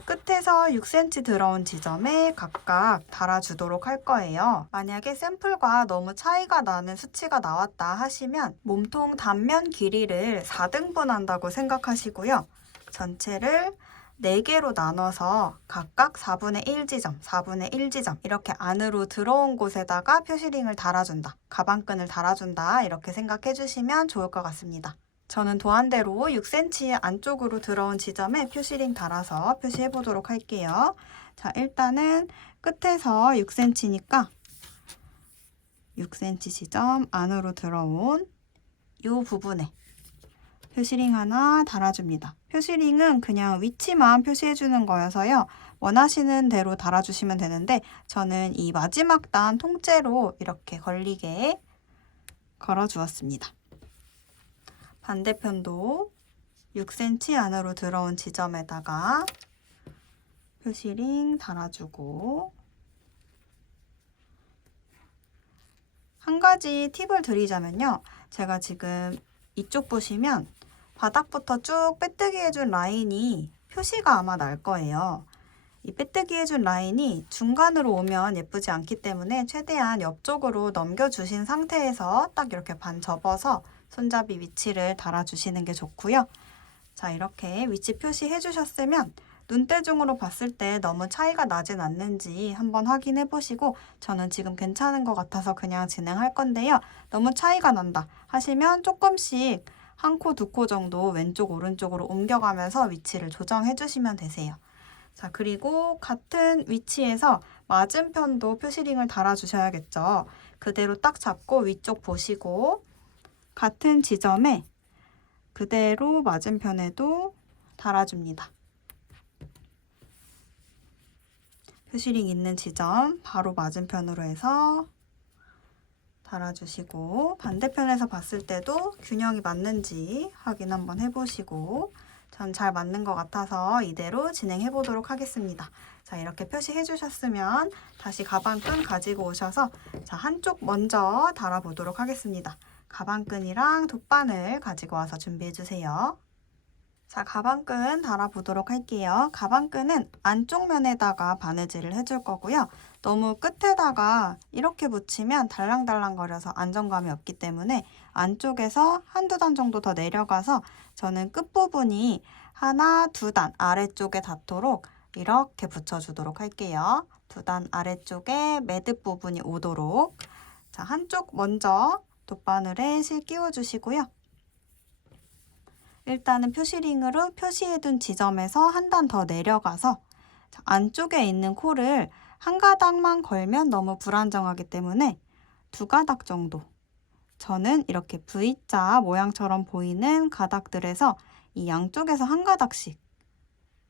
끝에서 6cm 들어온 지점에 각각 달아주도록 할 거예요. 만약에 샘플과 너무 차이가 나는 수치가 나왔다 하시면 몸통 단면 길이를 4등분 한다고 생각하시고요. 전체를 4개로 나눠서 각각 4분의 1지점, 4분의 1지점 이렇게 안으로 들어온 곳에다가 표시링을 달아준다, 가방끈을 달아준다 이렇게 생각해 주시면 좋을 것 같습니다. 저는 도안대로 6cm 안쪽으로 들어온 지점에 표시링 달아서 표시해 보도록 할게요. 자, 일단은 끝에서 6cm니까 6cm 지점 안으로 들어온 이 부분에 표시링 하나 달아줍니다. 표시링은 그냥 위치만 표시해 주는 거여서요. 원하시는 대로 달아주시면 되는데 저는 이 마지막 단 통째로 이렇게 걸리게 걸어 주었습니다. 반대편도 6cm 안으로 들어온 지점에다가 표시링 달아주고, 한 가지 팁을 드리자면요. 제가 지금 이쪽 보시면 바닥부터 쭉 빼뜨기 해준 라인이 표시가 아마 날 거예요. 이 빼뜨기 해준 라인이 중간으로 오면 예쁘지 않기 때문에 최대한 옆쪽으로 넘겨주신 상태에서 딱 이렇게 반 접어서 손잡이 위치를 달아주시는 게 좋고요. 자, 이렇게 위치 표시해 주셨으면 눈대중으로 봤을 때 너무 차이가 나진 않는지 한번 확인해 보시고, 저는 지금 괜찮은 것 같아서 그냥 진행할 건데요. 너무 차이가 난다 하시면 조금씩 한 코, 두 코 정도 왼쪽, 오른쪽으로 옮겨가면서 위치를 조정해 주시면 되세요. 자, 그리고 같은 위치에서 맞은편도 표시링을 달아주셔야겠죠. 그대로 딱 잡고 위쪽 보시고 같은 지점에 그대로 맞은편에도 달아줍니다. 표시링 있는 지점 바로 맞은편으로 해서 달아주시고, 반대편에서 봤을 때도 균형이 맞는지 확인 한번 해보시고, 전 잘 맞는 것 같아서 이대로 진행해 보도록 하겠습니다. 자, 이렇게 표시해 주셨으면 다시 가방끈 가지고 오셔서 자, 한쪽 먼저 달아 보도록 하겠습니다. 가방끈이랑 돗바늘 가지고 와서 준비해 주세요. 자, 가방끈 달아 보도록 할게요. 가방끈은 안쪽 면에다가 바느질을 해줄 거고요. 너무 끝에다가 이렇게 붙이면 달랑달랑거려서 안정감이 없기 때문에 안쪽에서 한두 단 정도 더 내려가서 저는 끝부분이 하나, 두 단 아래쪽에 닿도록 이렇게 붙여주도록 할게요. 두 단 아래쪽에 매듭 부분이 오도록. 자, 한쪽 먼저 돗바늘에 실 끼워주시고요. 일단은 표시링으로 표시해둔 지점에서 한 단 더 내려가서 안쪽에 있는 코를 한 가닥만 걸면 너무 불안정하기 때문에 두 가닥 정도, 저는 이렇게 V자 모양처럼 보이는 가닥들에서 이 양쪽에서 한 가닥씩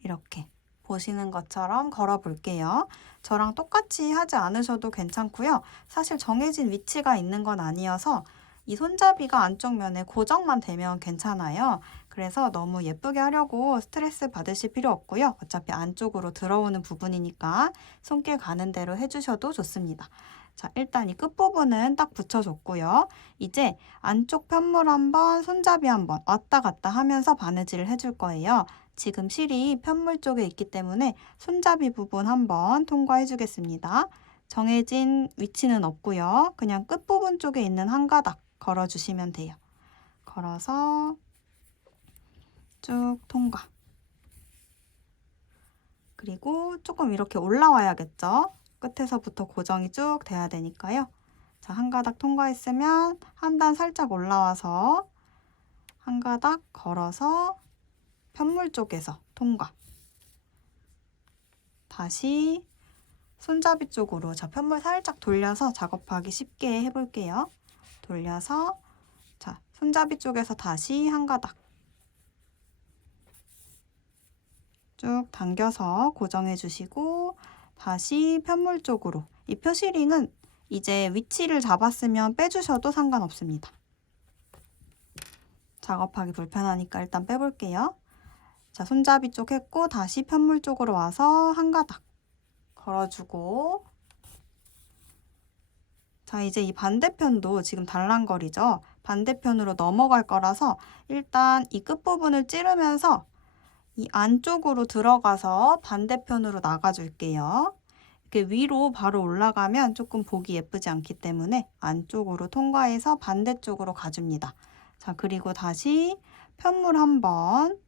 이렇게 보시는 것처럼 걸어 볼게요. 저랑 똑같이 하지 않으셔도 괜찮고요. 사실 정해진 위치가 있는 건 아니어서 이 손잡이가 안쪽 면에 고정만 되면 괜찮아요. 그래서 너무 예쁘게 하려고 스트레스 받으실 필요 없고요. 어차피 안쪽으로 들어오는 부분이니까 손길 가는 대로 해주셔도 좋습니다. 자, 일단 이 끝부분은 딱 붙여줬고요. 이제 안쪽 편물 한번, 손잡이 한번 왔다 갔다 하면서 바느질을 해줄 거예요. 지금 실이 편물 쪽에 있기 때문에 손잡이 부분 한번 통과해 주겠습니다. 정해진 위치는 없고요. 그냥 끝부분 쪽에 있는 한 가닥 걸어주시면 돼요. 걸어서 쭉 통과. 그리고 조금 이렇게 올라와야겠죠? 끝에서부터 고정이 쭉 돼야 되니까요. 자, 한 가닥 통과했으면 한 단 살짝 올라와서 한 가닥 걸어서 편물 쪽에서 통과. 다시 손잡이 쪽으로 자, 편물 살짝 돌려서 작업하기 쉽게 해볼게요. 돌려서 자, 손잡이 쪽에서 다시 한 가닥 쭉 당겨서 고정해 주시고 다시 편물 쪽으로. 이 표시링은 이제 위치를 잡았으면 빼주셔도 상관없습니다. 작업하기 불편하니까 일단 빼볼게요. 자, 손잡이 쪽 했고 다시 편물 쪽으로 와서 한 가닥 걸어주고, 자, 자, 이제 이 반대편도 지금 달랑거리죠? 반대편으로 넘어갈 거라서 일단 이 끝부분을 찌르면서 이 안쪽으로 들어가서 반대편으로 나가줄게요. 이렇게 위로 바로 올라가면 조금 보기 예쁘지 않기 때문에 안쪽으로 통과해서 반대쪽으로 가줍니다. 자, 그리고 다시 편물 한번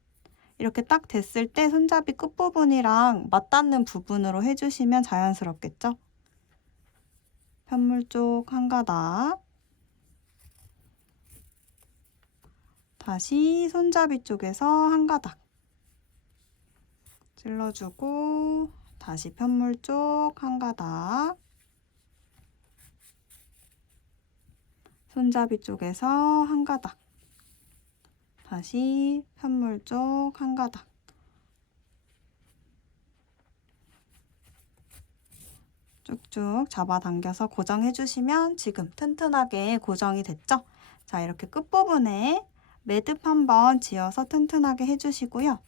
이렇게 딱 됐을 때 손잡이 끝부분이랑 맞닿는 부분으로 해주시면 자연스럽겠죠? 편물 쪽 한 가닥, 다시 손잡이 쪽에서 한 가닥 찔러주고 다시 편물 쪽 한 가닥, 손잡이 쪽에서 한 가닥, 다시 편물 쪽 한 가닥, 쭉쭉 잡아당겨서 고정해 주시면 지금 튼튼하게 고정이 됐죠? 자, 이렇게 끝부분에 매듭 한번 지어서 튼튼하게 해주시고요.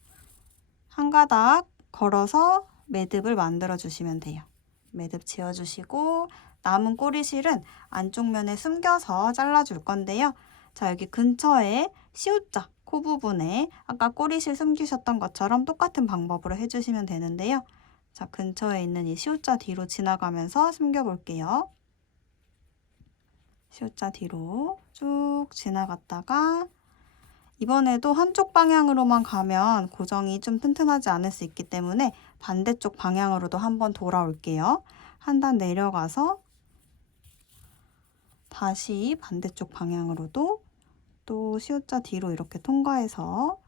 한 가닥 걸어서 매듭을 만들어 주시면 돼요. 매듭 지어주시고 남은 꼬리실은 안쪽 면에 숨겨서 잘라줄 건데요. 자, 여기 근처에 C자 코 부분에 아까 꼬리실 숨기셨던 것처럼 똑같은 방법으로 해주시면 되는데요. 자, 근처에 있는 이 C자 뒤로 지나가면서 숨겨볼게요. C자 뒤로 쭉 지나갔다가 이번에도 한쪽 방향으로만 가면 고정이 좀 튼튼하지 않을 수 있기 때문에 반대쪽 방향으로도 한번 돌아올게요. 한 단 내려가서 다시 반대쪽 방향으로도 또 C자 뒤로 이렇게 통과해서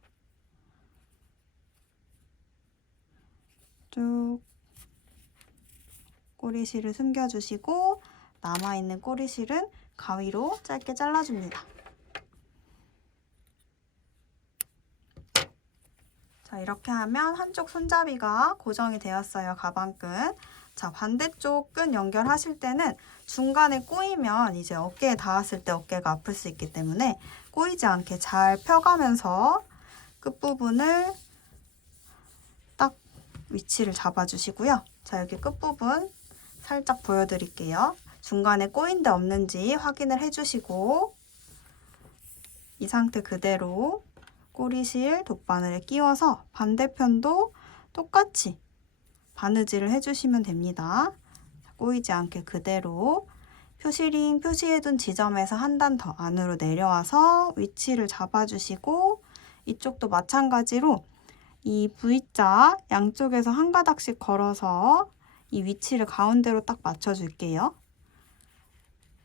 쭉 꼬리실을 숨겨주시고 남아있는 꼬리실은 가위로 짧게 잘라줍니다. 자, 이렇게 하면 한쪽 손잡이가 고정이 되었어요. 가방끈. 자, 반대쪽 끈 연결하실 때는 중간에 꼬이면 이제 어깨에 닿았을 때 어깨가 아플 수 있기 때문에 꼬이지 않게 잘 펴가면서 끝부분을 딱 위치를 잡아주시고요. 자, 여기 끝부분 살짝 보여드릴게요. 중간에 꼬인 데 없는지 확인을 해주시고 이 상태 그대로 꼬리실 돗바늘에 끼워서 반대편도 똑같이 바느질을 해주시면 됩니다. 꼬이지 않게 그대로 표시링 표시해둔 지점에서 한 단 더 안으로 내려와서 위치를 잡아주시고 이쪽도 마찬가지로 이 V자 양쪽에서 한 가닥씩 걸어서 이 위치를 가운데로 딱 맞춰줄게요.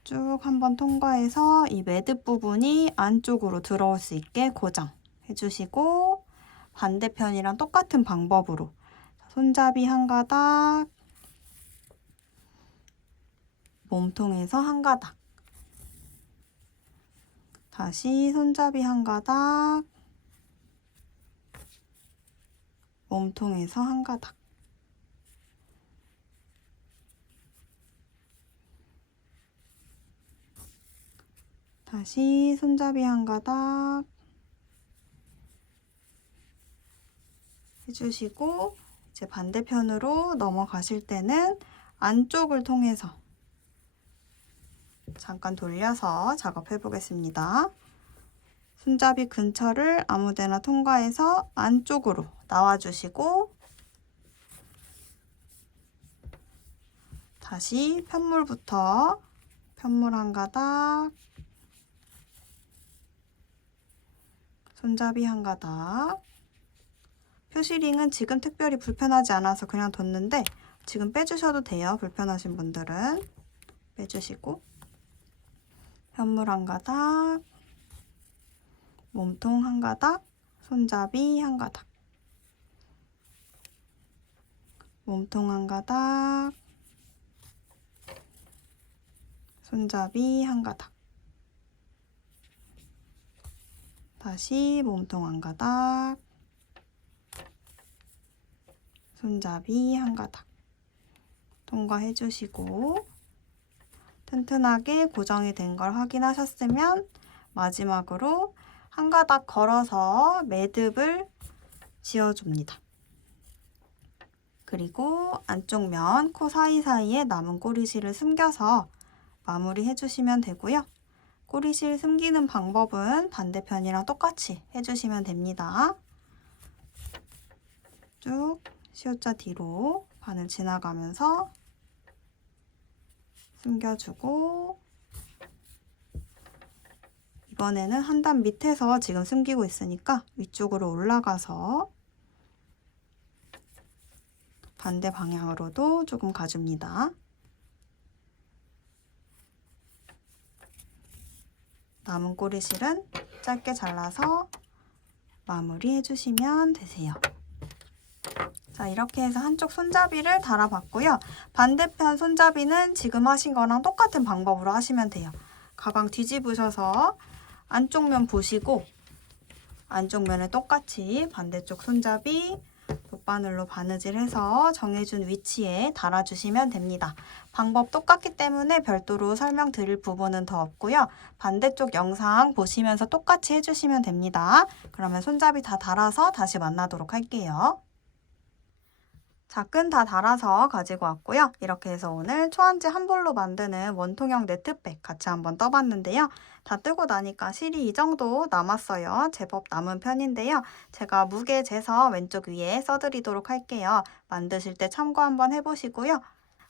쭉 한번 통과해서 이 매듭 부분이 안쪽으로 들어올 수 있게 고정해주시고 반대편이랑 똑같은 방법으로 손잡이 한 가닥, 몸통에서 한 가닥, 다시 손잡이 한 가닥, 몸통에서 한 가닥, 다시 손잡이 한 가닥 해주시고 이제 반대편으로 넘어가실 때는 안쪽을 통해서 잠깐 돌려서 작업해 보겠습니다. 손잡이 근처를 아무데나 통과해서 안쪽으로 나와주시고 다시 편물부터 편물 한 가닥, 손잡이 한 가닥. 표시링은 지금 특별히 불편하지 않아서 그냥 뒀는데 지금 빼주셔도 돼요. 불편하신 분들은 빼주시고 편물 한 가닥, 몸통 한 가닥, 손잡이 한 가닥, 몸통 한 가닥, 손잡이 한 가닥, 다시 몸통 한 가닥, 손잡이 한 가닥 통과해 주시고 튼튼하게 고정이 된 걸 확인하셨으면 마지막으로 한 가닥 걸어서 매듭을 지어줍니다. 그리고 안쪽 면 코 사이사이에 남은 꼬리실을 숨겨서 마무리 해주시면 되고요. 꼬리실 숨기는 방법은 반대편이랑 똑같이 해주시면 됩니다. 쭉 시옷자 뒤로 바늘 지나가면서 숨겨주고, 이번에는 한 단 밑에서 지금 숨기고 있으니까 위쪽으로 올라가서 반대 방향으로도 조금 가줍니다. 남은 꼬리실은 짧게 잘라서 마무리 해주시면 되세요. 자, 이렇게 해서 한쪽 손잡이를 달아봤고요. 반대편 손잡이는 지금 하신 거랑 똑같은 방법으로 하시면 돼요. 가방 뒤집으셔서 안쪽 면 보시고 안쪽 면에 똑같이 반대쪽 손잡이 돗바늘로 바느질해서 정해준 위치에 달아주시면 됩니다. 방법 똑같기 때문에 별도로 설명드릴 부분은 더 없고요. 반대쪽 영상 보시면서 똑같이 해주시면 됩니다. 그러면 손잡이 다 달아서 다시 만나도록 할게요. 자, 끈 다 달아서 가지고 왔고요. 이렇게 해서 오늘 초안지 한 볼로 만드는 원통형 네트백 같이 한번 떠봤는데요. 다 뜨고 나니까 실이 이 정도 남았어요. 제법 남은 편인데요. 제가 무게 재서 왼쪽 위에 써드리도록 할게요. 만드실 때 참고 한번 해보시고요.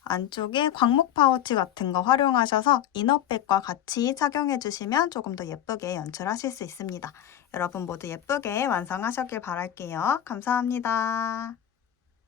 안쪽에 광목 파우치 같은 거 활용하셔서 이너백과 같이 착용해 주시면 조금 더 예쁘게 연출하실 수 있습니다. 여러분 모두 예쁘게 완성하셨길 바랄게요. 감사합니다.